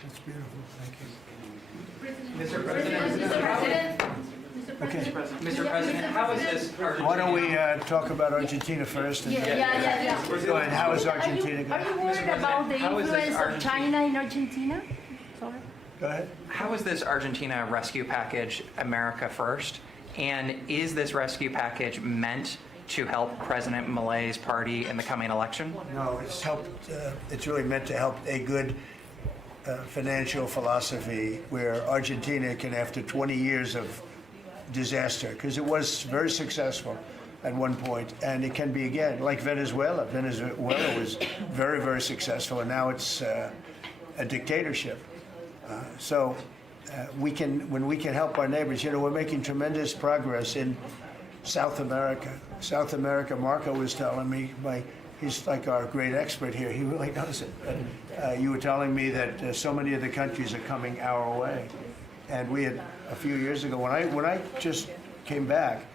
That's beautiful. Thank you. Mr. President. Okay. Mr. President, how is this Argentina? Why don't we talk about Argentina first? And Yeah. Go ahead. How is Argentina Are you worried about the influence of China in Argentina? Sorry. Go ahead. How is this Argentina rescue package America first? And is this rescue package meant to help President Milei's party in the coming election? No, it's really meant to help a good financial philosophy where Argentina can, after 20 years of disaster, because it was very successful at one point, and it can be again, like Venezuela. Venezuela was very, very successful, and now it's a dictatorship. So when we can help our neighbors, we're making tremendous progress in South America. South America, Marco was telling me, he's like our great expert here. He really knows it. You were telling me that so many of the countries are coming our way. And we had, a few years ago, when I just came back,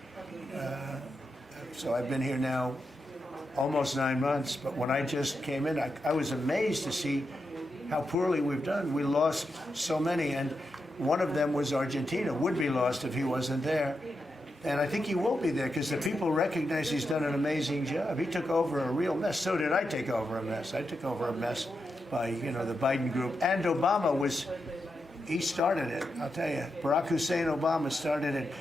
so I've been here now almost 9 months, but when I just came in, I was amazed to see how poorly we've done. We lost so many, and one of them was Argentina, would be lost if he wasn't there. And I think he will be there because the people recognize he's done an amazing job. He took over a real mess. So did I take over a mess. I took over a mess by, the Biden group. And Obama he started it, I'll tell you. Barack Hussein Obama started it.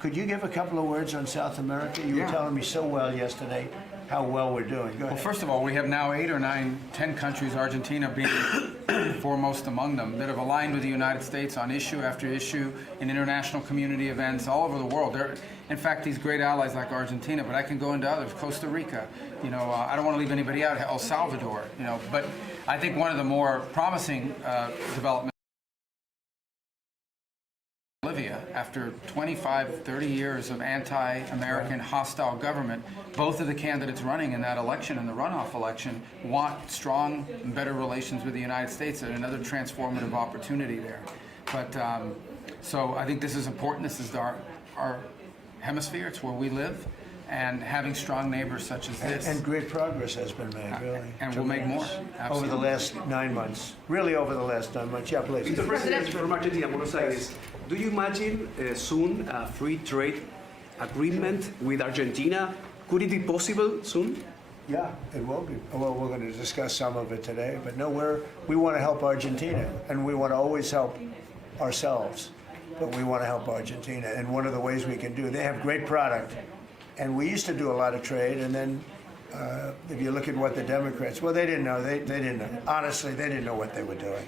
Could you give a couple of words on South America? You were telling me so well yesterday how well we're doing. Go ahead. Well, first of all, we have now 8 or 9, 10 countries, Argentina being foremost among them, that have aligned with the United States on issue after issue in international community events all over the world. They're, in fact, these great allies like Argentina, but I can go into others, Costa Rica, I don't want to leave anybody out, El Salvador, but I think one of the more promising developments Bolivia, after 25, 30 years of anti-American hostile government, both of the candidates running in that election and the runoff election want strong and better relations with the United States and another transformative opportunity there. But so I think this is important. This is our hemisphere. It's where we live. And having strong neighbors such as this. And great progress has been made, really. And we'll make more. Absolutely. Over the last 9 months. Really over the last 9 months. Yeah, please. Mr. President, from Argentina, Buenos Aires. Do you imagine soon a free trade agreement with Argentina? Could it be possible soon? Yeah, it will be. Well, we're going to discuss some of it today. But no, we want to help Argentina. And we want to always help ourselves. But we want to help Argentina. And one of the ways we can do, they have great product. And we used to do a lot of trade, and then if you look at what the Democrats, well, they didn't know. They didn't know. Honestly, they didn't know what they were doing.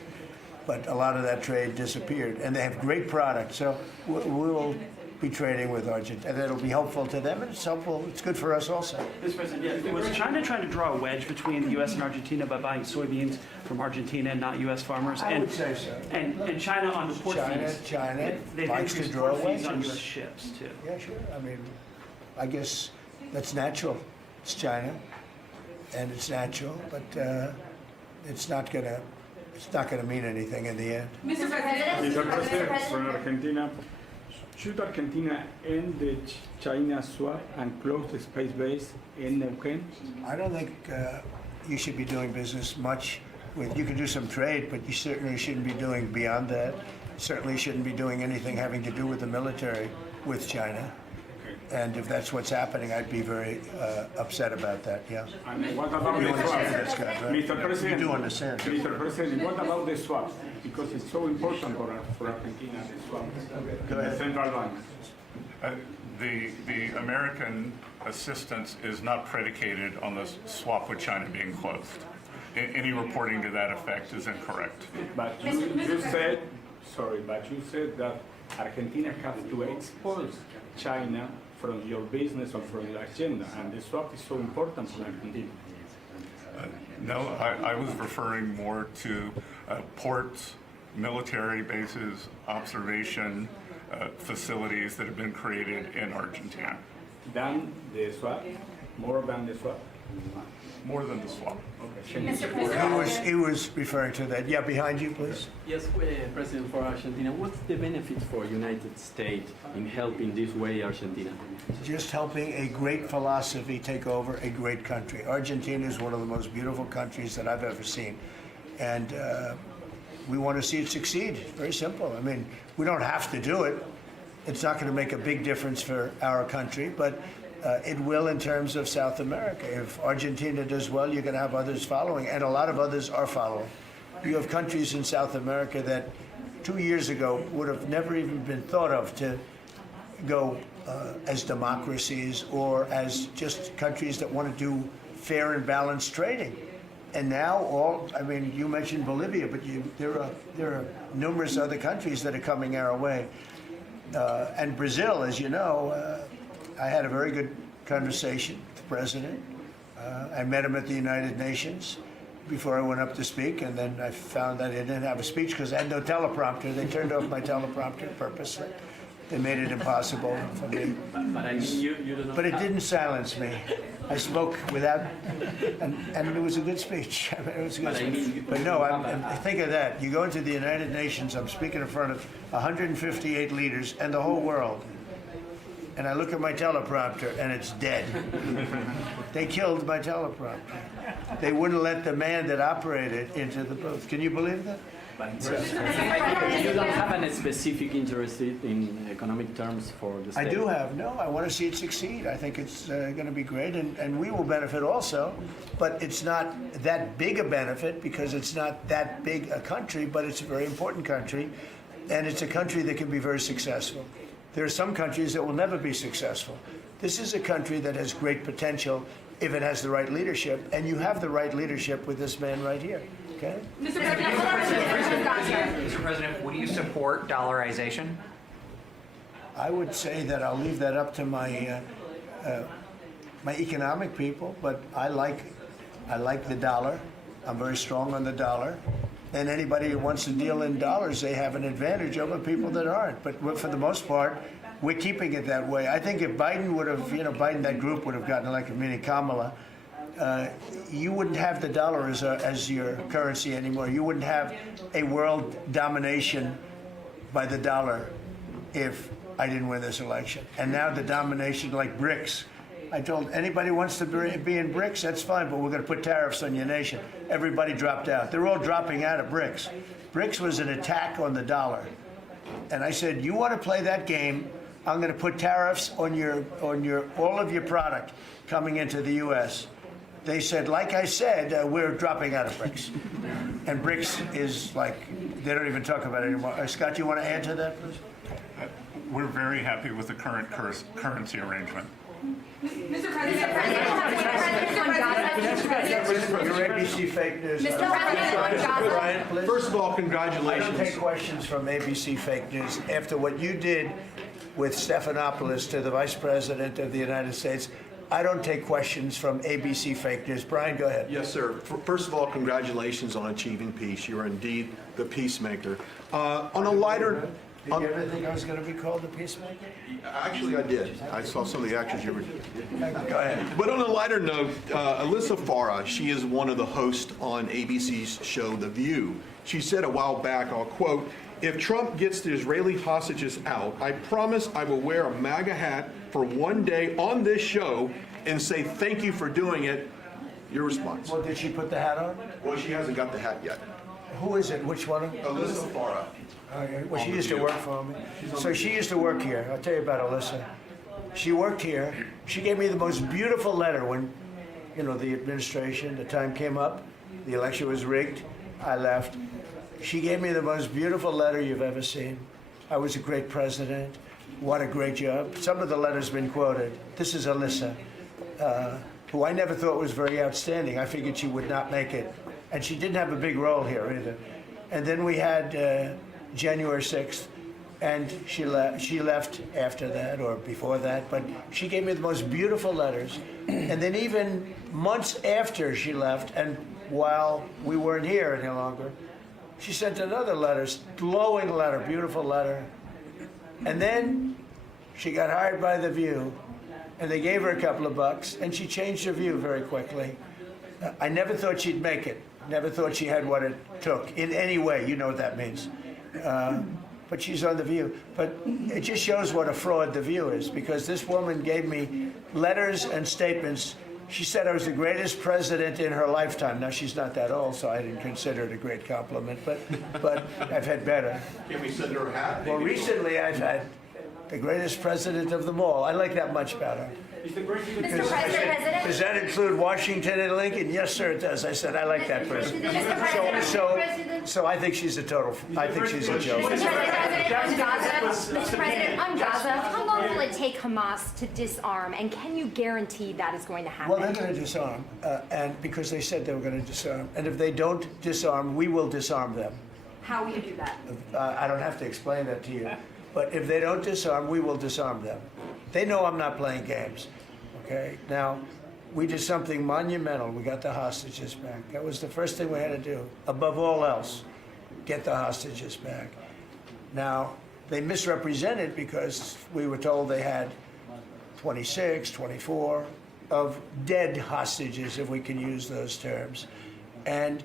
But a lot of that trade disappeared, and they have great product. So we'll be trading with Argentina. And it'll be helpful to them, and it's helpful. It's good for us also. Mr. President, yeah, was China trying to draw a wedge between the U.S. and Argentina by buying soybeans from Argentina and not U.S. farmers? I would say so. And China on the port fees. China they've likes to increased draw port fees on wedges. U.S. ships too. Yeah, sure. I mean, I guess that's natural. It's China, and it's natural, but it's not gonna mean anything in the end. Mr. President, from Argentina, should Argentina end the China swap and close the space base in Neuquén? I don't think you should be doing business much with. You can do some trade, but you certainly shouldn't be doing beyond that. Certainly shouldn't be doing anything having to do with the military with China. And if that's what's happening, I'd be very upset about that, yeah. And what about You the swap? understand this, guy, right? Mr. President, You do understand. Mr. President, what about the swap? Because it's so important for Argentina, the swap. Go The ahead. central bank. The American assistance is not predicated on the swap with China being closed. Any reporting to that effect is incorrect. But you said, but you said that Argentina has to expose China from your business or from your agenda, and the swap is so important for Argentina. No, I was referring more to ports, military bases, observation facilities that have been created in Argentina. Than the swap? More than the swap? More than the swap. Okay. He was referring to that. Yeah, behind you, please. Yes, President, for Argentina, what's the benefit for United States in helping this way Argentina? Just helping a great philosophy take over a great country. Argentina is one of the most beautiful countries that I've ever seen. And we want to see it succeed. Very simple. I mean, we don't have to do it. It's not going to make a big difference for our country, but it will in terms of South America. If Argentina does well, you're going to have others following, and a lot of others are following. You have countries in South America that 2 years ago would have never even been thought of to go as democracies or as just countries that want to do fair and balanced trading. And now you mentioned Bolivia, but there are numerous other countries that are coming our way. And Brazil, as you know, I had a very good conversation with the president. I met him at the United Nations before I went up to speak, and then I found that I didn't have a speech because I had no teleprompter. They turned off my teleprompter purposely. They made it impossible for me. But it didn't silence me. I spoke without, and it was a good speech. I mean, it was a good speech. But no, think of that. You go into the United Nations, I'm speaking in front of 158 leaders and the whole world. And I look at my teleprompter and it's dead. They killed my teleprompter. They wouldn't let the man that operated into the booth. Can you believe that? You don't have any specific interest in economic terms for the state? I do have. No, I want to see it succeed. I think it's going to be great, and we will benefit also. But it's not that big a benefit because it's not that big a country, but it's a very important country, and it's a country that can be very successful. There are some countries that will never be successful. This is a country that has great potential if it has the right leadership, and you have the right leadership with this man right here. Okay? Mr. President, would you support dollarization? I would say that I'll leave that up to my my economic people, but I like the dollar. I'm very strong on the dollar. And anybody who wants to deal in dollars, they have an advantage over people that aren't. But for the most part, we're keeping it that way. I think if Biden would have, that group would have gotten elected, meaning Kamala, you wouldn't have the dollar as your currency anymore. You wouldn't have a world domination by the dollar if I didn't win this election. And now the domination like BRICS. I told anybody who wants to be in BRICS, that's fine, but we're going to put tariffs on your nation. Everybody dropped out. They're all dropping out of BRICS. BRICS was an attack on the dollar. And I said, you want to play that game, I'm going to put tariffs on all of your product coming into the U.S. They said, like I said, we're dropping out of BRICS. And BRICS is like, they don't even talk about it anymore. Scott, you want to add to that, please? We're very happy with the current currency arrangement. Mr. President, your ABC fake news. Mr. President, Brian, please. First of all, congratulations. I don't take questions from ABC fake news. After what you did with Stephanopoulos to the Vice President of the United States. I don't take questions from ABC fake news. Brian, go ahead. Yes, sir. First of all, congratulations on achieving peace. You are indeed the peacemaker. On a lighter... Did you ever think I was going to be called a peacemaker? Actually, I did. I saw some of the actions you were... Go ahead. But on a lighter note, Alyssa Farah, she is one of the hosts on ABC's show The View. She said a while back, I'll quote, "If Trump gets the Israeli hostages out, I promise I will wear a MAGA hat for one day on this show and say thank you for doing it." Your response? Well, did she put the hat on? Well, she hasn't got the hat yet. Who is it? Which one? Alyssa Farah. Well, she used to work for me. So she used to work here. I'll tell you about Alyssa. She worked here. She gave me the most beautiful letter when, you know, the administration, the time came up, the election was rigged, I left. She gave me the most beautiful letter you've ever seen. I was a great president. What a great job. Some of the letters been quoted. This is Alyssa, who I never thought was very outstanding. I figured she would not make it. And she didn't have a big role here either. And then we had January 6th, and she left after that or before that, but she gave me the most beautiful letters. And then even months after she left, and while we weren't here any longer, she sent another letter, glowing letter, beautiful letter. And then she got hired by The View, and they gave her a couple of bucks, and she changed her view very quickly. I never thought she'd make it. Never thought she had what it took in any way. You know what that means. But she's on The View. But it just shows what a fraud The View is, because this woman gave me letters and statements. She said I was the greatest president in her lifetime. Now, she's not that old, so I didn't consider it a great compliment, but I've had better. Can we send her a hat? Well, recently I've had the greatest president of them all. I like that much better. Mr. President? Does that include Washington and Lincoln? Yes, sir, it does. I said, I like that person. So I think she's a total, I think she's a joke. Mr. President, on Gaza, how long will it take Hamas to disarm, and can you guarantee that is going to happen? Well, they're going to disarm, and because they said they were going to disarm. And if they don't disarm, we will disarm them. How will you do that? I don't have to explain that to you. But if they don't disarm, we will disarm them. They know I'm not playing games, okay? Now, we did something monumental. We got the hostages back. That was the first thing we had to do. Above all else, get the hostages back. Now, they misrepresented because we were told they had 26, 24 of dead hostages, if we can use those terms. And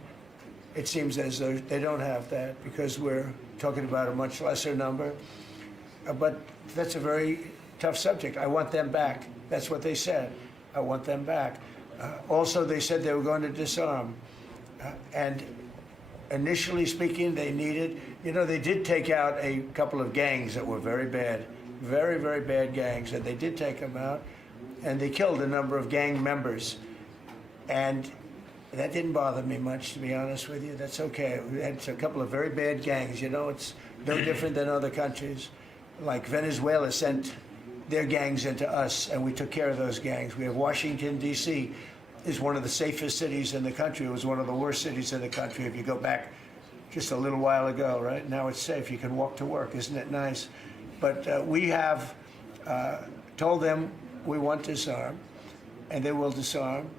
it seems as though they don't have that because we're talking about a much lesser number. But that's a very tough subject. I want them back. That's what they said. I want them back. Also, they said they were going to disarm. And initially speaking, they needed, you know, they did take out a couple of gangs that were very bad, very, very bad gangs, and they did take them out, and they killed a number of gang members. And that didn't bother me much, to be honest with you. That's okay. We had a couple of very bad gangs. You know, it's no different than other countries. Like Venezuela sent their gangs into us, and we took care of those gangs. We have Washington, D.C. is one of the safest cities in the country. It was one of the worst cities in the country if you go back just a little while ago, right? Now it's safe. You can walk to work. Isn't it nice? But we have told them we want to disarm, and they will disarm.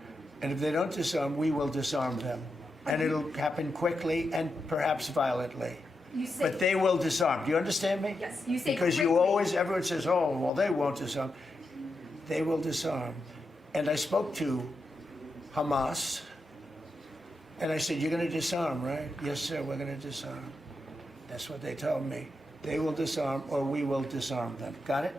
And if they don't disarm, we will disarm them. And it'll happen quickly and perhaps violently. But they will disarm. Do you understand me? Yes, you say because quickly. you always, everyone says, oh, well, they won't disarm. They will disarm. And I spoke to Hamas, and I said, you're going to disarm, right? Yes, sir, we're going to disarm. That's what they told me. They will disarm, or we will disarm them. Got it?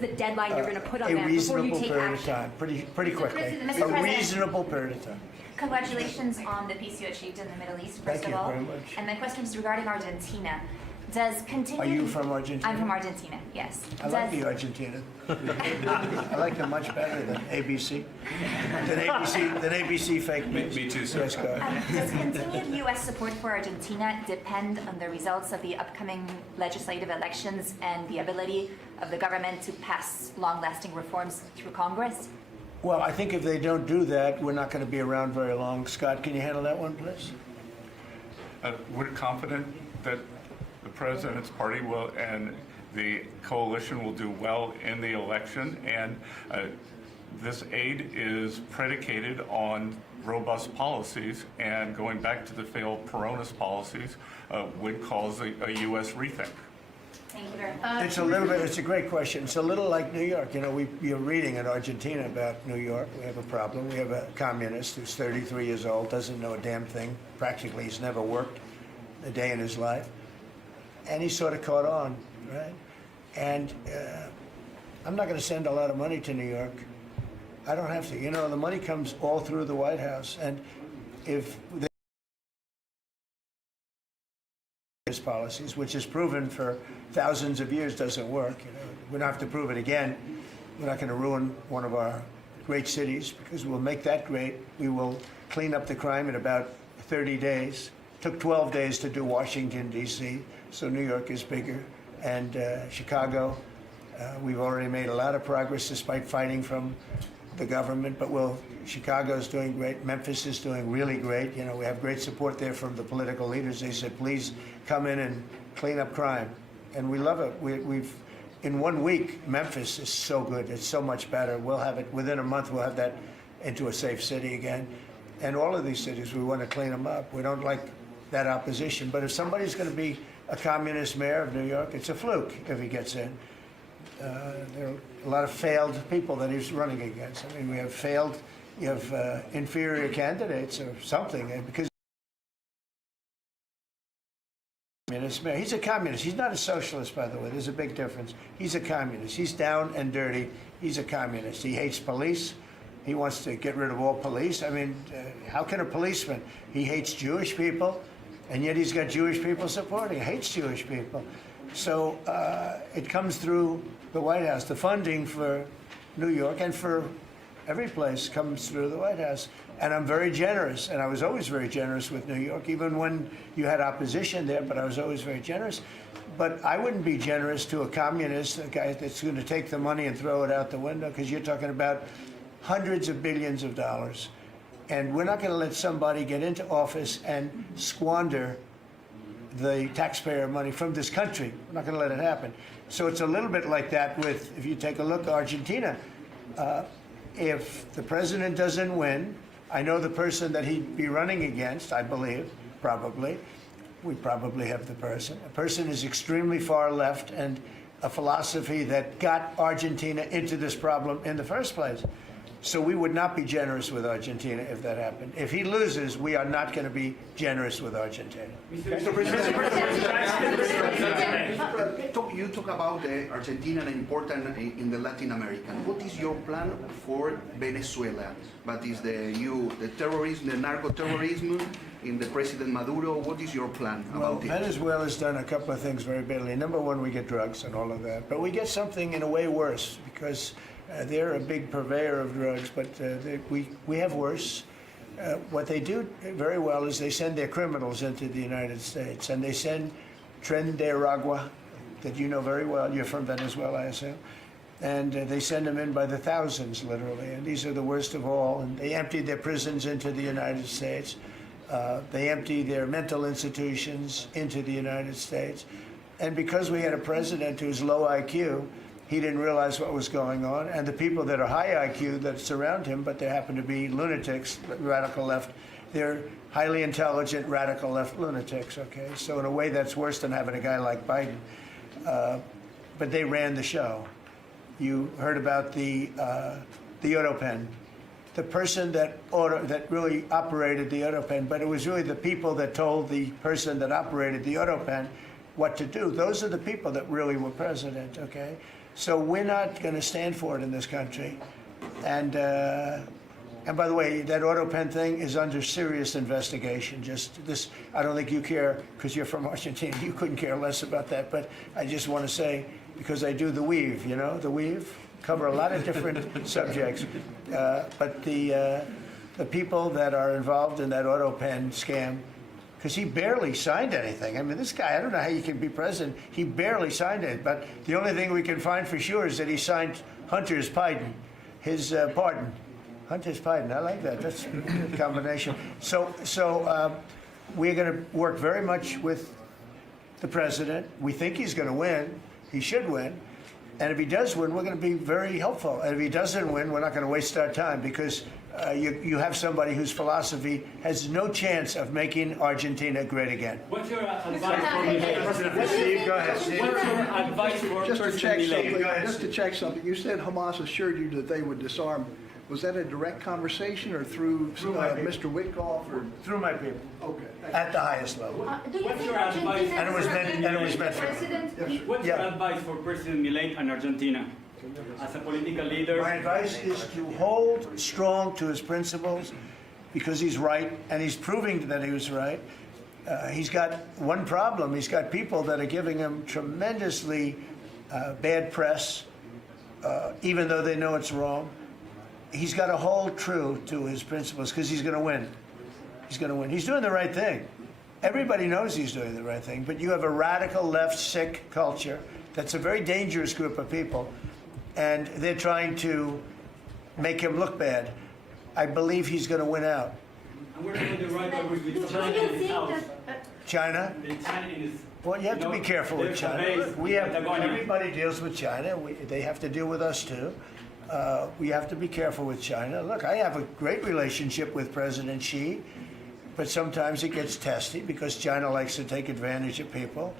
The deadline you're going to put on them before you take period action. of time, pretty quickly. Mr. A President. reasonable period of time. Congratulations on the peace you achieved in the Middle East, first Thank of you all. very much. And my question is regarding Argentina. Does continue... Are you from Argentina? I'm from Argentina, yes. I like the Argentina. I like them much better than ABC. Than ABC fake news. Me too, sir. Yes, go ahead. Does continued U.S. support for Argentina depend on the results of the upcoming legislative elections and the ability of the government to pass long-lasting reforms through Congress? Well, I think if they don't do that, we're not going to be around very long. Scott, can you handle that one, please? We're confident that the president's party will and the coalition will do well in the election, and this aid is predicated on robust policies, and going back to the failed Peronist policies would cause a U.S. rethink. Thank you very much. It's a little bit, it's a great question. It's a little like New York. You know, you're reading in Argentina about New York. We have a problem. We have a communist who's 33 years old, doesn't know a damn thing. Practically, he's never worked a day in his life. And he sort of caught on, right? And I'm not going to send a lot of money to New York. I don't have to. You know, the money comes all through the White House. And if his policies, which is proven for thousands of years, doesn't work. You know, we don't have to prove it again. We're not going to ruin one of our great cities because we'll make that great. We will clean up the crime in about 30 days. It took 12 days to do Washington, D.C., so New York is bigger. And Chicago, we've already made a lot of progress despite fighting from the government, but Chicago's doing great. Memphis is doing really great. You know, we have great support there from the political leaders. They said, please come in and clean up crime. And we love it. We've in 1 week, Memphis is so good. It's so much better. We'll have it within a month. We'll have that into a safe city again. And all of these cities, we want to clean them up. We don't like that opposition. But if somebody's going to be a communist mayor of New York, it's a fluke if he gets in. There are a lot of failed people that he's running against. I mean, you have inferior candidates or something because he's a communist. He's not a socialist, by the way. There's a big difference. He's a communist. He's down and dirty. He's a communist. He hates police. He wants to get rid of all police. I mean, how can a policeman? He hates Jewish people, and yet he's got Jewish people supporting. He hates Jewish people. So it comes through the White House. The funding for New York and for every place comes through the White House. And I'm very generous, and I was always very generous with New York, even when you had opposition there, but I was always very generous. But I wouldn't be generous to a communist, a guy that's going to take the money and throw it out the window, because you're talking about hundreds of billions of dollars. And we're not going to let somebody get into office and squander the taxpayer money from this country. We're not going to let it happen. So it's a little bit like that with, if you take a look at Argentina, if the president doesn't win, I know the person that he'd be running against, I believe, probably. We probably have the person. A person is extremely far left and a philosophy that got Argentina into this problem in the first place. So we would not be generous with Argentina if that happened. If he loses, we are not going to be generous with Argentina. Mr. President, you talk about Argentina and important in the Latin American. What is your plan for Venezuela? But is the terrorism, the narco-terrorism in the President Maduro? What is your plan about it? Venezuela's done a couple of things very badly. Number one, we get drugs and all of that. But we get something in a way worse because they're a big purveyor of drugs, but we have worse. What they do very well is they send their criminals into the United States, and they send Tren de Aragua, that you know very well. You're from Venezuela, I assume. And they send them in by the thousands, literally. And these are the worst of all. And they empty their prisons into the United States. They empty their mental institutions into the United States. And because we had a president who's low IQ, he didn't realize what was going on. And the people that are high IQ that surround him, but they happen to be lunatics, radical left, they're highly intelligent, radical left lunatics, okay? So in a way, that's worse than having a guy like Biden. But they ran the show. You heard about the Autopen. The person that really operated the Autopen, but it was really the people that told the person that operated the Autopen what to do. Those are the people that really were president, okay? So we're not going to stand for it in this country. And by the way, that Autopen thing is under serious investigation. Just this, I don't think you care because you're from Argentina. You couldn't care less about that. But I just want to say, because I do the weave, you know, the weave, cover a lot of different subjects. But the people that are involved in that Autopen scam, because he barely signed anything. I mean, this guy, I don't know how you can be president. He barely signed it. But the only thing we can find for sure is that he signed Hunter's pardon, his pardon. Hunter's pardon, I like that. That's a good combination. So we're going to work very much with the president. We think he's going to win. He should win. And if he does win, we're going to be very helpful. And if he doesn't win, we're not going to waste our time because you have somebody whose philosophy has no chance of making Argentina great again. What's your advice for Steve, go ahead, Steve. What's your advice for Just to check President something, Milei? just to check something, you said Hamas assured you that they would disarm. Was that a direct conversation or through Mr. Witkoff or? Through my people. Okay. At the highest level. Do you What's think your advice? And it was meant for President, What's your advice for President Milei and Argentina as a political leader? My advice is to hold strong to his principles because he's right, and he's proving that he was right. He's got one problem. He's got people that are giving him tremendously bad press, even though they know it's wrong. He's got to hold true to his principles because he's going to win. He's going to win. He's doing the right thing. Everybody knows he's doing the right thing, but you have a radical left sick culture that's a very dangerous group of people, and they're trying to make him look bad. I believe he's going to win out. And we're doing the right way with China do you in his think house. China? China in his, Well, you have to be careful with there's a China. base Look, we have, that they're going to- everybody deals with China. They have to deal with us too. We have to be careful with China. Look, I have a great relationship with President Xi, but sometimes it gets testy because China likes to take advantage of people,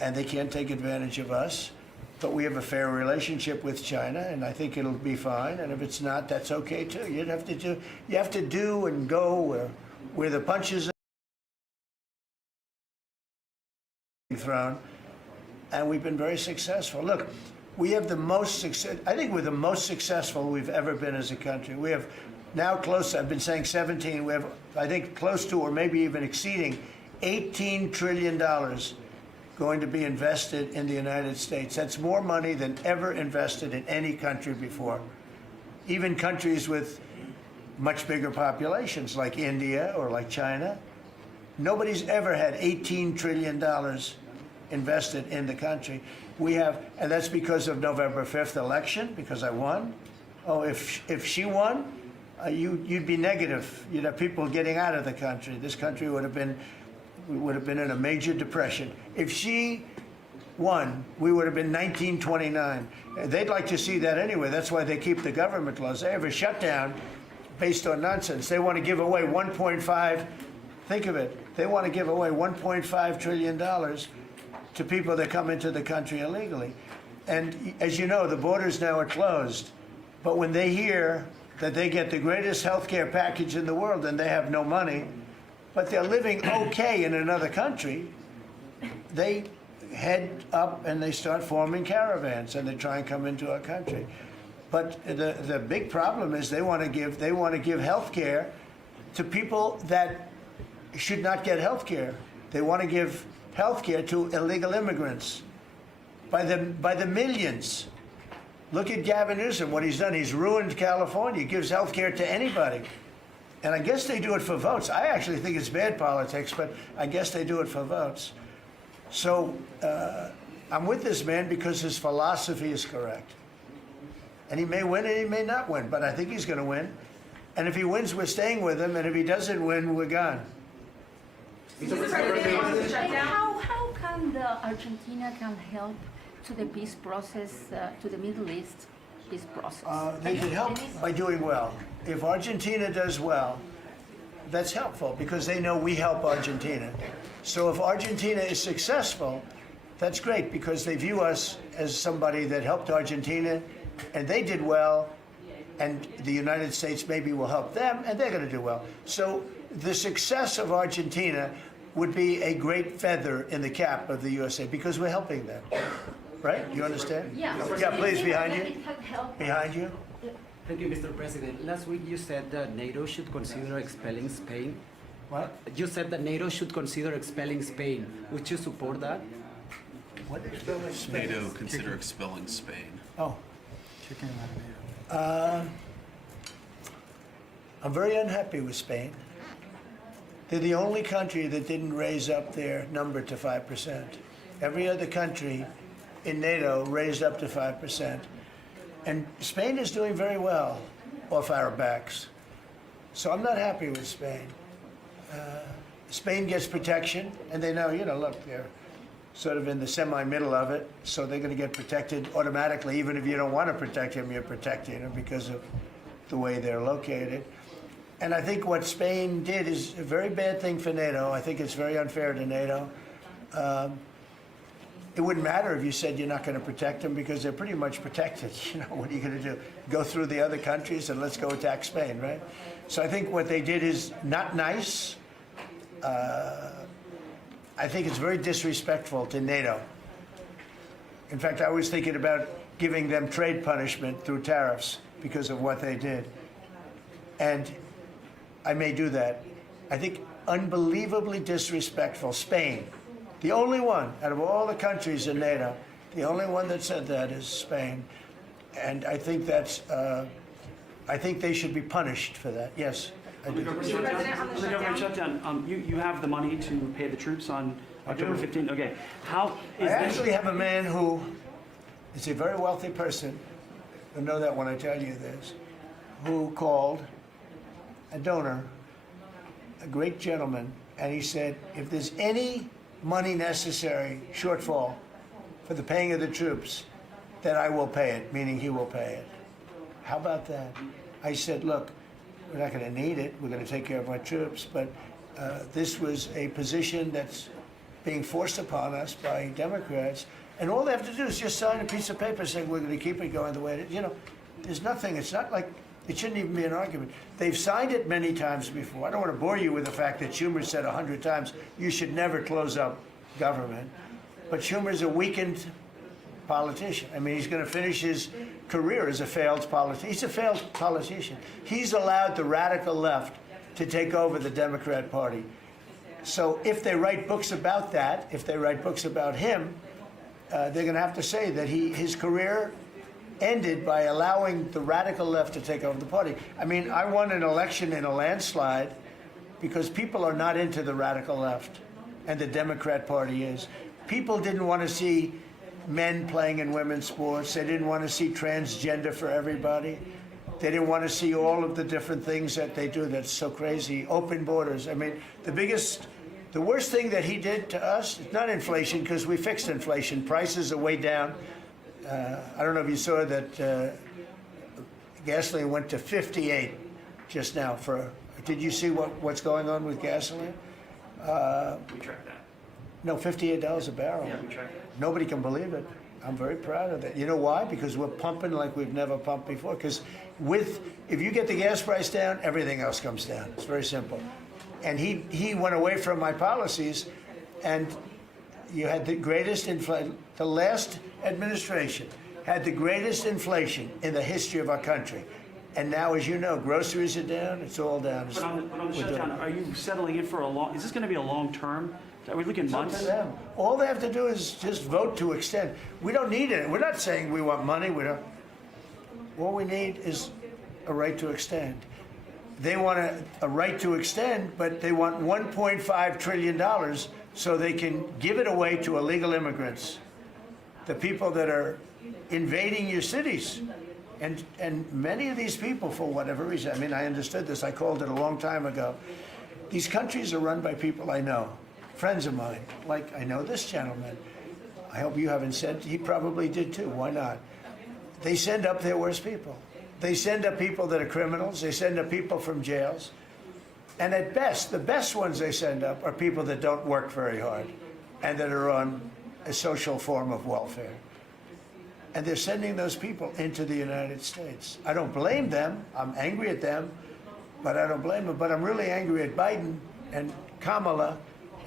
and they can't take advantage of us. But we have a fair relationship with China, and I think it'll be fine. And if it's not, that's okay too. You have to do and go where the punches are thrown, and we've been very successful. Look, we have the most success. I think we're the most successful we've ever been as a country. We have now close. I've been saying 17. We have, I think, close to or maybe even exceeding $18 trillion going to be invested in the United States. That's more money than ever invested in any country before. Even countries with much bigger populations like India or like China. Nobody's ever had $18 trillion invested in the country. We have, and that's because of November 5th election, because I won. Oh, if she won, you'd be negative. You'd have people getting out of the country. This country would have been in a major depression. If she won, we would have been 1929. They'd like to see that anyway. That's why they keep the government laws. They have a shutdown based on nonsense. They want to give away 1.5, think of it, they want to give away $1.5 trillion to people that come into the country illegally. And as you know, the borders now are closed. But when they hear that they get the greatest health care package in the world and they have no money, but they're living okay in another country, they head up and they start forming caravans and they try and come into our country. But the big problem is they want to give health care to people that should not get health care. They want to give health care to illegal immigrants by the millions. Look at Gavin Newsom, what he's done. He's ruined California. He gives health care to anybody. And I guess they do it for votes. I actually think it's bad politics, but I guess they do it for votes. So I'm with this man because his philosophy is correct. And he may win and he may not win, but I think he's going to win. And if he wins, we're staying with him. And if he doesn't win, we're gone. How can Argentina help to the peace process, to the Middle East peace process? They can help by doing well. If Argentina does well, that's helpful because they know we help Argentina. So if Argentina is successful, that's great because they view us as somebody that helped Argentina and they did well, and the United States maybe will help them and they're going to do well. So the success of Argentina would be a great feather in the cap of the USA because we're helping them. Right? You understand? Yeah. Yeah, please, behind you. Behind you. Thank you, Mr. President. Last week you said that NATO should consider expelling Spain. What? You said that NATO should consider expelling Spain. Would you support that? What expelling Spain? NATO consider expelling Spain. Oh. I'm very unhappy with Spain. They're the only country that didn't raise up their number to 5%. Every other country in NATO raised up to 5%. And Spain is doing very well off our backs. So I'm not happy with Spain. Spain gets protection, and they know, look, they're sort of in the semi-middle of it, so they're going to get protected automatically. Even if you don't want to protect them, you're protecting them because of the way they're located. And I think what Spain did is a very bad thing for NATO. I think it's very unfair to NATO. It wouldn't matter if you said you're not going to protect them because they're pretty much protected. What are you going to do? Go through the other countries and let's go attack Spain, right? So I think what they did is not nice. I think it's very disrespectful to NATO. In fact, I was thinking about giving them trade punishment through tariffs because of what they did. And I may do that. I think unbelievably disrespectful. Spain, the only one out of all the countries in NATO, the only one that said that is Spain. And I think that's, I think they should be punished for that. Yes. I do. On the government shutdown, you have the money to pay the troops on October 15th. Okay. How is I actually have a man who is a very wealthy person, you'll know that when I tell you this, who called a donor, a great gentleman, and he said, if there's any money necessary, shortfall, for the paying of the troops, that I will pay it, meaning he will pay it. How about that? I said, look, we're not going to need it. We're going to take care of our troops. But this was a position that's being forced upon us by Democrats. And all they have to do is just sign a piece of paper saying we're going to keep it going the way it is. There's nothing. It's not like it shouldn't even be an argument. They've signed it many times before. I don't want to bore you with the fact that Schumer said 100 times, you should never close up government. But Schumer's a weakened politician. I mean, he's going to finish his career as a failed politician. He's a failed politician. He's allowed the radical left to take over the Democrat Party. So if they write books about that, if they write books about him, they're going to have to say that his career ended by allowing the radical left to take over the party. I mean, I won an election in a landslide because people are not into the radical left, and the Democrat Party is. People didn't want to see men playing in women's sports. They didn't want to see transgender for everybody. They didn't want to see all of the different things that they do that's so crazy. Open borders. I mean, the worst thing that he did to us, it's not inflation, because we fixed inflation. Prices are way down. I don't know if you saw that gasoline went to 58 just now. Did you see what's going on with gasoline? We track that. No, $58 a barrel. Yeah, we track that. Nobody can believe it. I'm very proud of that. You know why? Because we're pumping like we've never pumped before. Because if you get the gas price down, everything else comes down. It's very simple. And he went away from my policies, and you had the greatest inflation. The last administration had the greatest inflation in the history of our country. And now, as you know, groceries are down. It's all down. But on the shutdown, are you settling in for is this going to be a long term? Are we looking months? It's up to them. All they have to do is just vote to extend. We don't need it. We're not saying we want money. All we need is a right to extend. They want a right to extend, but they want $1.5 trillion so they can give it away to illegal immigrants, the people that are invading your cities. And many of these people, for whatever reason, I mean, I understood this. I called it a long time ago. These countries are run by people I know. Friends of mine, like I know this gentleman. I hope you haven't said, he probably did too, why not? They send up their worst people. They send up people that are criminals, they send up people from jails. And at best, the best ones they send up are people that don't work very hard and that are on a social form of welfare. And they're sending those people into the United States. I don't blame them, I'm angry at them, but I don't blame them. But I'm really angry at Biden and Kamala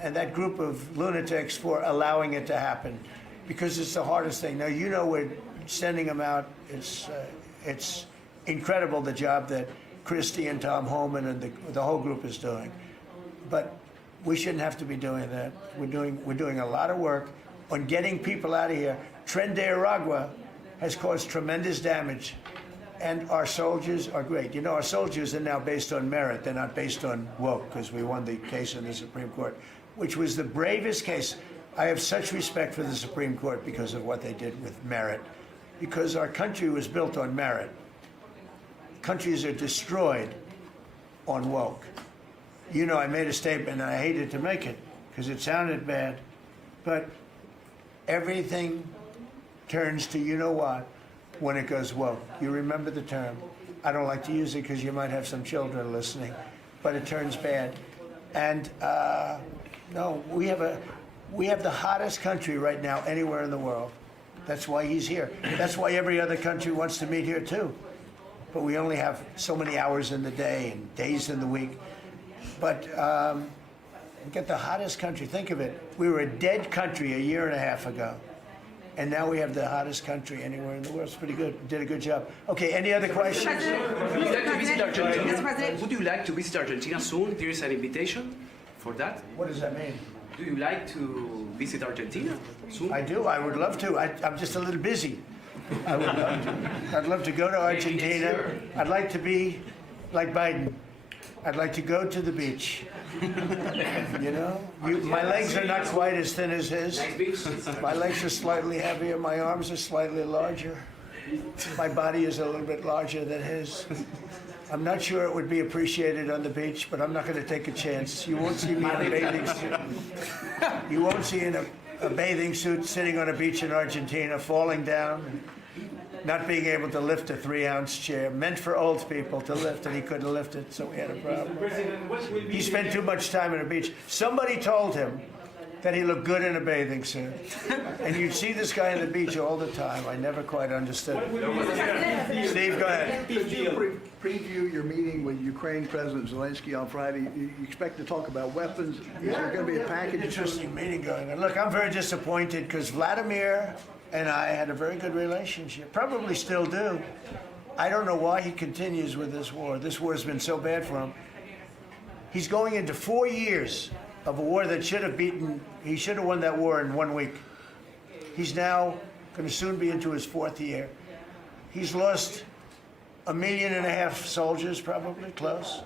and that group of lunatics for allowing it to happen, because it's the hardest thing. Now, you know, we're sending them out. It's incredible the job that Christie and Tom Homan and the whole group is doing. But we shouldn't have to be doing that. We're doing a lot of work on getting people out of here. Tren de Aragua has caused tremendous damage, and our soldiers are great. You know, our soldiers are now based on merit. They're not based on woke, because we won the case in the Supreme Court, which was the bravest case. I have such respect for the Supreme Court because of what they did with merit, because our country was built on merit. Countries are destroyed on woke. You know, I made a statement, and I hated to make it because it sounded bad, but everything turns to you know what when it goes woke. You remember the term. I don't like to use it because you might have some children listening, but it turns bad. And no, we have the hottest country right now anywhere in the world. That's why he's here. That's why every other country wants to meet here too. But we only have so many hours in the day and days in the week. But we get the hottest country. Think of it. We were a dead country a year and a half ago. And now we have the hottest country anywhere in the world. It's pretty good. Did a good job. Okay, any other questions? Would you like to visit Argentina? Mr. President. Would you like to visit Argentina soon? There is an invitation for that. What does that mean? Do you like to visit Argentina soon? I do. I would love to. I'm just a little busy. I would love to. I'd love to go to Argentina. I'd like to be like Biden. I'd like to go to the beach. You know? My legs are not quite as thin as his. My legs are slightly heavier. My arms are slightly larger. My body is a little bit larger than his. I'm not sure it would be appreciated on the beach, but I'm not going to take a chance. You won't see me in a bathing suit. You won't see in a bathing suit sitting on a beach in Argentina, falling down, not being able to lift a 3-ounce chair, meant for old people to lift, and he couldn't lift it, so we had a problem. He spent too much time on a beach. Somebody told him that he looked good in a bathing suit. And you'd see this guy on the beach all the time. I never quite understood it. Steve, go ahead. Could you preview your meeting with Ukraine President Zelensky on Friday? You expect to talk about weapons? Is there going to be a package? Interesting meeting going on. Look, I'm very disappointed because Vladimir and I had a very good relationship. Probably still do. I don't know why he continues with this war. This war has been so bad for him. He's going into 4 years of a war that should have he should have won that war in 1 week. He's now going to soon be into his 4th year. He's lost 1.5 million soldiers, probably, close.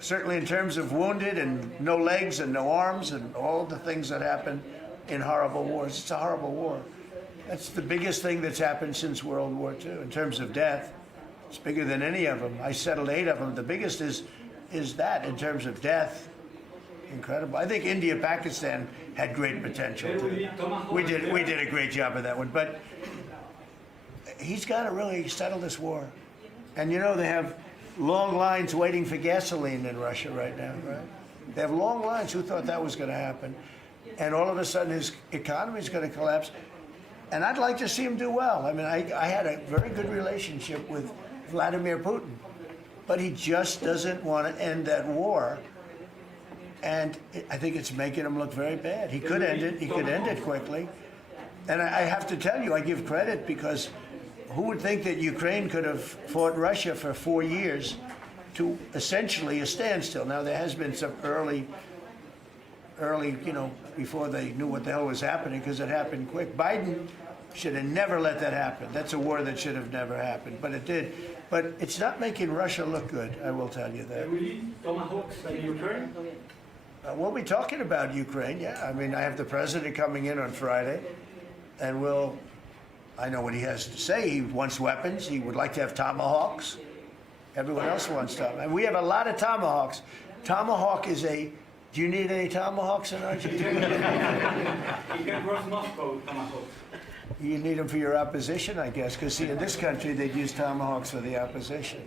Certainly in terms of wounded and no legs and no arms and all the things that happen in horrible wars. It's a horrible war. That's the biggest thing that's happened since World War II in terms of death. It's bigger than any of them. I settled 8 of them. The biggest is that in terms of death. Incredible. I think India, Pakistan had great potential too. We did a great job of that one. But he's got to really settle this war. And you know, they have long lines waiting for gasoline in Russia right now, right? They have long lines. Who thought that was going to happen? And all of a sudden his economy is going to collapse. And I'd like to see him do well. I mean, I had a very good relationship with Vladimir Putin. But he just doesn't want to end that war. And I think it's making him look very bad. He could end it. He could end it quickly. And I have to tell you, I give credit because who would think that Ukraine could have fought Russia for 4 years to essentially a standstill? Now, there has been some early, you know, before they knew what the hell was happening because it happened quick. Biden should have never let that happen. That's a war that should have never happened, but it did. But it's not making Russia look good, I will tell you that. Tomahawks in Ukraine? We'll be talking about Ukraine, yeah. I mean, I have the president coming in on Friday, and I know what he has to say. He wants weapons. He would like to have tomahawks. Everyone else wants tomahawks. And we have a lot of tomahawks. Tomahawk is do you need any tomahawks in Argentina? You can cross Moscow, tomahawks. You need them for your opposition, I guess, because see, in this country, they'd use tomahawks for the opposition.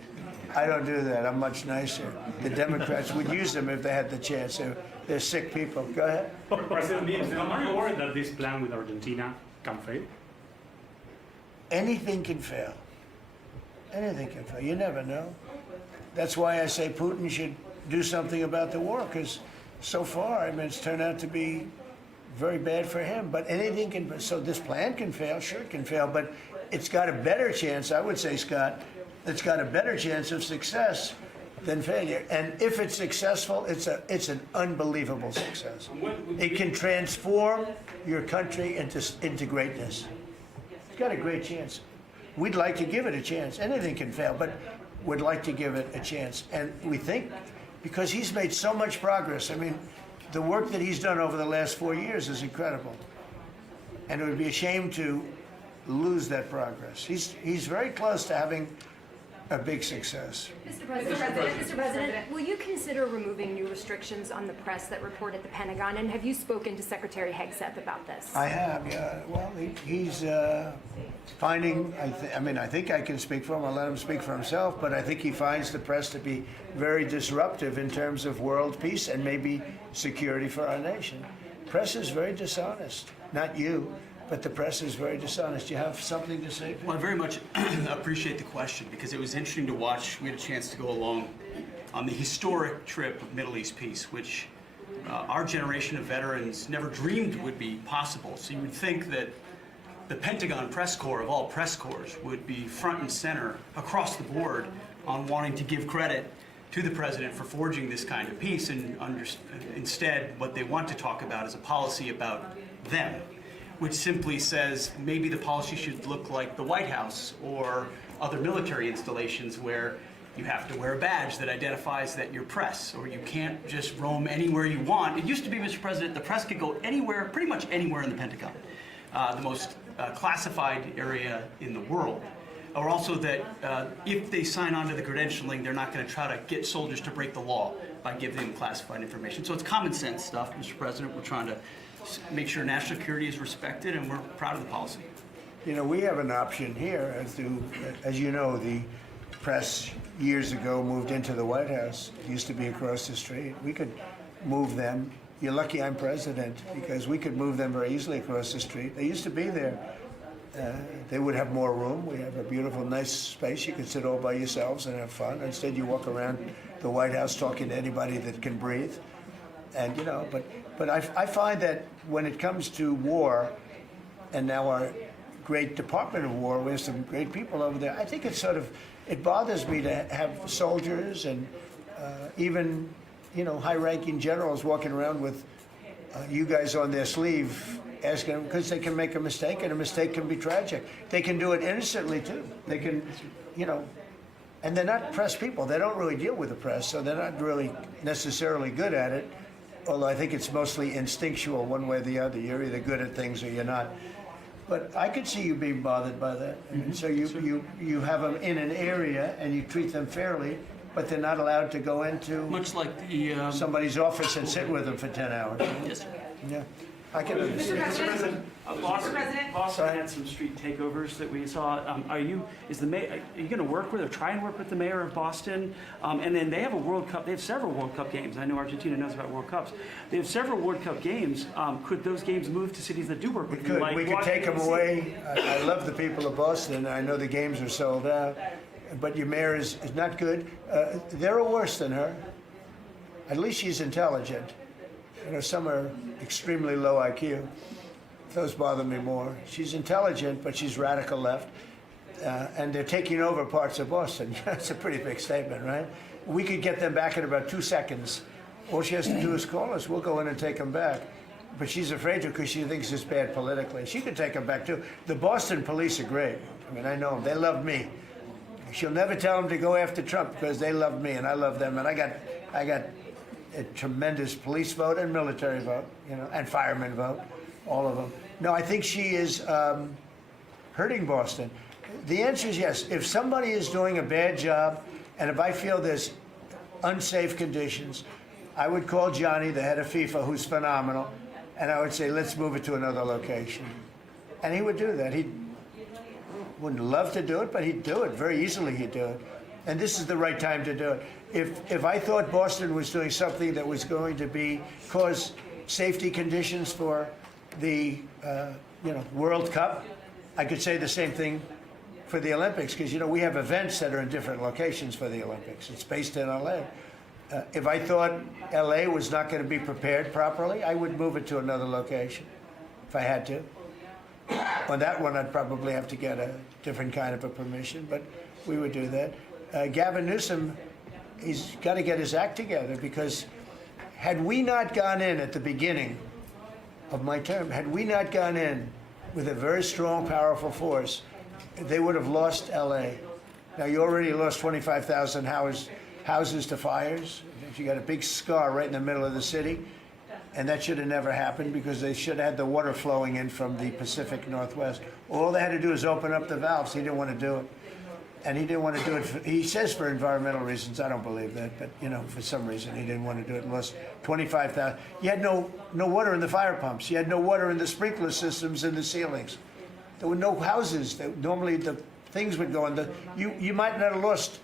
I don't do that. I'm much nicer. The Democrats would use them if they had the chance. They're sick people. Go ahead. President, are you worried that this plan with Argentina can fail? Anything can fail. Anything can fail. You never know. That's why I say Putin should do something about the war, because so far, I mean, it's turned out to be very bad for him. But anything can. So this plan can fail. Sure, it can fail, but it's got a better chance, I would say, Scott. It's got a better chance of success than failure. And if it's successful, it's an unbelievable success. It can transform your country into greatness. It's got a great chance. We'd like to give it a chance. Anything can fail, but we'd like to give it a chance. And we think, because he's made so much progress. I mean, the work that he's done over the last 4 years is incredible. And it would be a shame to lose that progress. He's very close to having A big success. Mr. President, will you consider removing new restrictions on the press that report at the Pentagon? And have you spoken to Secretary Hegseth about this? I have, yeah. Well, he's finding, I think I can speak for him, I'll let him speak for himself, but I think he finds the press to be very disruptive in terms of world peace and maybe security for our nation. Press is very dishonest. Not you, but the press is very dishonest. Do you have something to say? Well, I very much appreciate the question because it was interesting to watch. We had a chance to go along on the historic trip of Middle East peace, which our generation of veterans never dreamed would be possible. So you would think that the Pentagon press corps, of all press corps, would be front and center across the board on wanting to give credit to the president for forging this kind of peace, and instead what they want to talk about is a policy about them, which simply says maybe the policy should look like the White House or other military installations where you have to wear a badge that identifies that you're press, or you can't just roam anywhere you want. It used to be, Mr. President, the press could go anywhere, pretty much anywhere in the Pentagon, the most classified area in the world. Or also that if they sign on to the credentialing, they're not going to try to get soldiers to break the law by giving them classified information. So it's common sense stuff, Mr. President. We're trying to make sure national security is respected, and we're proud of the policy. You know, we have an option here. As you know, the press years ago moved into the White House. It used to be across the street. We could move them. You're lucky I'm president, because we could move them very easily across the street. They used to be there. They would have more room. We have a beautiful, nice space. You could sit all by yourselves and have fun. Instead, you walk around the White House talking to anybody that can breathe. And, you know, but I find that when it comes to war, and now our great Department of War, we have some great people over there, I think it bothers me to have soldiers and even, you know, high-ranking generals walking around with you guys on their sleeve, asking them, because they can make a mistake, and a mistake can be tragic. They can do it innocently, too. They can, you know, and they're not press people. They don't really deal with the press, so they're not really necessarily good at it, although I think it's mostly instinctual one way or the other. You're either good at things or you're not. But I could see you being bothered by that. And so you have them in an area, and you treat them fairly, but they're not allowed to go into much like the somebody's office and sit with them for 10 hours. Yes, sir. Yeah. I can understand. Mr. President, Boston had some street takeovers that we saw. Are you going to work with or try and work with the mayor of Boston? And then they have a World Cup. They have several World Cup games. I know Argentina knows about World Cups. They have several World Cup games. Could those games move to cities that do work with you? We could take them away. I love the people of Boston. I know the games are sold out. But your mayor is not good. They're worse than her. At least she's intelligent. You know, some are extremely low IQ. Those bother me more. She's intelligent, but she's radical left. And they're taking over parts of Boston. That's a pretty big statement, right? We could get them back in about 2 seconds. All she has to do is call us. We'll go in and take them back. But she's afraid to because she thinks it's bad politically. She could take them back, too. The Boston police are great. I mean, I know them. They love me. She'll never tell them to go after Trump because they love me and I love them. And I got a tremendous police vote and military vote, you know, and fireman vote, all of them. No, I think she is hurting Boston. The answer is yes. If somebody is doing a bad job, and if I feel there's unsafe conditions, I would call Johnny, the head of FIFA, who's phenomenal, and I would say, let's move it to another location. And he would do that. He wouldn't love to do it, but he'd do it. Very easily he'd do it. And this is the right time to do it. If I thought Boston was doing something that was going to cause safety conditions for the World Cup, I could say the same thing for the Olympics, because we have events that are in different locations for the Olympics. It's based in LA. If I thought LA was not going to be prepared properly, I would move it to another location if I had to. On that one, I'd probably have to get a different kind of a permission, but we would do that. Gavin Newsom, he's got to get his act together, because had we not gone in at the beginning of my term, had we not gone in with a very strong, powerful force, they would have lost LA. Now, you already lost 25,000 houses to fires. You got a big scar right in the middle of the city, and that should have never happened, because they should have had the water flowing in from the Pacific Northwest. All they had to do is open up the valves. He didn't want to do it. And he didn't want to do it. He says for environmental reasons. I don't believe that, but for some reason he didn't want to do it. And lost 25,000. You had no water in the fire pumps. You had no water in the sprinkler systems in the ceilings. There were no houses. Normally the things would go in the. You might not have lost.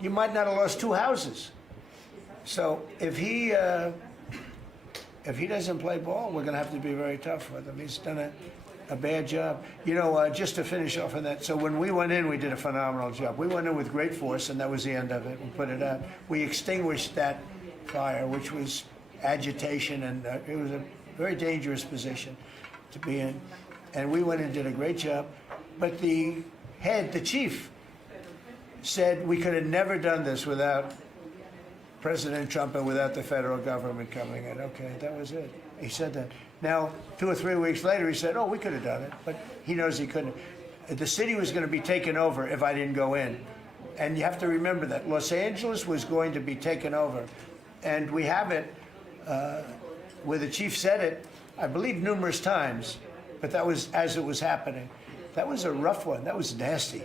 You might not have lost 2 houses. So if he doesn't play ball, we're going to have to be very tough with him. He's done a bad job. Just to finish off on that, so when we went in, we did a phenomenal job. We went in with great force, and that was the end of it. We put it out. We extinguished that fire, which was agitation, and it was a very dangerous position to be in. And we went in and did a great job. But the chief, said we could have never done this without President Trump and without the federal government coming in. Okay, that was it. He said that. Now, 2 or 3 weeks later, he said, oh, we could have done it, but he knows he couldn't. The city was going to be taken over if I didn't go in. And you have to remember that. Los Angeles was going to be taken over. And we have it where the chief said it, I believe, numerous times, but that was as it was happening. That was a rough one. That was nasty.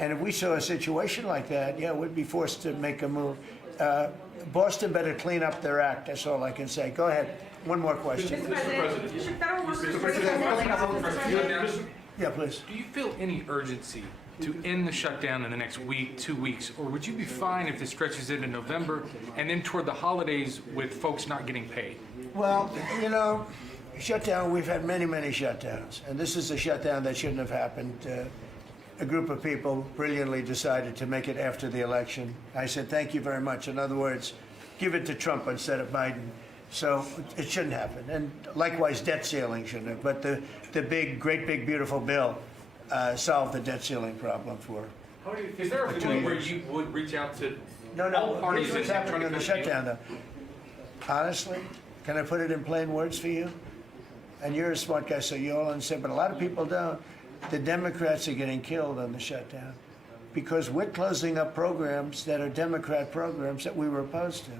And if we saw a situation like that, yeah, we'd be forced to make a move. Boston better clean up their act. That's all I can say. Go ahead. One more question. Mr. President, should federal workers Yeah, please. do you feel any urgency to end the shutdown in the next week, 2 weeks, or would you be fine if this stretches into November and then toward the holidays with folks not getting paid? Well, shutdown, we've had many, many shutdowns. And this is a shutdown that shouldn't have happened. A group of people brilliantly decided to make it after the election. I said, thank you very much. In other words, give it to Trump instead of Biden. So it shouldn't happen. And likewise, debt ceiling shouldn't have. But the great big, beautiful bill solved the debt ceiling problem for. Is there a point where you would reach out to No, all parties here's what's and try happening to in the cut a deal? shutdown, though. Honestly, can I put it in plain words for you? And you're a smart guy, so you all understand, but a lot of people don't. The Democrats are getting killed on the shutdown because we're closing up programs that are Democrat programs that we were opposed to.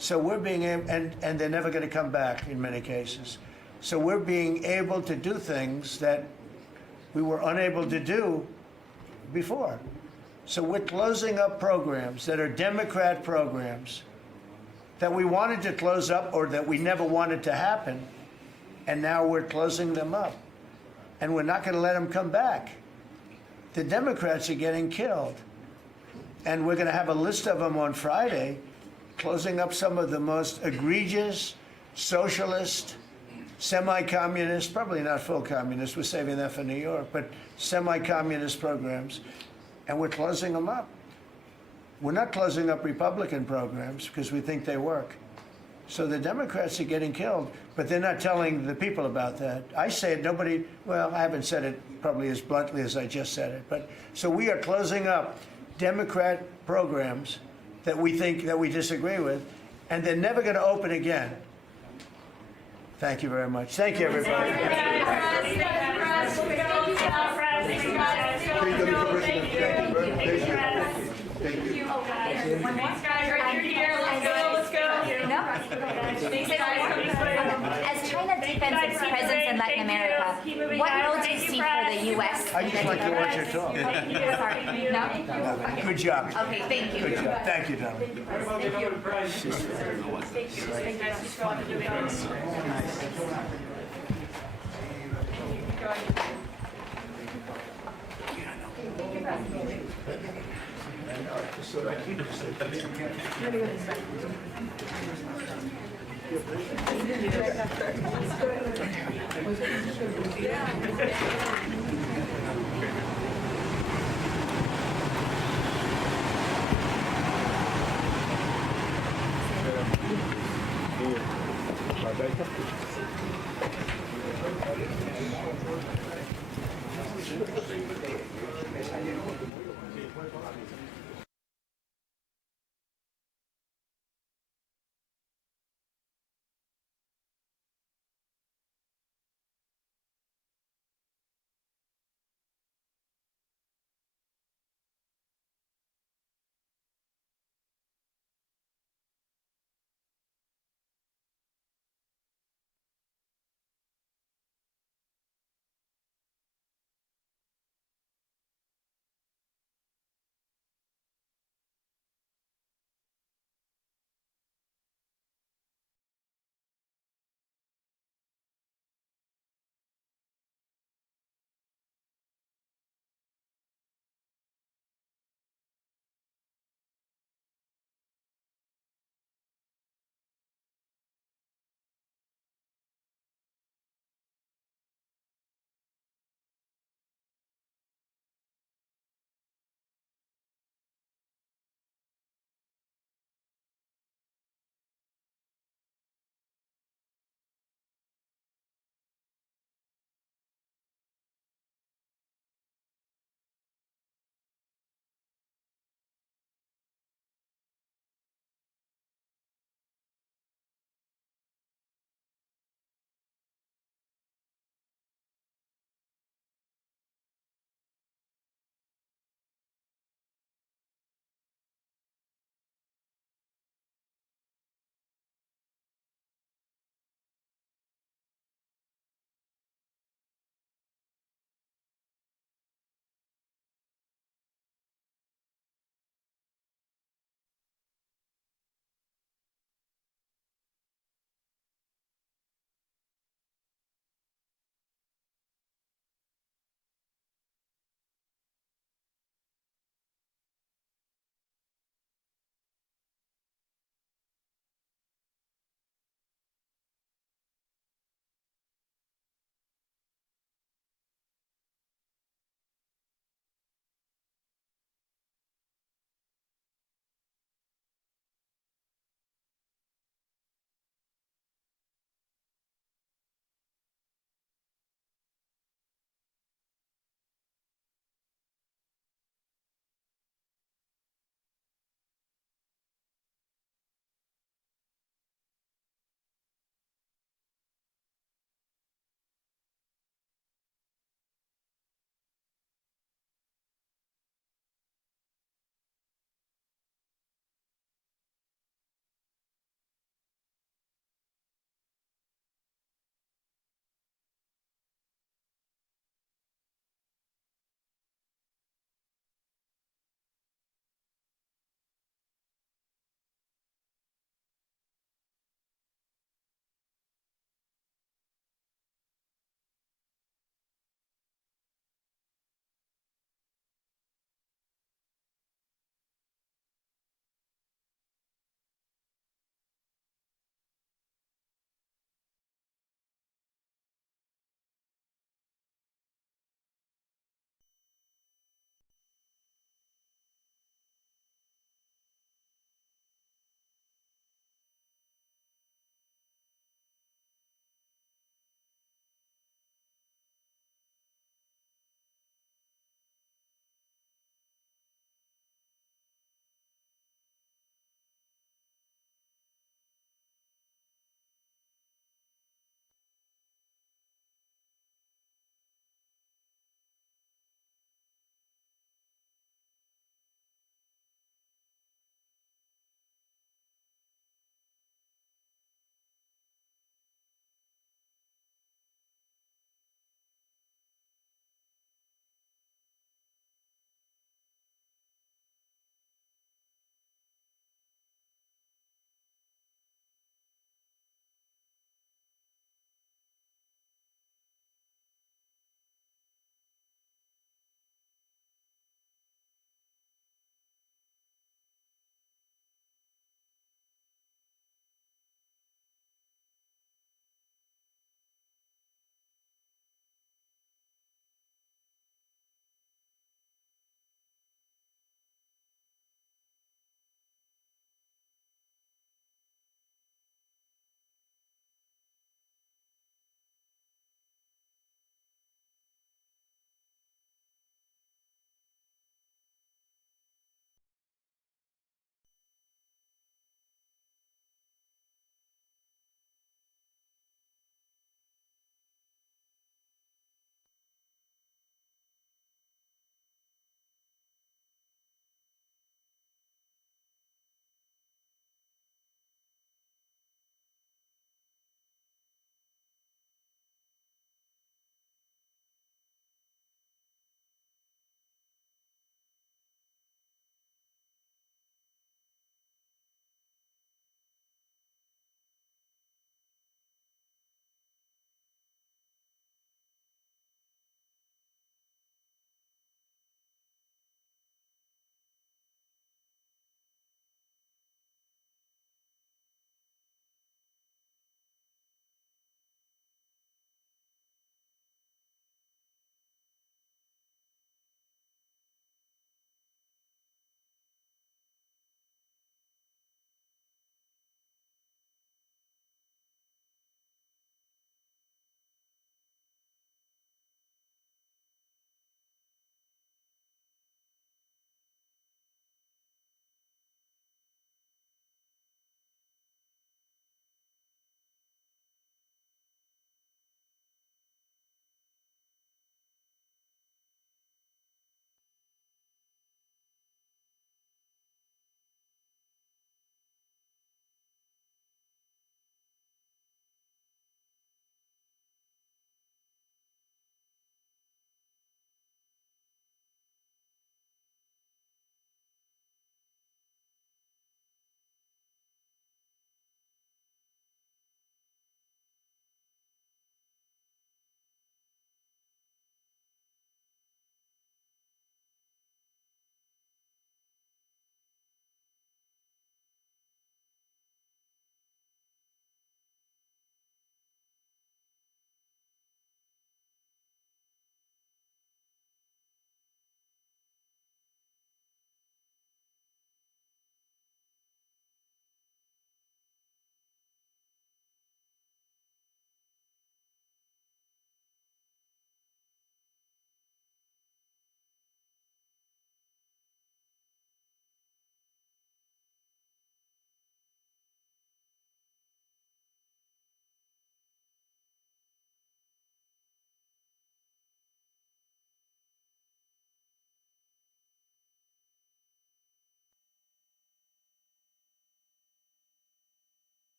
So we're being able, and they're never going to come back in many cases. So we're being able to do things that we were unable to do before. So we're closing up programs that are Democrat programs that we wanted to close up or that we never wanted to happen, and now we're closing them up. And we're not going to let them come back. The Democrats are getting killed. And we're going to have a list of them on Friday, closing up some of the most egregious, socialist, semi-communist, probably not full communist, we're saving that for New York, but semi-communist programs, and we're closing them up. We're not closing up Republican programs because we think they work. So the Democrats are getting killed, but they're not telling the people about that. I say it, nobody, well, I haven't said it probably as bluntly as I just said it, but so we are closing up Democrat programs that we think, that we disagree with, and they're never going to open again. Thank you very much. Thank you, everybody. Thanks, guys, right here. Let's go. As China deepens its presence in Latin America, what role do you see for the U.S. I just like to watch her talk. Sorry, no? Okay. Good job. Okay, thank you. Good job. Thank you, darling.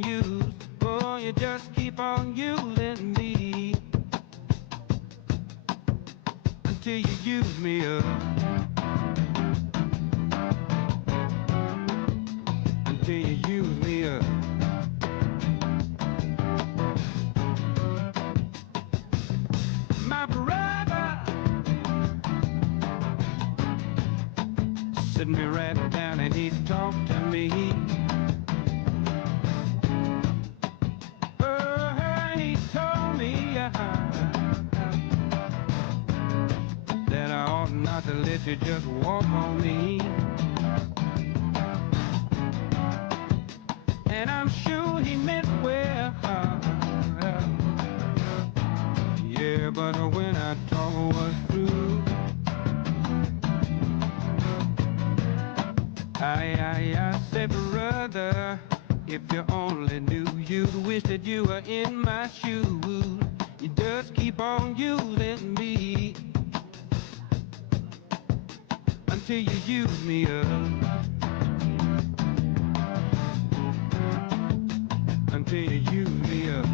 been used. Oh, you just keep on using me until you use me up. Until you use me up. My brother sit me right down and he talked to me. Oh, he told me that I ought not to let you just walk on me. And I'm sure he meant well. Yeah, but when I talk was through, I said, brother, if you only knew, you'd wish that you were in my shoes. You just keep on using me until you use me up. Until you use me up.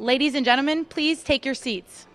Ladies and gentlemen, please take your seats.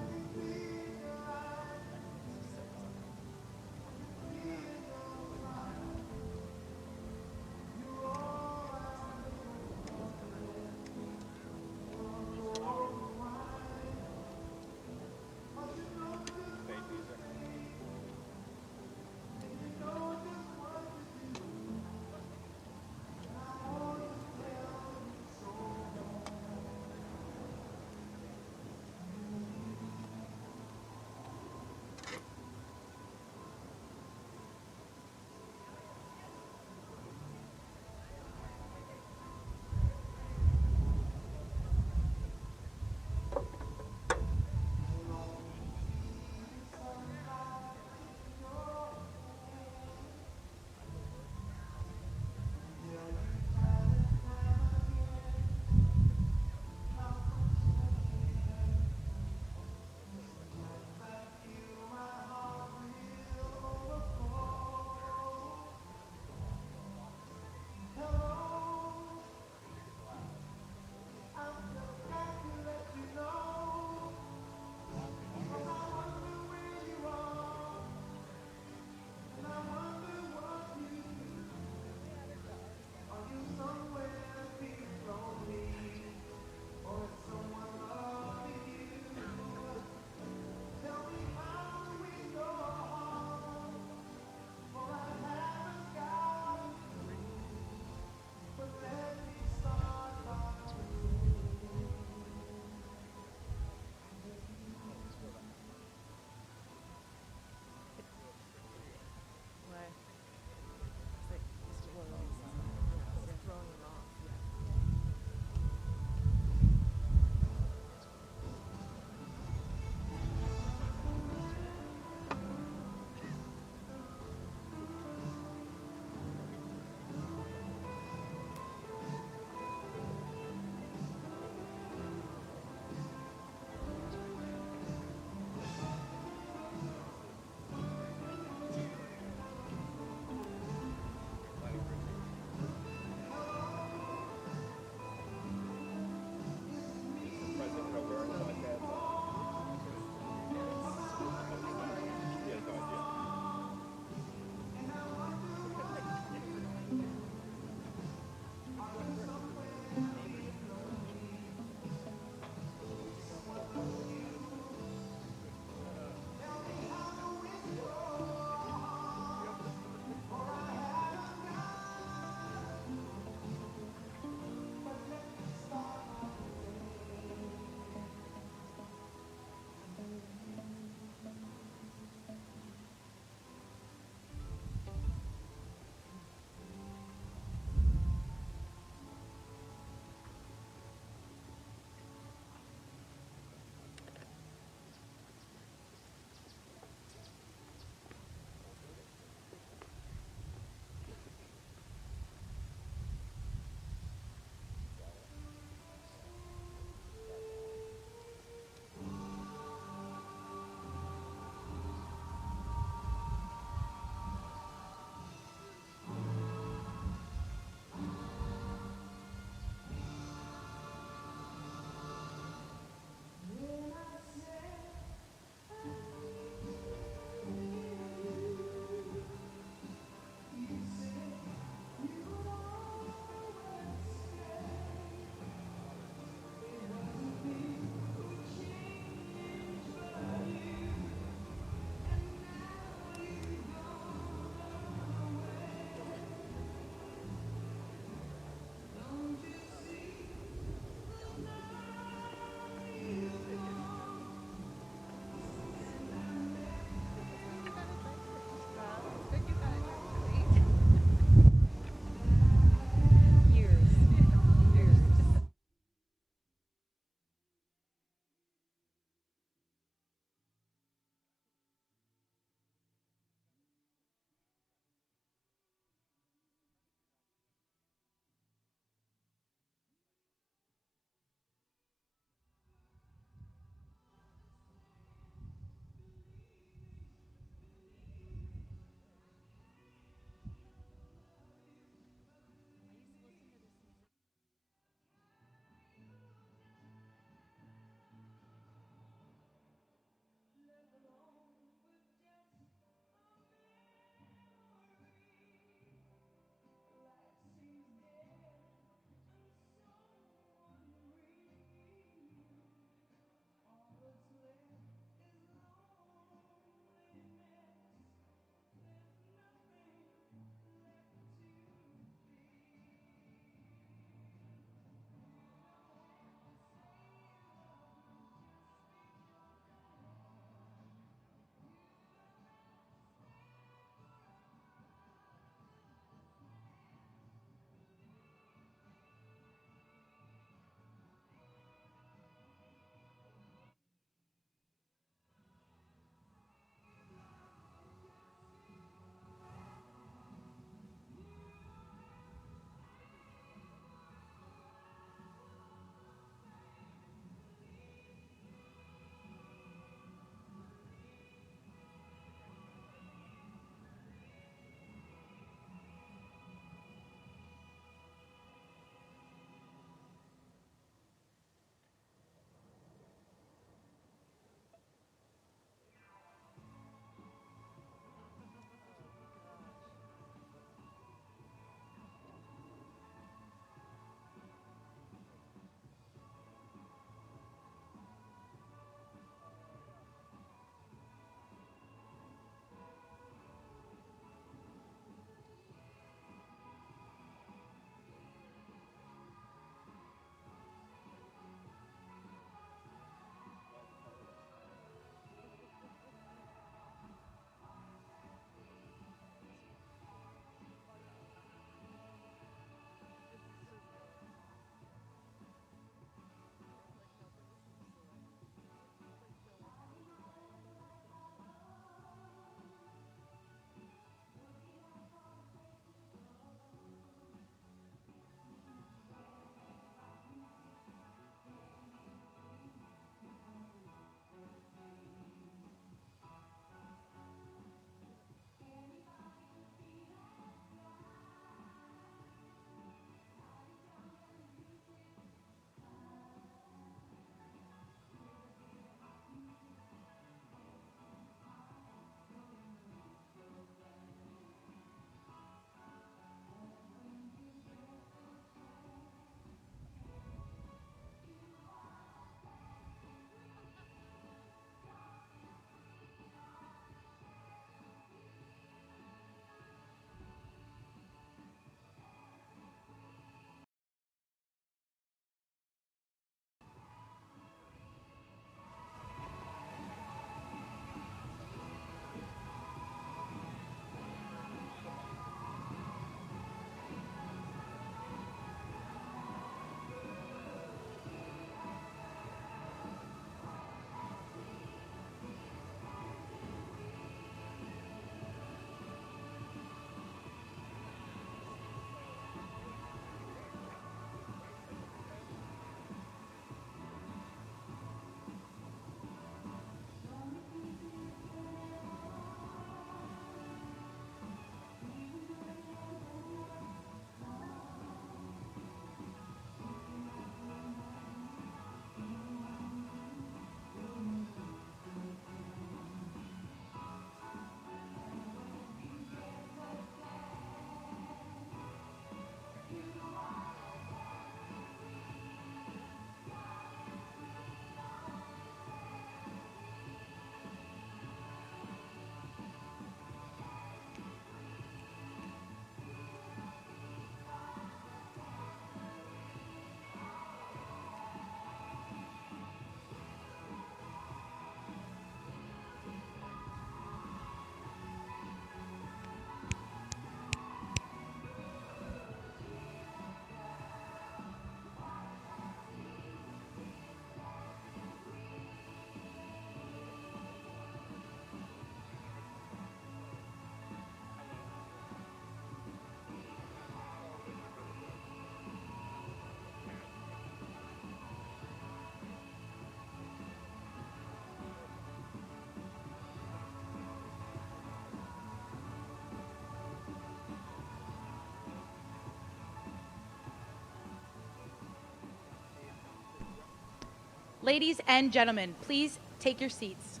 Ladies and gentlemen, please take your seats.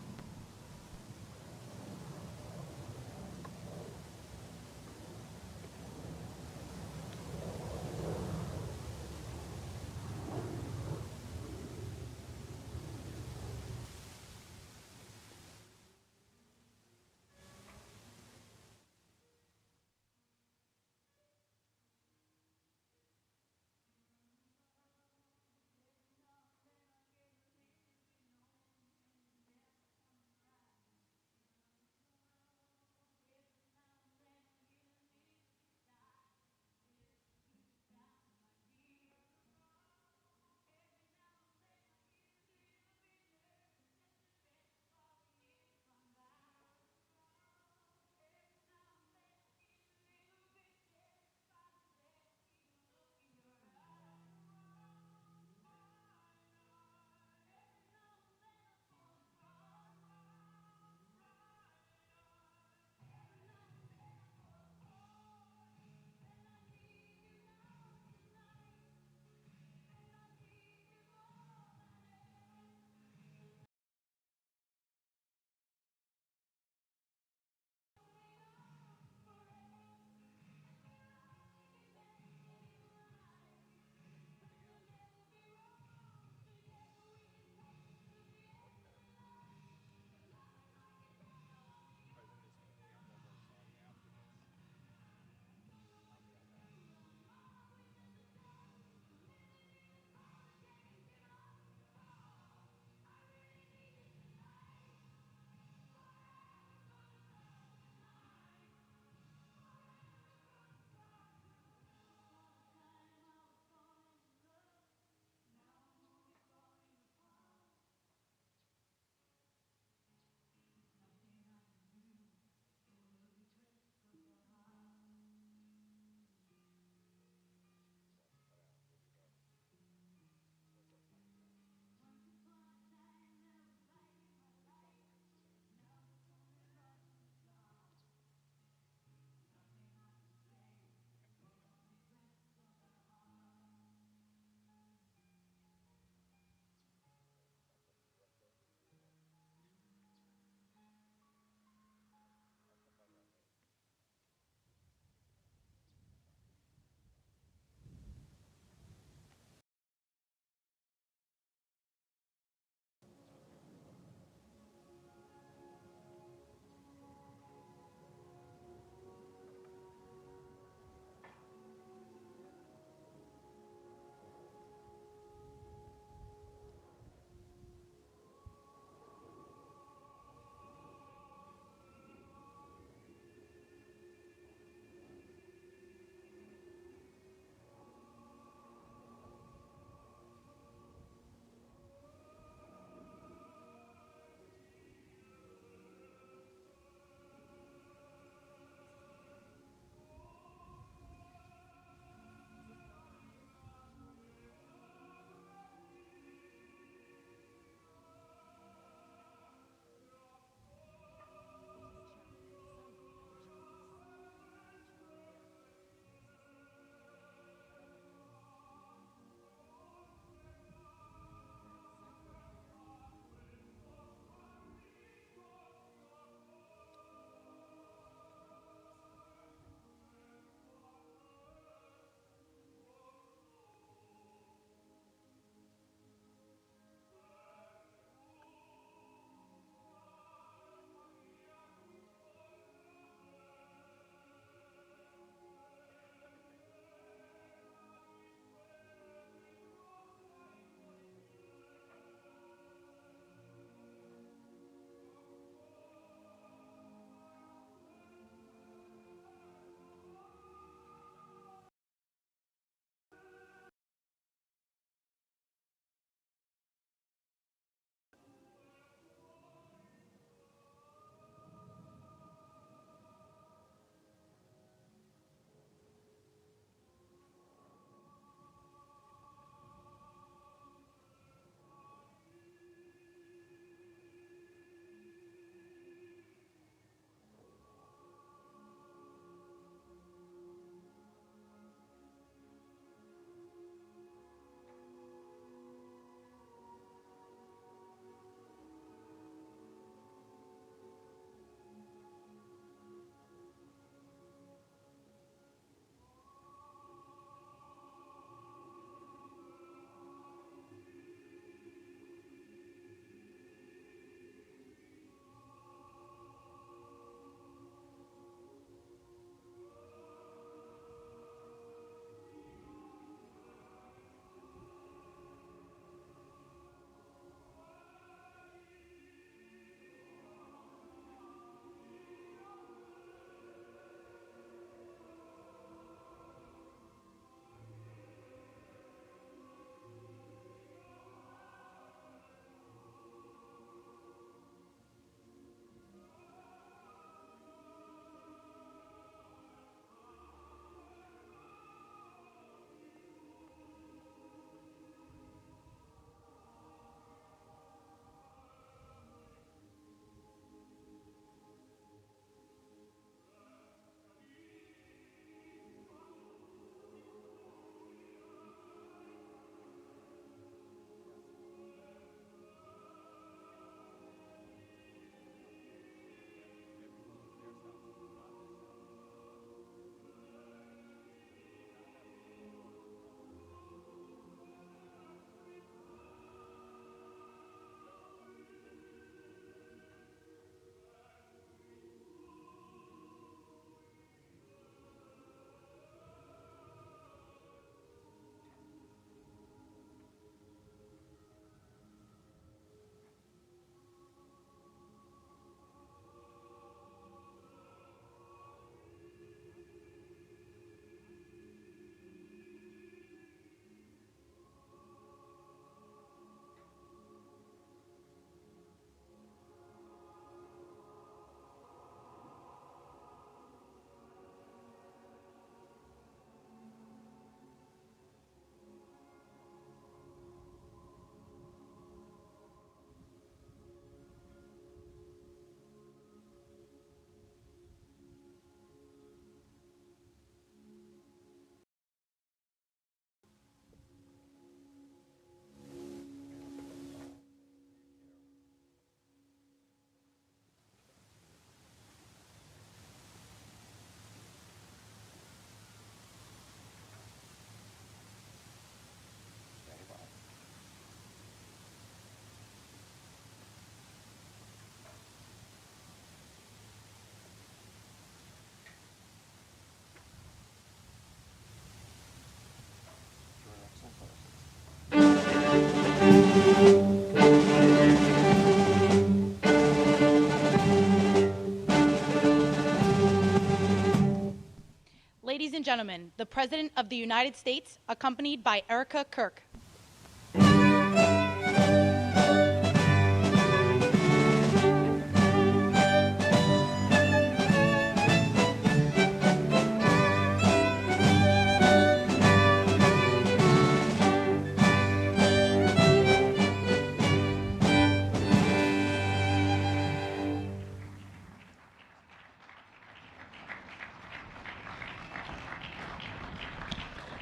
ladies and gentlemen, the President of the United States, accompanied by Erica Kirk.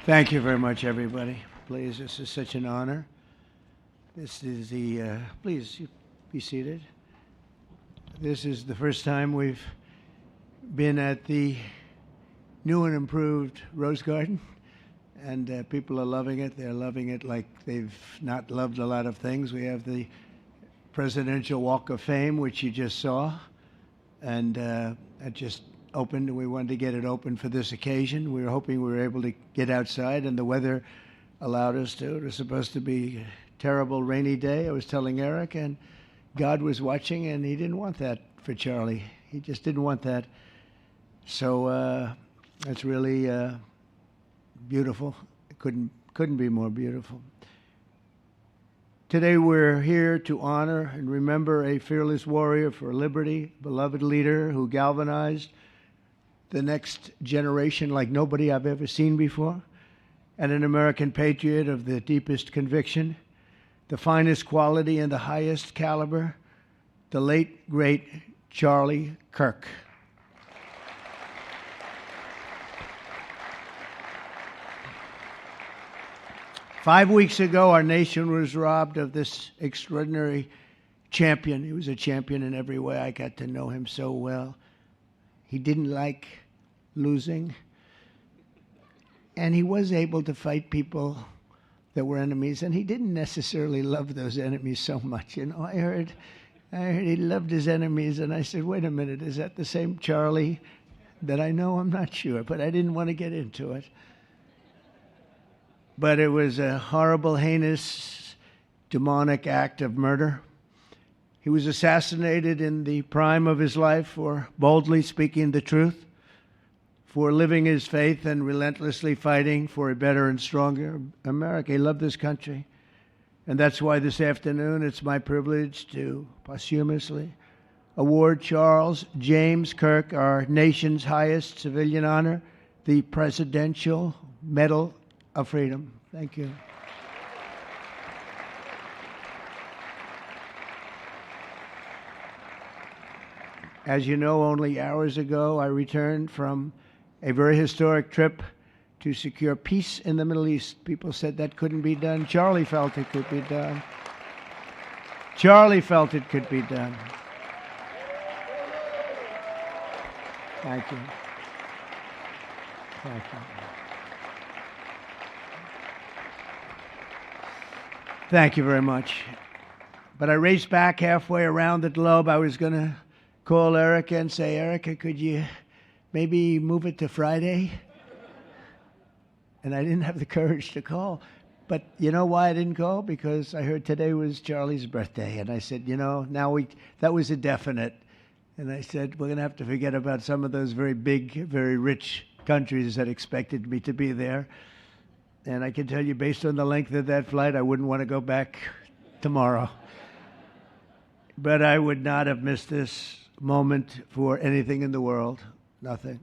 Thank you very much, everybody. Please, this is such an honor. This is the, please be seated. This is the first time we've been at the new and improved Rose Garden, and people are loving it. They're loving it like they've not loved a lot of things. We have the Presidential Walk of Fame, which you just saw, and it just opened. We wanted to get it open for this occasion. We were hoping we were able to get outside, and the weather allowed us to. It was supposed to be a terrible rainy day. I was telling Eric, and God was watching, and he didn't want that for Charlie. He just didn't want that. So it's really beautiful. It couldn't be more beautiful. Today we're here to honor and remember a fearless warrior for liberty, beloved leader who galvanized the next generation like nobody I've ever seen before, and an American patriot of the deepest conviction, the finest quality and the highest caliber, the late, great Charlie Kirk. Five weeks ago, our nation was robbed of this extraordinary champion. He was a champion in every way. I got to know him so well. He didn't like losing, and he was able to fight people that were enemies, and he didn't necessarily love those enemies so much. You know, I heard he loved his enemies, and I said, wait a minute, is that the same Charlie that I know? I'm not sure, but I didn't want to get into it. But it was a horrible, heinous, demonic act of murder. He was assassinated in the prime of his life for boldly speaking the truth, for living his faith and relentlessly fighting for a better and stronger America. He loved this country. And that's why this afternoon it's my privilege to posthumously award Charles James Kirk our nation's highest civilian honor, the Presidential Medal of Freedom. Thank you. As you know, only hours ago I returned from a very historic trip to secure peace in the Middle East. People said that couldn't be done. Charlie felt it could be done. Charlie felt it could be done. Thank you. Thank you. Thank you very much. But I raced back halfway around the globe. I was going to call Erica and say, Erica, could you maybe move it to Friday? And I didn't have the courage to call. But you know why I didn't call? Because I heard today was Charlie's birthday. And I said, you know, that was a definite. And I said, we're going to have to forget about some of those very big, very rich countries that expected me to be there. And I can tell you, based on the length of that flight, I wouldn't want to go back tomorrow. But I would not have missed this moment for anything in the world. Nothing.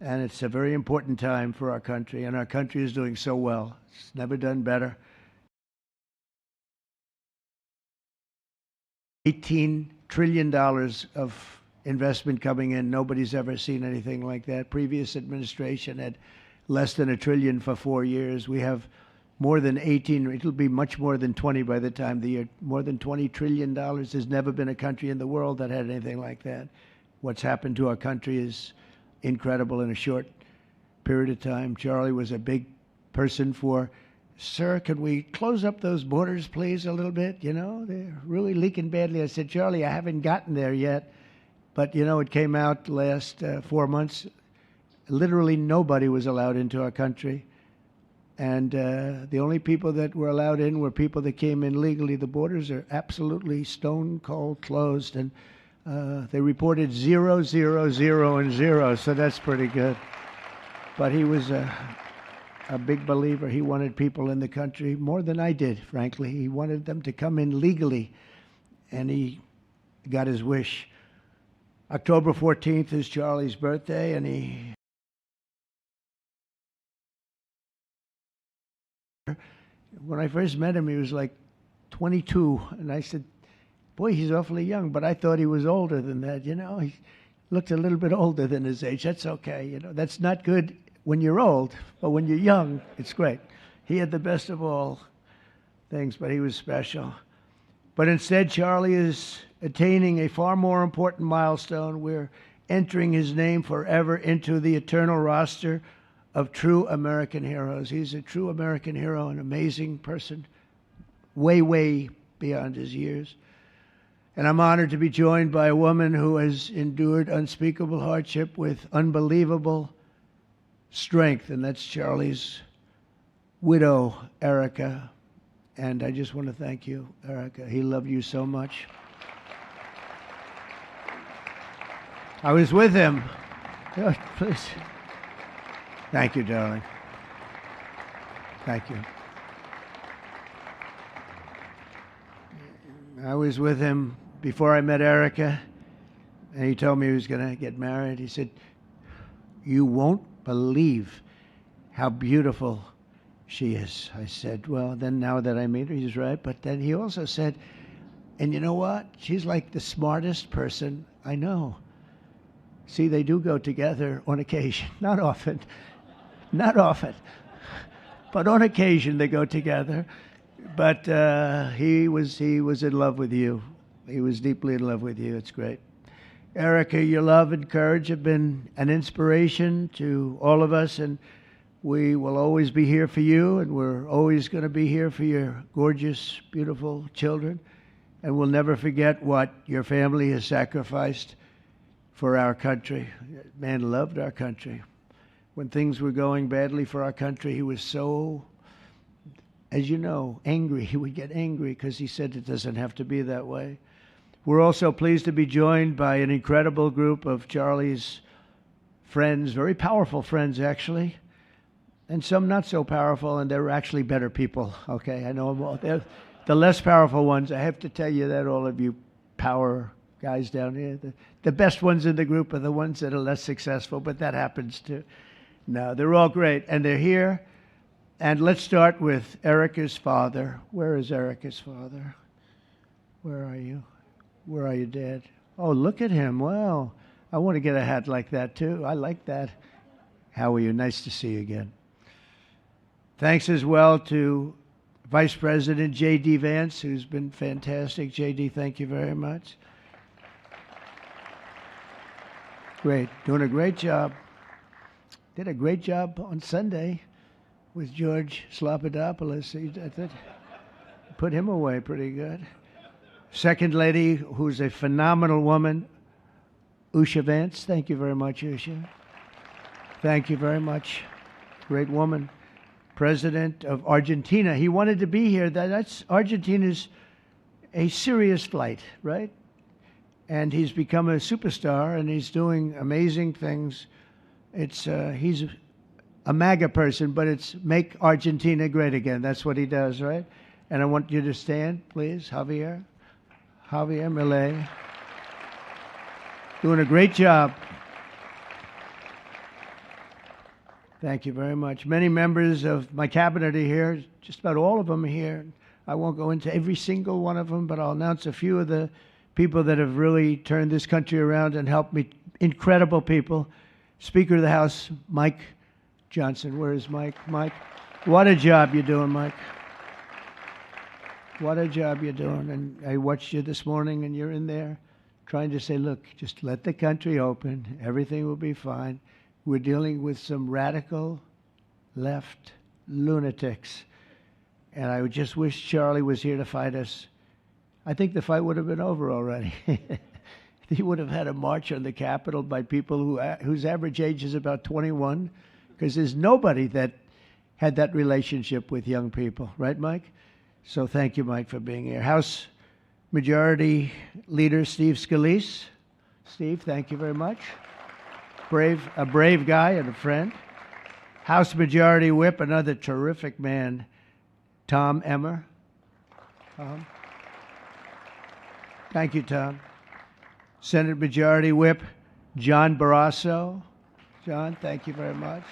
And it's a very important time for our country, and our country is doing so well. It's never done better. $18 trillion of investment coming in. Nobody's ever seen anything like that. Previous administration had less than $1 trillion for 4 years. We have more than 18, it'll be much more than 20 by the time the year, more than $20 trillion. There's never been a country in the world that had anything like that. What's happened to our country is incredible in a short period of time. Charlie was a big person for, sir, could we close up those borders, please, a little bit? You know, they're really leaking badly. I said, Charlie, I haven't gotten there yet. But, you know, it came out last 4 months. Literally nobody was allowed into our country. And the only people that were allowed in were people that came in legally. The borders are absolutely stone cold closed. And they reported 0, 0, 0, and 0. So that's pretty good. but he was a big believer. He wanted people in the country more than I did, frankly. He wanted them to come in legally, and he got his wish. October 14th is Charlie's birthday, and when I first met him, he was like 22, and I said, boy, he's awfully young, but I thought he was older than that, you know. He looked a little bit older than his age. That's okay, you know. That's not good when you're old, but when you're young, it's great. He had the best of all things, but he was special. But instead, Charlie is attaining a far more important milestone. We're entering his name forever into the eternal roster of true American heroes. He's a true American hero, an amazing person, way, way beyond his years. And I'm honored to be joined by a woman who has endured unspeakable hardship with unbelievable strength, and that's Charlie's widow, Erica. And I just want to thank you, Erica. He loved you so much. I was with him. Oh, please. Thank you, darling. Thank you. I was with him before I met Erica, and he told me he was going to get married. He said, you won't believe how beautiful she is. I said, well, then now that I meet her, he's right. But then he also said, and you know what? She's like the smartest person I know. See, they do go together on occasion. Not often. Not often. But on occasion they go together. But he was in love with you. He was deeply in love with you. It's great. Erica, your love and courage have been an inspiration to all of us, and we will always be here for you, and we're always going to be here for your gorgeous, beautiful children. And we'll never forget what your family has sacrificed for our country. Man loved our country. When things were going badly for our country, he was so, as you know, angry. He would get angry because he said it doesn't have to be that way. We're also pleased to be joined by an incredible group of Charlie's friends, very powerful friends, actually, and some not so powerful, and they're actually better people, okay? I know them all. They're the less powerful ones. I have to tell you that, all of you power guys down here. The best ones in the group are the ones that are less successful, but that happens too. No, they're all great, and they're here. And let's start with Erica's father. Where is Erica's father? Where are you? Where are you, Dad? Oh, look at him. Wow. I want to get a hat like that, too. I like that. How are you? Nice to see you again. Thanks as well to Vice President J.D. Vance, who's been fantastic. J.D., thank you very much. Great. Doing a great job. Did a great job on Sunday with George Slopadopoulos. Put him away pretty good. Second lady, who's a phenomenal woman, Usha Vance. Thank you very much, Usha. Thank you very much. Great woman. President of Argentina. He wanted to be here. That's Argentina's a serious flight, right? And he's become a superstar, and he's doing amazing things. He's a MAGA person, but it's make Argentina great again. That's what he does, right? And I want you to stand, please, Javier Milei. Doing a great job. Thank you very much. Many members of my cabinet are here, just about all of them are here. I won't go into every single one of them, but I'll announce a few of the people that have really turned this country around and helped me. Incredible people. Speaker of the House, Mike Johnson. Where is Mike? Mike, what a job you're doing, Mike. What a job you're doing. And I watched you this morning, and you're in there trying to say, look, just let the country open. Everything will be fine. We're dealing with some radical left lunatics. And I just wish Charlie was here to fight us. I think the fight would have been over already. He would have had a march on the Capitol by people whose average age is about 21, because there's nobody that had that relationship with young people. Right, Mike? So thank you, Mike, for being here. House Majority Leader Steve Scalise. Steve, thank you very much. A brave guy and a friend. House Majority Whip, another terrific man, Tom Emmer. Thank you, Tom. Senate Majority Whip, John Barrasso. John, thank you very much.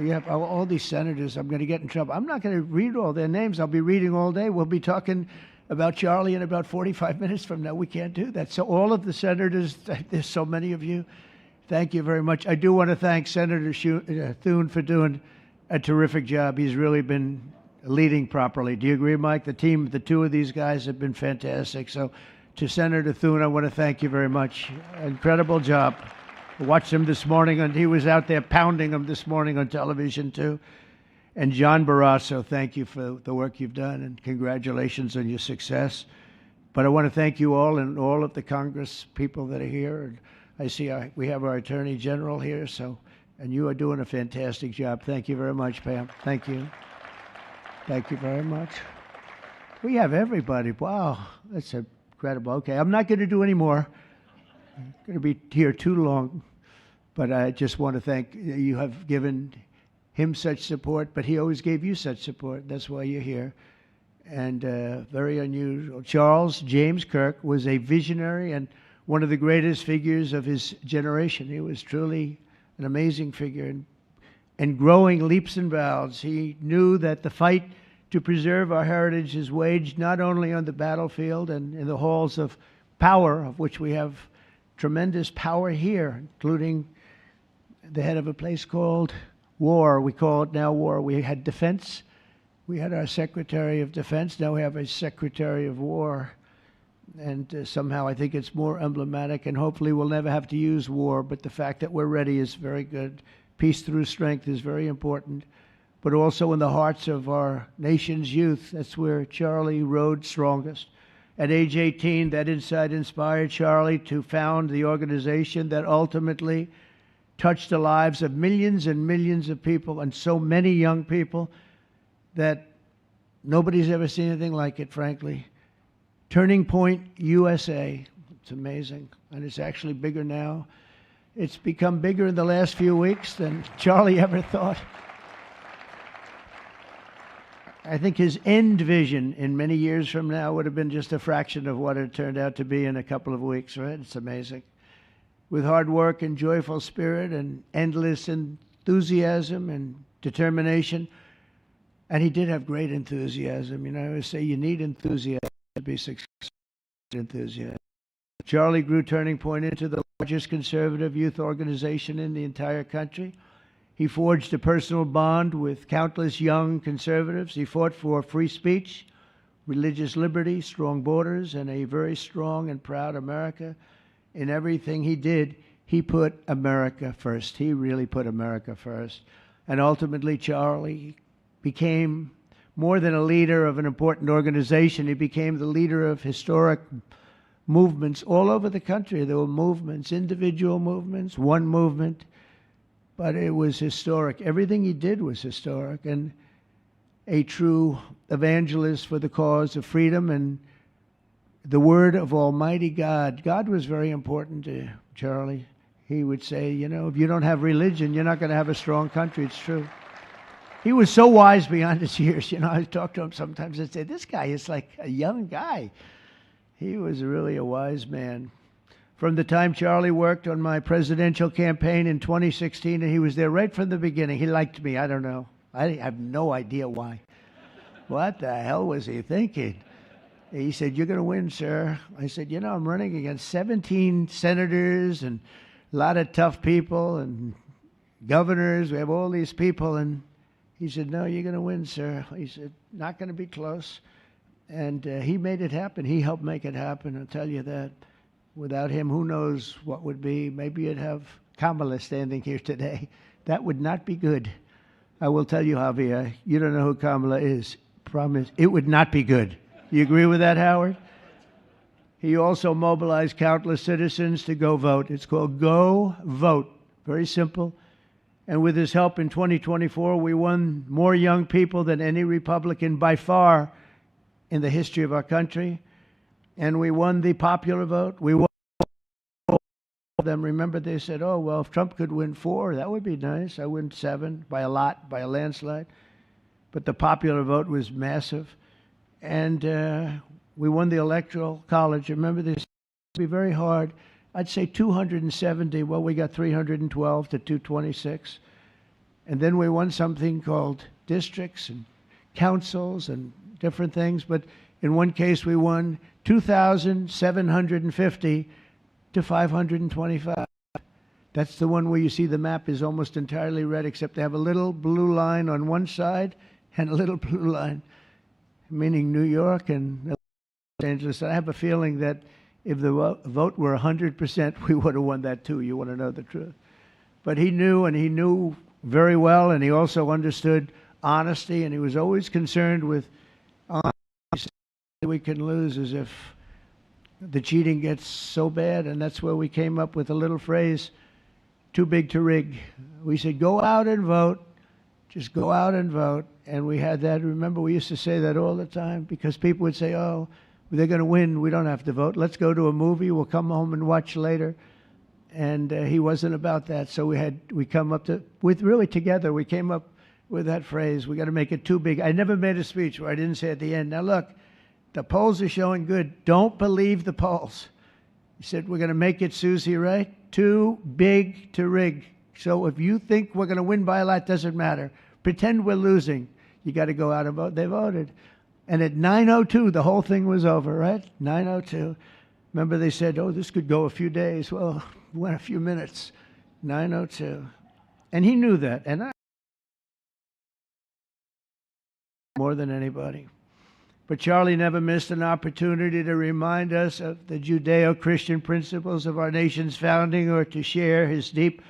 You have all these senators. I'm going to get in trouble. I'm not going to read all their names. I'll be reading all day. We'll be talking about Charlie in about 45 minutes from now. We can't do that. So all of the senators, there's so many of you, thank you very much. I do want to thank Senator Thune for doing a terrific job. He's really been leading properly. Do you agree, Mike? The team, the two of these guys have been fantastic. So to Senator Thune, I want to thank you very much. Incredible job. I watched him this morning, and he was out there pounding him this morning on television, too. And John Barrasso, thank you for the work you've done, and congratulations on your success. But I want to thank you all and all of the Congress people that are here. And I see we have our Attorney General here, and you are doing a fantastic job. Thank you very much, Pam. Thank you. Thank you very much. We have everybody. Wow, that's incredible. Okay, I'm not going to do any more. I'm going to be here too long, but I just want to thank you. Have given him such support, but he always gave you such support. That's why you're here. And very unusual. Charles James Kirk was a visionary and one of the greatest figures of his generation. He was truly an amazing figure and growing leaps and bounds. He knew that the fight to preserve our heritage is waged not only on the battlefield and in the halls of power, of which we have tremendous power here, including the head of a place called war. We call it now war. We had defense. We had our Secretary of Defense. Now we have a Secretary of War. And somehow I think it's more emblematic, and hopefully we'll never have to use war. But the fact that we're ready is very good. Peace through strength is very important. But also in the hearts of our nation's youth, that's where Charlie rode strongest. At age 18, that insight inspired Charlie to found the organization that ultimately touched the lives of millions and millions of people, and so many young people that nobody's ever seen anything like it, frankly. Turning Point USA. It's amazing, and it's actually bigger now. It's become bigger in the last few weeks than Charlie ever thought. I think his end vision in many years from now would have been just a fraction of what it turned out to be in a couple of weeks, right? It's amazing. With hard work and joyful spirit and endless enthusiasm and determination. And he did have great enthusiasm. You know, I always say you need enthusiasm to be successful. Enthusiasm. Charlie grew Turning Point into the largest conservative youth organization in the entire country. He forged a personal bond with countless young conservatives. He fought for free speech, religious liberty, strong borders, and a very strong and proud America. In everything he did, he put America first. He really put America first. And ultimately, Charlie became more than a leader of an important organization. He became the leader of historic movements all over the country. There were movements, individual movements, one movement. But it was historic. Everything he did was historic, and a true evangelist for the cause of freedom and the word of Almighty God. God was very important to Charlie. He would say, you know, if you don't have religion, you're not going to have a strong country. It's true. He was so wise beyond his years. You know, I talk to him sometimes and say, this guy is like a young guy. He was really a wise man. From the time Charlie worked on my presidential campaign in 2016, and he was there right from the beginning. He liked me. I don't know. I have no idea why. What the hell was he thinking? He said, you're going to win, sir. I said, you know, I'm running against 17 senators and a lot of tough people and governors. We have all these people. And he said, no, you're going to win, sir. He said, not going to be close. And he made it happen. He helped make it happen. I'll tell you that. Without him, who knows what would be. Maybe you'd have Kamala standing here today. That would not be good. I will tell you, Javier, you don't know who Kamala is. Promise. It would not be good. You agree with that, Howard? He also mobilized countless citizens to go vote. It's called Go Vote. Very simple. And with his help in 2024, we won more young people than any Republican by far in the history of our country. And we won the popular vote. We won them, remember they said, oh, well, if Trump could win 4, that would be nice. I win 7 by a lot, by a landslide. But the popular vote was massive. And we won the Electoral College. Remember, this would be very hard. I'd say 270. Well, we got 312 to 226. And then we won something called districts and councils and different things. But in one case, we won 2,750 to 525. That's the one where you see the map is almost entirely red, except they have a little blue line on one side and a little blue line, meaning New York and Los Angeles. I have a feeling that if the vote were 100%, we would have won that too. You want to know the truth. But he knew, and he knew very well, and he also understood honesty, and he was always concerned with honesty. We can lose as if the cheating gets so bad, and that's where we came up with a little phrase, too big to rig. We said, go out and vote. Just go out and vote. And we had that. Remember, we used to say that all the time because people would say, oh, they're going to win. We don't have to vote. Let's go to a movie. We'll come home and watch later. And he wasn't about that. So we come up to, together, we came up with that phrase. We got to make it too big. I never made a speech where I didn't say at the end, now look, the polls are showing good. Don't believe the polls. He said, we're going to make it, Susie, right? Too big to rig. So if you think we're going to win by a lot, doesn't matter. Pretend we're losing. You got to go out and vote. They voted. And at 9:02, the whole thing was over, right? 9:02. Remember they said, oh, this could go a few days. Well, it went a few minutes. 9:02. And he knew that. And I more than anybody. But Charlie never missed an opportunity to remind us of the Judeo-Christian principles of our nation's founding or to share his deep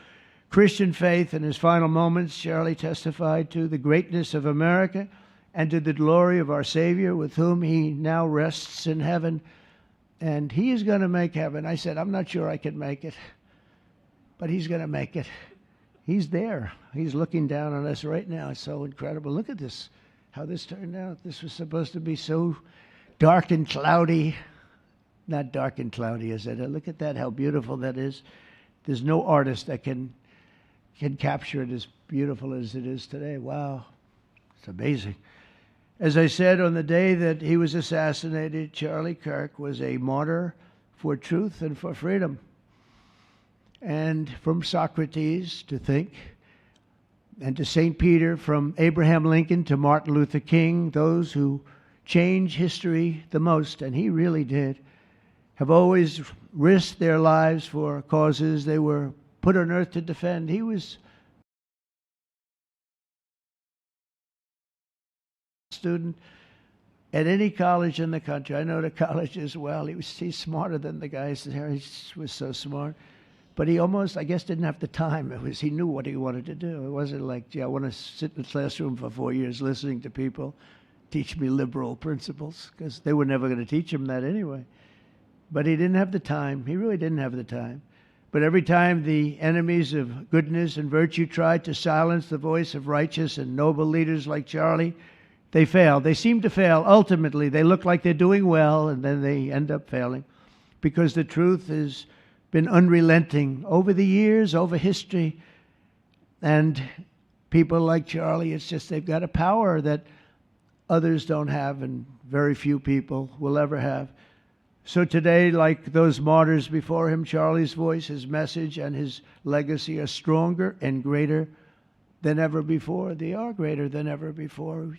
Christian faith. In his final moments, Charlie testified to the greatness of America and to the glory of our Savior, with whom he now rests in heaven. And he is going to make heaven. I said, I'm not sure I can make it, but he's going to make it. He's there. He's looking down on us right now. It's so incredible. Look at this, how this turned out. This was supposed to be so dark and cloudy. Not dark and cloudy, is it? Look at that, how beautiful that is. There's no artist that can capture it as beautiful as it is today. Wow, it's amazing. As I said, on the day that he was assassinated, Charlie Kirk was a martyr for truth and for freedom. And from Socrates to think, and to St. Peter, from Abraham Lincoln to Martin Luther King, those who change history the most, and he really did, have always risked their lives for causes they were put on earth to defend. He was a student at any college in the country. I know the college as well. He's smarter than the guys there. He was so smart. But he almost, I guess, didn't have the time. He knew what he wanted to do. It wasn't like, gee, I want to sit in the classroom for 4 years listening to people teach me liberal principles, because they were never going to teach him that anyway. But he didn't have the time. He really didn't have the time. But every time the enemies of goodness and virtue tried to silence the voice of righteous and noble leaders like Charlie, they failed. They seem to fail. Ultimately, they look like they're doing well, and then they end up failing, because the truth has been unrelenting over the years, over history. And people like Charlie, it's just they've got a power that others don't have, and very few people will ever have. So today, like those martyrs before him, Charlie's voice, his message, and his legacy are stronger and greater than ever before. They are greater than ever before.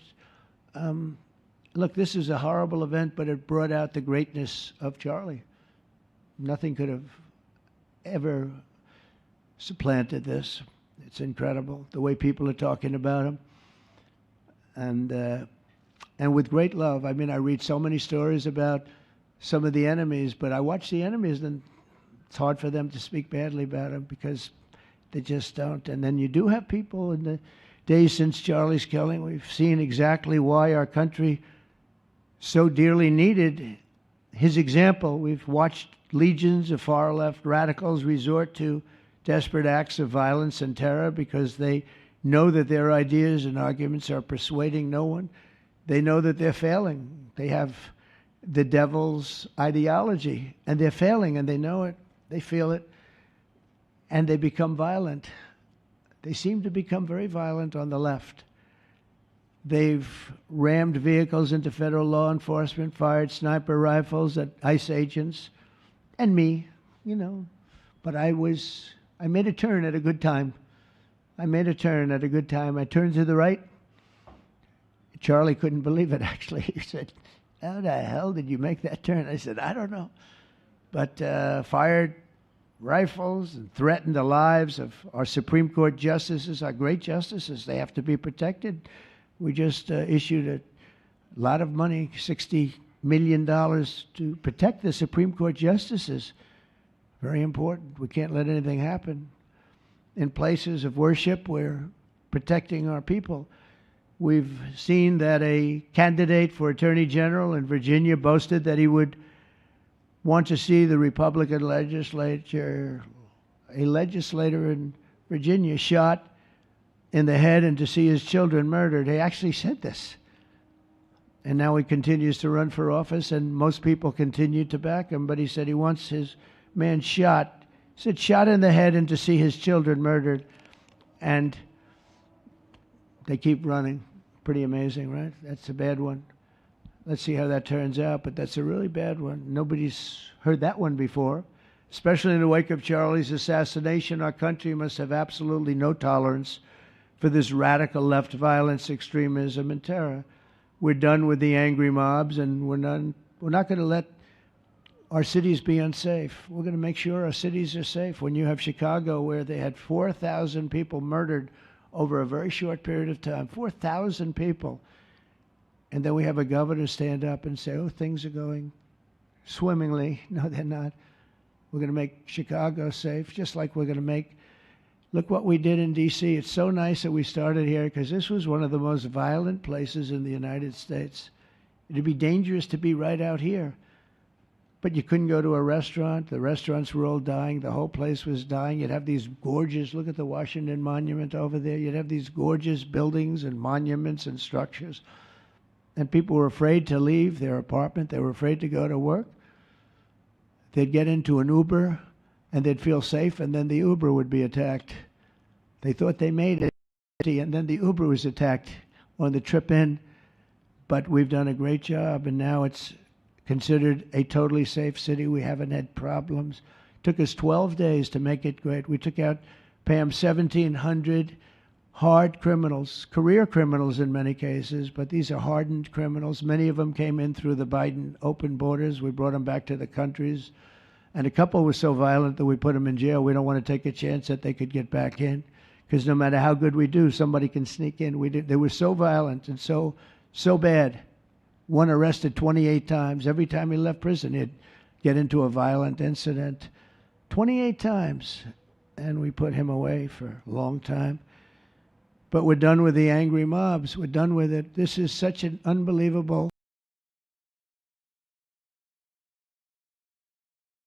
Look, this is a horrible event, but it brought out the greatness of Charlie. Nothing could have ever supplanted this. It's incredible, the way people are talking about him. And with great love. I mean, I read so many stories about some of the enemies, but I watch the enemies, and it's hard for them to speak badly about him because they just don't. And then you do have people in the days since Charlie's killing, we've seen exactly why our country so dearly needed his example. We've watched legions of far-left radicals resort to desperate acts of violence and terror because they know that their ideas and arguments are persuading no one. They know that they're failing. They have the devil's ideology, and they're failing, and they know it. They feel it. and they become violent. They seem to become very violent on the left. They've rammed vehicles into federal law enforcement, fired sniper rifles at ICE agents, and me, you know. But I made a turn at a good time. I turned to the right. Charlie couldn't believe it, actually. He said, "How the hell did you make that turn?" I said, "I don't know." But fired rifles and threatened the lives of our Supreme Court justices, our great justices. They have to be protected. We just issued a lot of money, $60 million, to protect the Supreme Court justices. Very important. We can't let anything happen. In places of worship, we're protecting our people. We've seen that a candidate for Attorney General in Virginia boasted that he would want to see the Republican legislature, a legislator in Virginia, shot in the head and to see his children murdered. He actually said this. And now he continues to run for office, and most people continue to back him, but he said he wants his man shot. He said shot in the head and to see his children murdered. And they keep running. Pretty amazing, right? That's a bad one. Let's see how that turns out, but that's a really bad one. Nobody's heard that one before. Especially in the wake of Charlie's assassination, our country must have absolutely no tolerance for this radical left violence, extremism, and terror. We're done with the angry mobs, and we're not going to let our cities be unsafe. We're going to make sure our cities are safe. When you have Chicago, where they had 4,000 people murdered over a very short period of time, 4,000 people, and then we have a governor stand up and say, "Oh, things are going swimmingly." No, they're not. We're going to make Chicago safe, just like we're going to make. Look what we did in D.C. It's so nice that we started here, because this was one of the most violent places in the United States. It'd be dangerous to be right out here. But you couldn't go to a restaurant. The restaurants were all dying. The whole place was dying. You'd have these gorgeous, look at the Washington Monument over there. You'd have these gorgeous buildings and monuments and structures. And people were afraid to leave their apartment. They were afraid to go to work. They'd get into an Uber, and they'd feel safe, and then the Uber would be attacked. They thought they made it, and then the Uber was attacked on the trip in. But we've done a great job, and now it's considered a totally safe city. We haven't had problems. It took us 12 days to make it great. We took out, Pam, 1,700 hard criminals, career criminals in many cases, but these are hardened criminals. Many of them came in through the Biden open borders. We brought them back to the countries. And a couple were so violent that we put them in jail. We don't want to take a chance that they could get back in, because no matter how good we do, somebody can sneak in. They were so violent and so bad. One arrested 28 times. Every time he left prison, he'd get into a violent incident. 28 times. And we put him away for a long time. But we're done with the angry mobs. We're done with it. This is such an unbelievable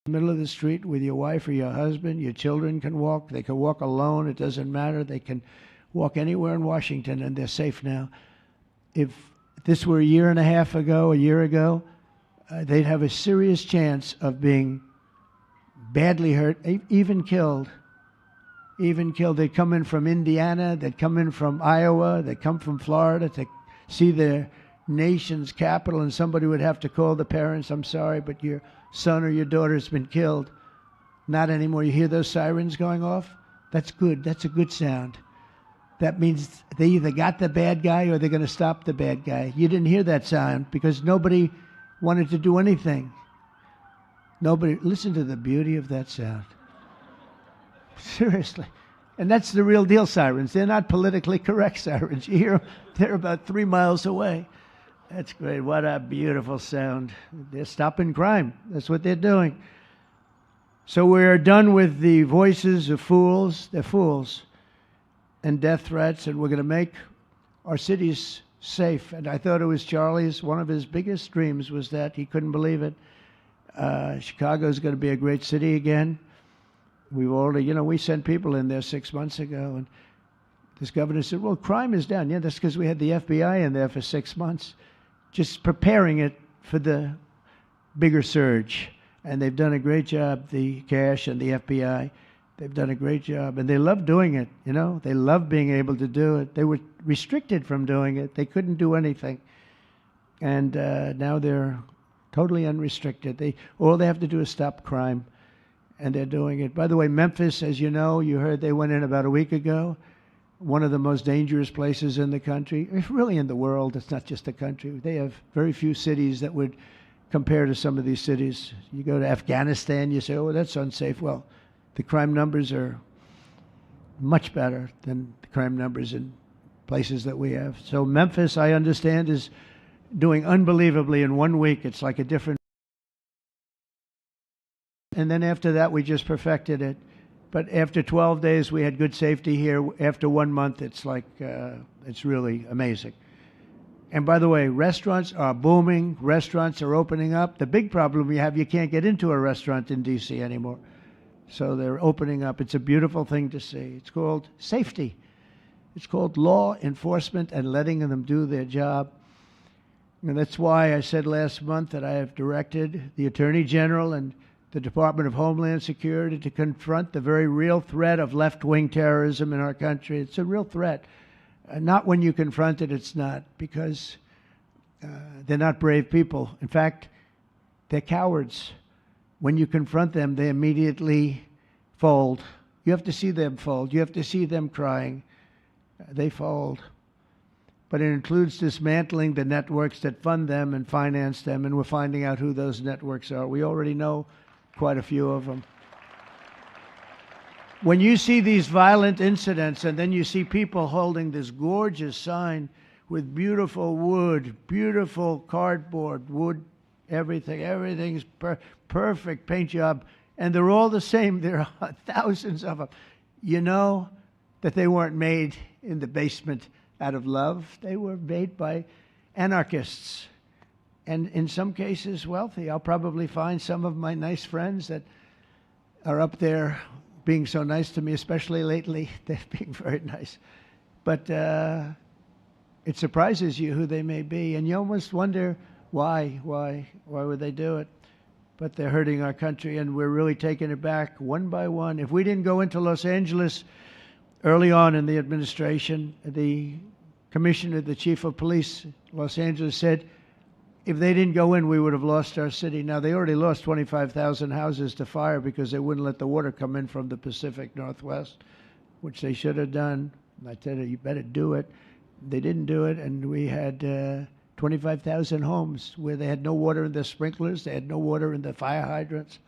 middle of the street with your wife or your husband. Your children can walk. They can walk alone. It doesn't matter. They can walk anywhere in Washington, and they're safe now. If this were a year ago, they'd have a serious chance of being badly hurt, even killed. They'd come in from Indiana, they'd come in from Iowa, they'd come from Florida to see their nation's capital, and somebody would have to call the parents, "I'm sorry, but your son or your daughter's been killed." Not anymore. You hear those sirens going off? That's good. That's a good sound. That means they either got the bad guy or they're going to stop the bad guy. You didn't hear that sound because nobody wanted to do anything. Nobody. Listen to the beauty of that sound. Seriously. And that's the real deal sirens. They're not politically correct sirens. You hear them, they're about 3 miles away. That's great. What a beautiful sound. They're stopping crime. That's what they're doing. So we're done with the voices of fools. They're fools. And death threats, and we're going to make our cities safe. And I thought it was Charlie's, one of his biggest dreams was that. He couldn't believe it. Chicago's going to be a great city again. We've already, we sent people in there 6 months ago, and this governor said, "Well, crime is down." Yeah, that's because we had the FBI in there for 6 months, just preparing it for the bigger surge. And they've done a great job, the cash and the FBI. They've done a great job, and they love doing it, you know? They love being able to do it. They were restricted from doing it. They couldn't do anything. And now they're totally unrestricted. All they have to do is stop crime, and they're doing it. By the way, Memphis, as you know, you heard they went in about a week ago, one of the most dangerous places in the country, really in the world. It's not just the country. They have very few cities that would compare to some of these cities. You go to Afghanistan, you say, oh, that's unsafe. Well, the crime numbers are much better than the crime numbers in places that we have. So Memphis, I understand, is doing unbelievably in 1 week. It's like a different. And then after that, we just perfected it. But after 12 days, we had good safety here. After 1 month, it's like, it's really amazing. And by the way, restaurants are booming. Restaurants are opening up. The big problem we have, you can't get into a restaurant in D.C. anymore. So they're opening up. It's a beautiful thing to see. It's called safety. It's called law enforcement and letting them do their job. And that's why I said last month that I have directed the Attorney General and the Department of Homeland Security to confront the very real threat of left-wing terrorism in our country. It's a real threat. Not when you confront it, it's not, because they're not brave people. In fact, they're cowards. When you confront them, they immediately fold. You have to see them fold. You have to see them crying. They fold. But it includes dismantling the networks that fund them and finance them, and we're finding out who those networks are. We already know quite a few of them. When you see these violent incidents and then you see people holding this gorgeous sign with beautiful wood, beautiful cardboard, wood, everything's perfect paint job, and they're all the same. There are thousands of them. You know that they weren't made in the basement out of love. They were made by anarchists, and in some cases wealthy. I'll probably find some of my nice friends that are up there being so nice to me, especially lately. They're being very nice. But it surprises you who they may be, and you almost wonder, why would they do it? But they're hurting our country, and we're really taking it back one by one. If we didn't go into Los Angeles early on in the administration, the commissioner, the chief of police, Los Angeles, said if they didn't go in, we would have lost our city. Now, they already lost 25,000 houses to fire because they wouldn't let the water come in from the Pacific Northwest, which they should have done. I said, you better do it. They didn't do it, and we had 25,000 homes where they had no water in their sprinklers, they had no water in the fire hydrants.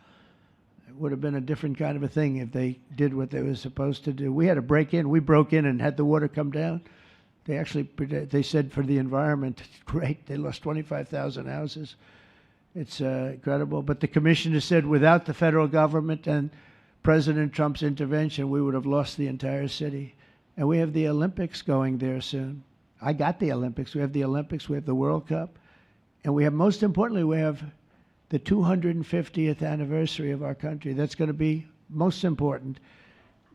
It would have been a different kind of a thing if they did what they were supposed to do. We had to break in. We broke in and had the water come down. They said for the environment, great, they lost 25,000 houses. It's incredible. But the commissioner said without the federal government and President Trump's intervention, we would have lost the entire city. And we have the Olympics going there soon. I got the Olympics. We have the Olympics. We have the World Cup. And we have, most importantly, we have the 250th anniversary of our country. That's going to be most important.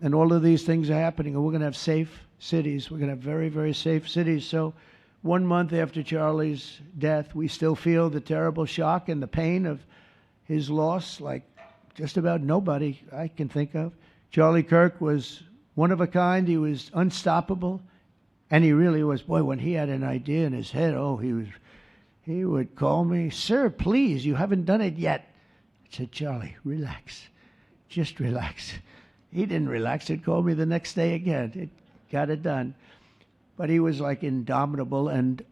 And all of these things are happening. And we're going to have safe cities. We're going to have very, very safe cities. So 1 month after Charlie's death, we still feel the terrible shock and the pain of his loss, like just about nobody I can think of. Charlie Kirk was one of a kind. He was unstoppable. And he really was. Boy, when he had an idea in his head, he would call me, sir, please, you haven't done it yet. I said, Charlie, relax. Just relax. He didn't relax. He'd call me the next day again. It got it done. But he was like indomitable and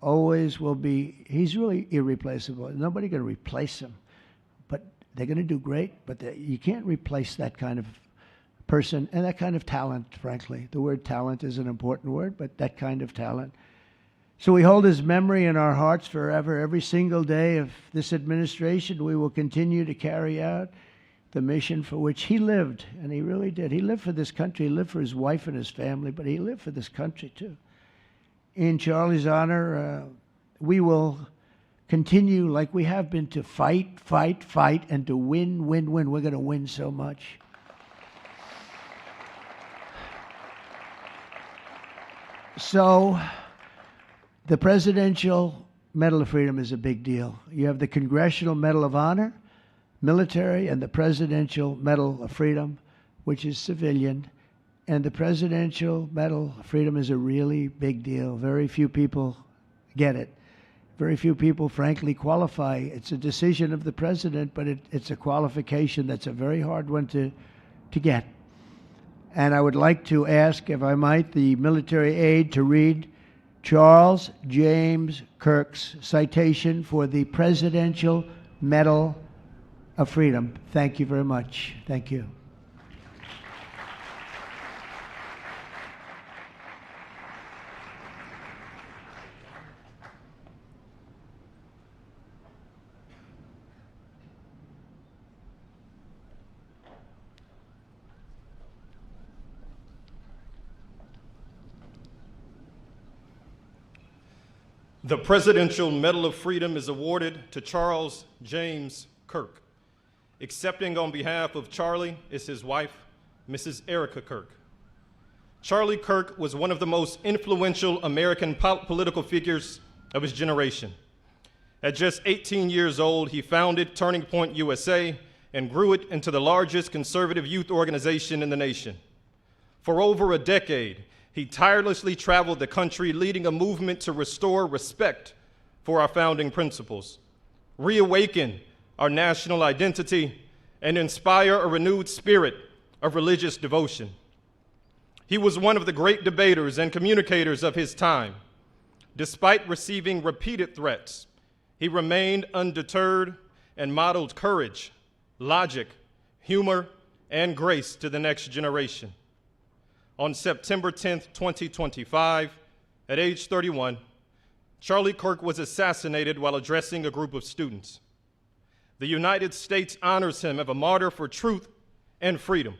always will be. He's really irreplaceable. Nobody going to replace him. But they're going to do great. But you can't replace that kind of person and that kind of talent, frankly. The word talent is an important word, but that kind of talent. So we hold his memory in our hearts forever. Every single day of this administration, we will continue to carry out the mission for which he lived, and he really did. He lived for this country. He lived for his wife and his family, but he lived for this country, too. In Charlie's honor, we will continue like we have been to fight, and to win. We're going to win so much. So the Presidential Medal of Freedom is a big deal. You have the Congressional Medal of Honor, military, and the Presidential Medal of Freedom. which is civilian, and the Presidential Medal of Freedom is a really big deal. Very few people get it. Very few people, frankly, qualify. It's a decision of the president, but it's a qualification that's a very hard one to get. And I would like to ask, if I might, the military aide to read Charles James Kirk's citation for the Presidential Medal of Freedom. Thank you very much. Thank you. The Presidential Medal of Freedom is awarded to Charles James Kirk. Accepting on behalf of Charlie is his wife, Mrs. Erica Kirk. Charlie Kirk was one of the most influential American political figures of his generation. At just 18 years old, he founded Turning Point USA and grew it into the largest conservative youth organization in the nation. For over a decade, he tirelessly traveled the country, leading a movement to restore respect for our founding principles, reawaken our national identity, and inspire a renewed spirit of religious devotion. He was one of the great debaters and communicators of his time. Despite receiving repeated threats, he remained undeterred and modeled courage, logic, humor, and grace to the next generation. On September 10th, 2025, at age 31, Charlie Kirk was assassinated while addressing a group of students. The United States honors him as a martyr for truth and freedom.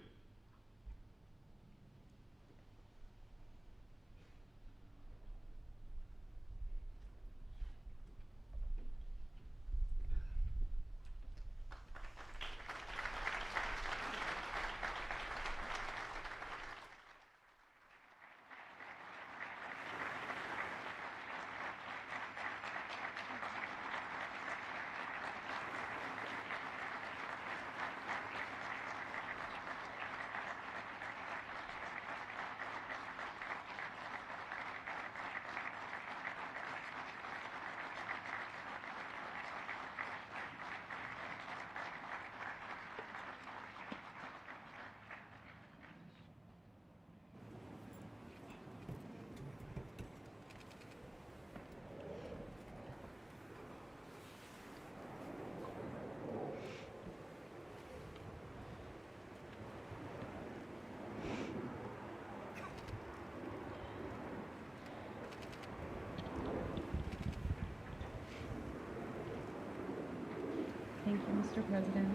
Thank you, Mr. President,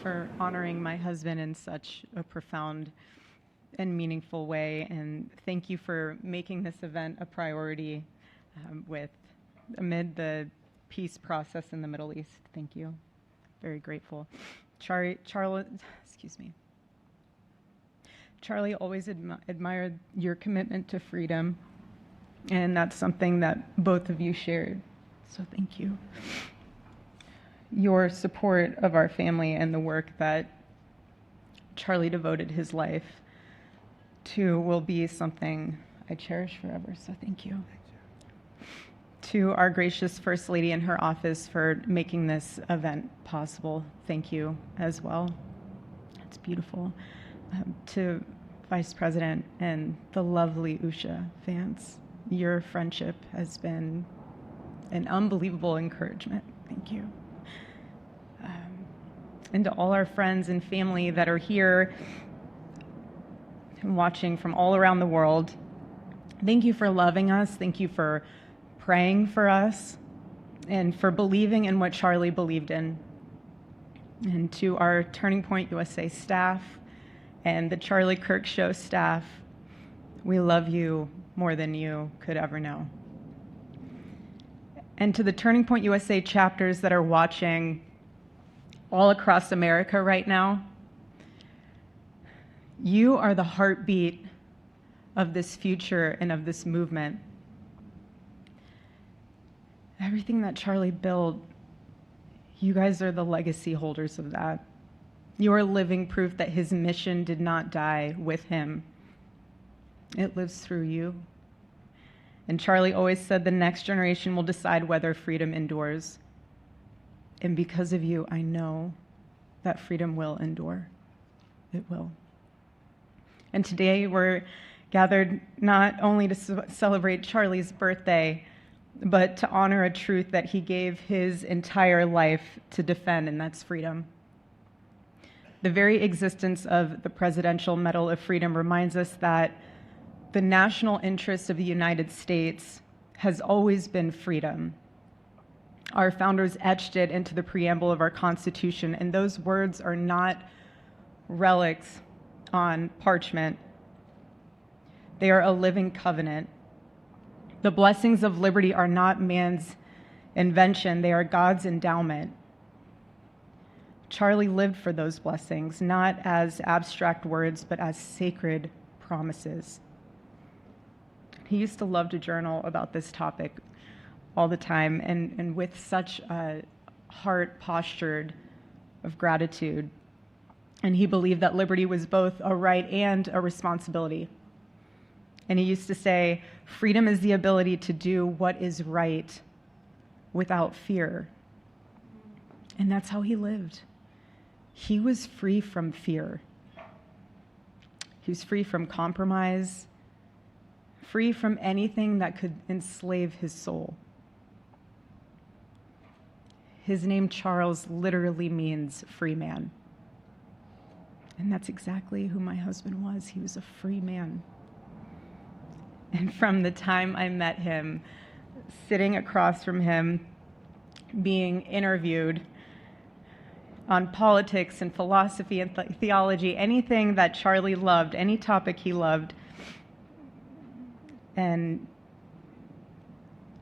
for honoring my husband in such a profound and meaningful way. And thank you for making this event a priority amid the peace process in the Middle East. Thank you. Very grateful. Charlie always admired your commitment to freedom, and that's something that both of you shared. So thank you. Your support of our family and the work that Charlie devoted his life to will be something I cherish forever, so thank you. To our gracious First Lady in her office for making this event possible, thank you as well. It's beautiful. To Vice President and the lovely Usha fans, your friendship has been an unbelievable encouragement. Thank you. And to all our friends and family that are here and watching from all around the world, thank you for loving us. Thank you for praying for us and for believing in what Charlie believed in. And to our Turning Point USA staff and the Charlie Kirk Show staff, we love you more than you could ever know. And to the Turning Point USA chapters that are watching all across America right now, you are the heartbeat of this future and of this movement. Everything that Charlie built, you guys are the legacy holders of that. You are living proof that his mission did not die with him. It lives through you. And Charlie always said the next generation will decide whether freedom endures. And because of you, I know that freedom will endure. It will. And today we're gathered not only to celebrate Charlie's birthday, but to honor a truth that he gave his entire life to defend, and that's freedom. The very existence of the Presidential Medal of Freedom reminds us that the national interest of the United States has always been freedom. Our founders etched it into the preamble of our Constitution, and those words are not relics on parchment. They are a living covenant. The blessings of liberty are not man's invention, they are God's endowment. Charlie lived for those blessings, not as abstract words, but as sacred promises. He used to love to journal about this topic all the time, and with such a heart postured of gratitude. And he believed that liberty was both a right and a responsibility. And he used to say, freedom is the ability to do what is right without fear. And that's how he lived. He was free from fear. He was free from compromise, free from anything that could enslave his soul. His name, Charles, literally means free man. And that's exactly who my husband was. He was a free man. And from the time I met him, sitting across from him, being interviewed on politics and philosophy and theology, anything that Charlie loved, any topic he loved, and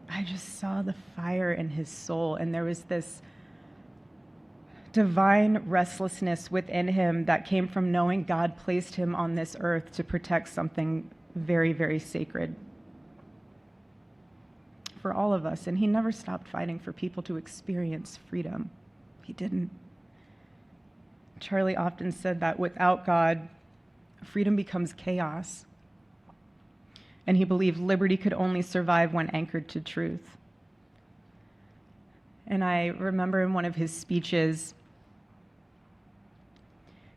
I just saw the fire in his soul, and there was this divine restlessness within him that came from knowing God placed him on this earth to protect something very, very sacred for all of us. And he never stopped fighting for people to experience freedom. He didn't. Charlie often said that without God, freedom becomes chaos. And he believed liberty could only survive when anchored to truth. And I remember in one of his speeches,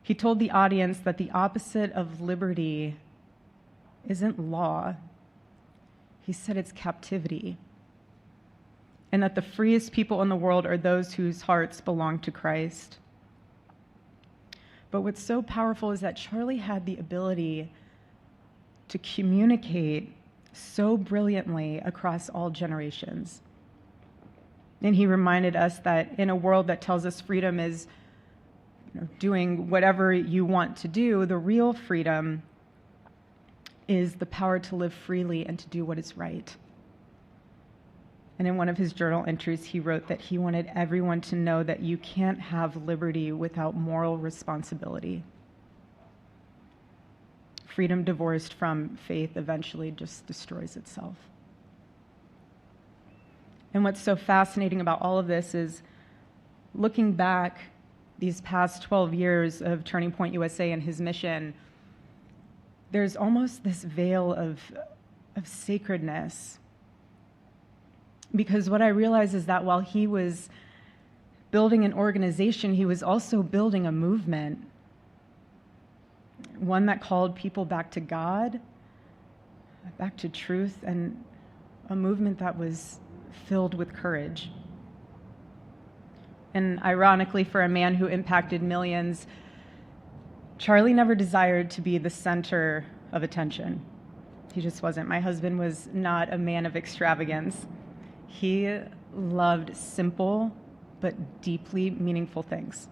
he told the audience that the opposite of liberty isn't law. He said it's captivity. And that the freest people in the world are those whose hearts belong to Christ. But what's so powerful is that Charlie had the ability to communicate so brilliantly across all generations. And he reminded us that in a world that tells us freedom is doing whatever you want to do, the real freedom is the power to live freely and to do what is right. And in one of his journal entries, he wrote that he wanted everyone to know that you can't have liberty without moral responsibility. Freedom divorced from faith eventually just destroys itself. And what's so fascinating about all of this is looking back these past 12 years of Turning Point USA and his mission, there's almost this veil of sacredness. Because what I realize is that while he was building an organization, he was also building a movement. One that called people back to God, back to truth, and a movement that was filled with courage. And ironically, for a man who impacted millions, Charlie never desired to be the center of attention. He just wasn't. My husband was not a man of extravagance. He loved simple but deeply meaningful things,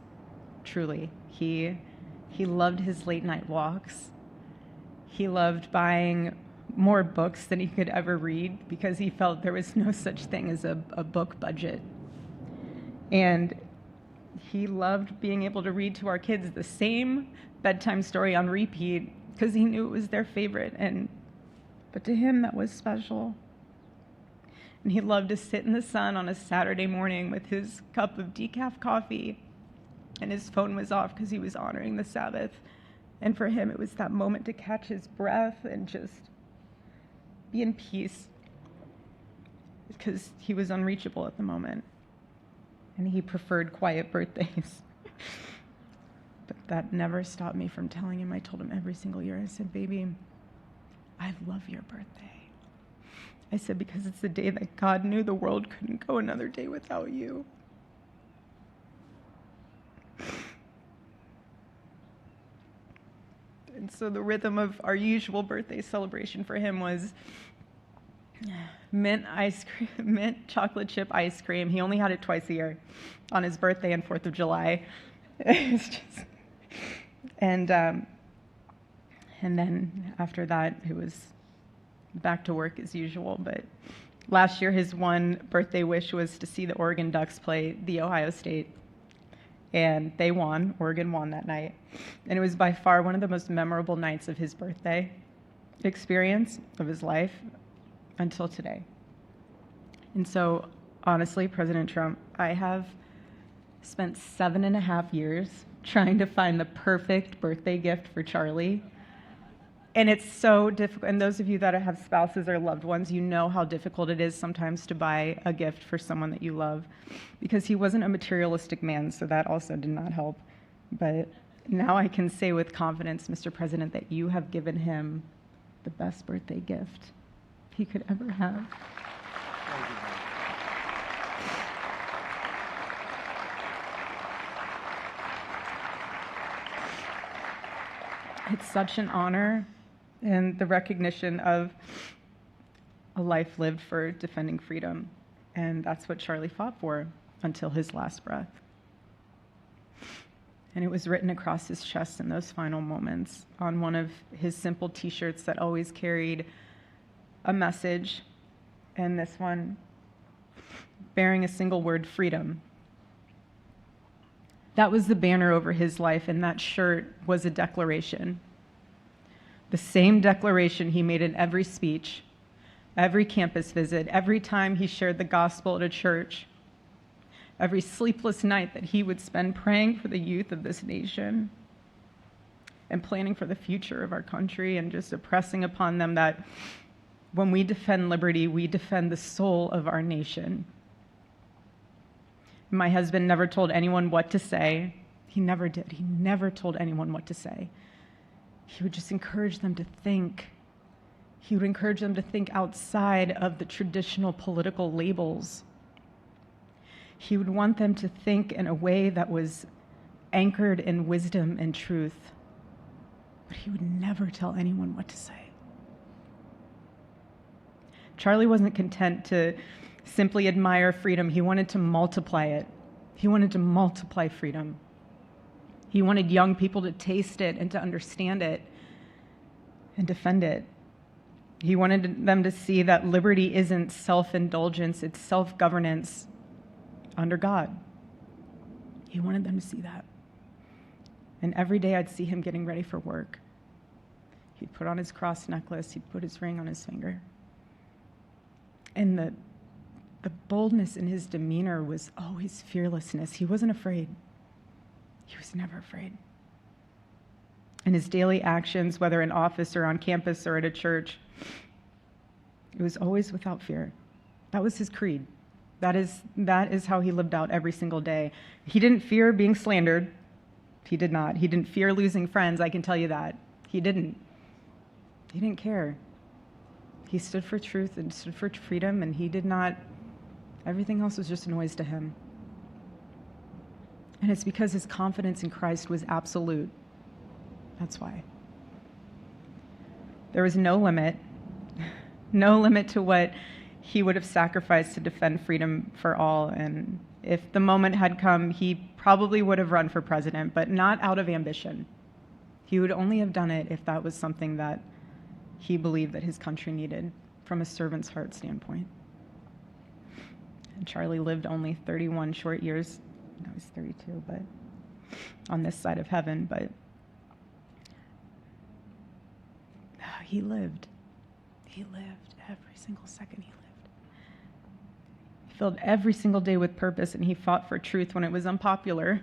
truly. He loved his late night walks. He loved buying more books than he could ever read because he felt there was no such thing as a book budget. And he loved being able to read to our kids the same bedtime story on repeat because he knew it was their favorite. But to him, that was special. And he loved to sit in the sun on a Saturday morning with his cup of decaf coffee and his phone was off because he was honoring the Sabbath. And for him, it was that moment to catch his breath and just be in peace, because he was unreachable at the moment, and he preferred quiet birthdays. But that never stopped me from telling him. I told him every single year, I said, baby, I love your birthday. I said, because it's the day that God knew the world couldn't go another day without you. And so the rhythm of our usual birthday celebration for him was mint ice cream, mint chocolate chip ice cream. He only had it twice a year, on his birthday and 4th of July. It's just, and then after that, it was back to work as usual. But last year, his one birthday wish was to see the Oregon Ducks play the Ohio State. And they won. Oregon won that night. And it was by far one of the most memorable nights of his birthday experience of his life until today. And so, honestly, President Trump, I have spent 7.5 years trying to find the perfect birthday gift for Charlie. And it's so difficult. And those of you that have spouses or loved ones, you know how difficult it is sometimes to buy a gift for someone that you love, because he wasn't a materialistic man, so that also did not help. But now I can say with confidence, Mr. President, that you have given him the best birthday gift he could ever have. It's such an honor, and the recognition of a life lived for defending freedom. And that's what Charlie fought for until his last breath. And it was written across his chest in those final moments on one of his simple t-shirts that always carried a message, and this one bearing a single word, freedom. That was the banner over his life, and that shirt was a declaration. The same declaration he made in every speech, every campus visit, every time he shared the gospel at a church, every sleepless night that he would spend praying for the youth of this nation and planning for the future of our country, and just impressing upon them that when we defend liberty, we defend the soul of our nation. My husband never told anyone what to say. He never did. He never told anyone what to say. He would just encourage them to think. He would encourage them to think outside of the traditional political labels. He would want them to think in a way that was anchored in wisdom and truth. But he would never tell anyone what to say. Charlie wasn't content to simply admire freedom. He wanted to multiply it. He wanted to multiply freedom. He wanted young people to taste it and to understand it and defend it. He wanted them to see that liberty isn't self-indulgence, it's self-governance under God. He wanted them to see that. And every day I'd see him getting ready for work. He'd put on his cross necklace, he'd put his ring on his finger. And the boldness in his demeanor was always fearlessness. He wasn't afraid. He was never afraid. In his daily actions, whether in office or on campus or at a church, it was always without fear. That was his creed. That is how he lived out every single day. He didn't fear being slandered. He did not. He didn't fear losing friends, I can tell you that. He didn't. He didn't care. He stood for truth and stood for freedom, and he did not, everything else was just noise to him. And it's because his confidence in Christ was absolute. That's why. There was no limit to what he would have sacrificed to defend freedom for all. And if the moment had come, he probably would have run for president, but not out of ambition. He would only have done it if that was something that he believed that his country needed from a servant's heart standpoint. And Charlie lived only 31 short years. No, he's 32, but on this side of heaven, but he lived. He lived every single second he lived. He filled every single day with purpose, and he fought for truth when it was unpopular.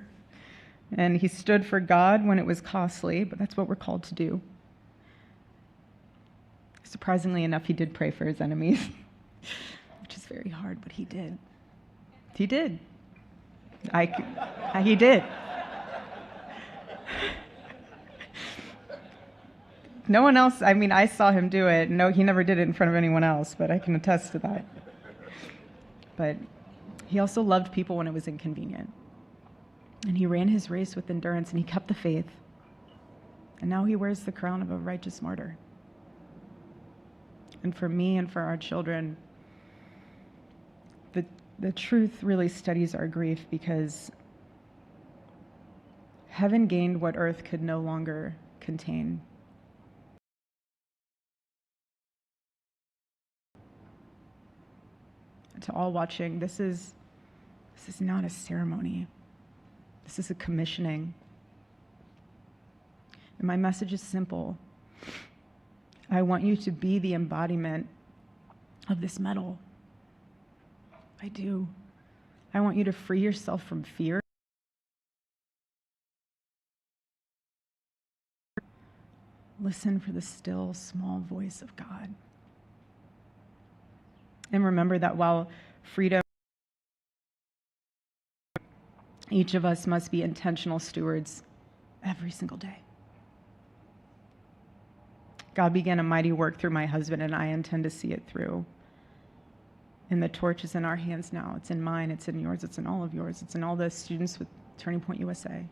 And he stood for God when it was costly, but that's what we're called to do. Surprisingly enough, he did pray for his enemies, which is very hard, but he did. He did. He did. No one else, I mean, I saw him do it. No, he never did it in front of anyone else, but I can attest to that. But he also loved people when it was inconvenient. And he ran his race with endurance, and he kept the faith. And now he wears the crown of a righteous martyr. And for me and for our children, the truth really steadies our grief, because heaven gained what earth could no longer contain. To all watching, this is not a ceremony. This is a commissioning. And my message is simple. I want you to be the embodiment of this medal. I do. I want you to free yourself from fear. Listen for the still, small voice of God. And remember that while freedom, each of us must be intentional stewards every single day. God began a mighty work through my husband, and I intend to see it through. And the torch is in our hands now. It's in mine, it's in yours, it's in all of yours, it's in all the students with Turning Point USA.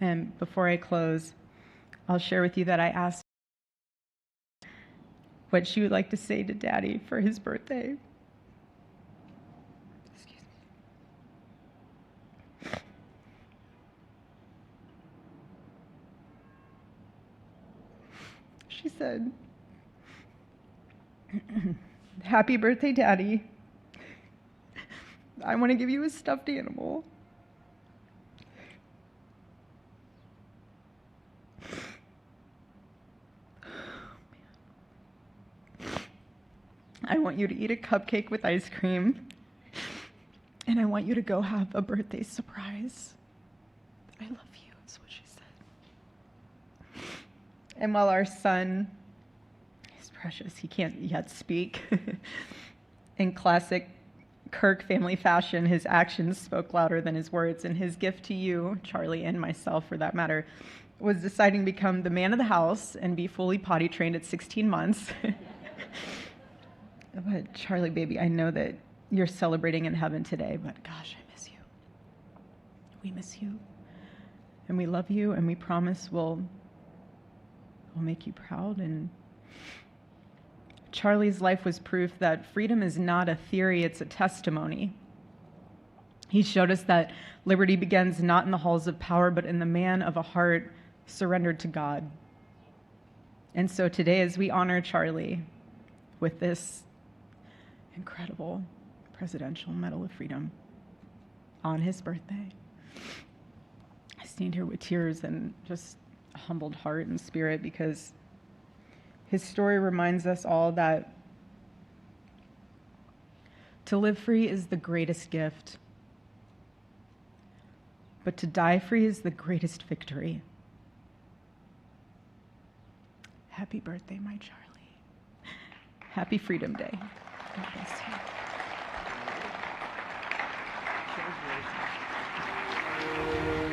And before I close, I'll share with you that I asked what she would like to say to Daddy for his birthday. Excuse me. She said, "Happy birthday, Daddy. I want to give you a stuffed animal. I want you to eat a cupcake with ice cream, and I want you to go have a birthday surprise. I love you," is what she said. And while our son is precious, he can't yet speak, in classic Kirk family fashion, his actions spoke louder than his words, and his gift to you, Charlie, and myself for that matter, was deciding to become the man of the house and be fully potty trained at 16 months. But Charlie, baby, I know that you're celebrating in heaven today, but gosh, I miss you. We miss you. And we love you, and we promise we'll make you proud. And Charlie's life was proof that freedom is not a theory, it's a testimony. He showed us that liberty begins not in the halls of power, but in the man of a heart surrendered to God. And so today, as we honor Charlie with this incredible Presidential Medal of Freedom on his birthday, I stand here with tears and just a humbled heart and spirit, because his story reminds us all that to live free is the greatest gift, but to die free is the greatest victory. Happy birthday, my Charlie. Happy Freedom Day. God bless you.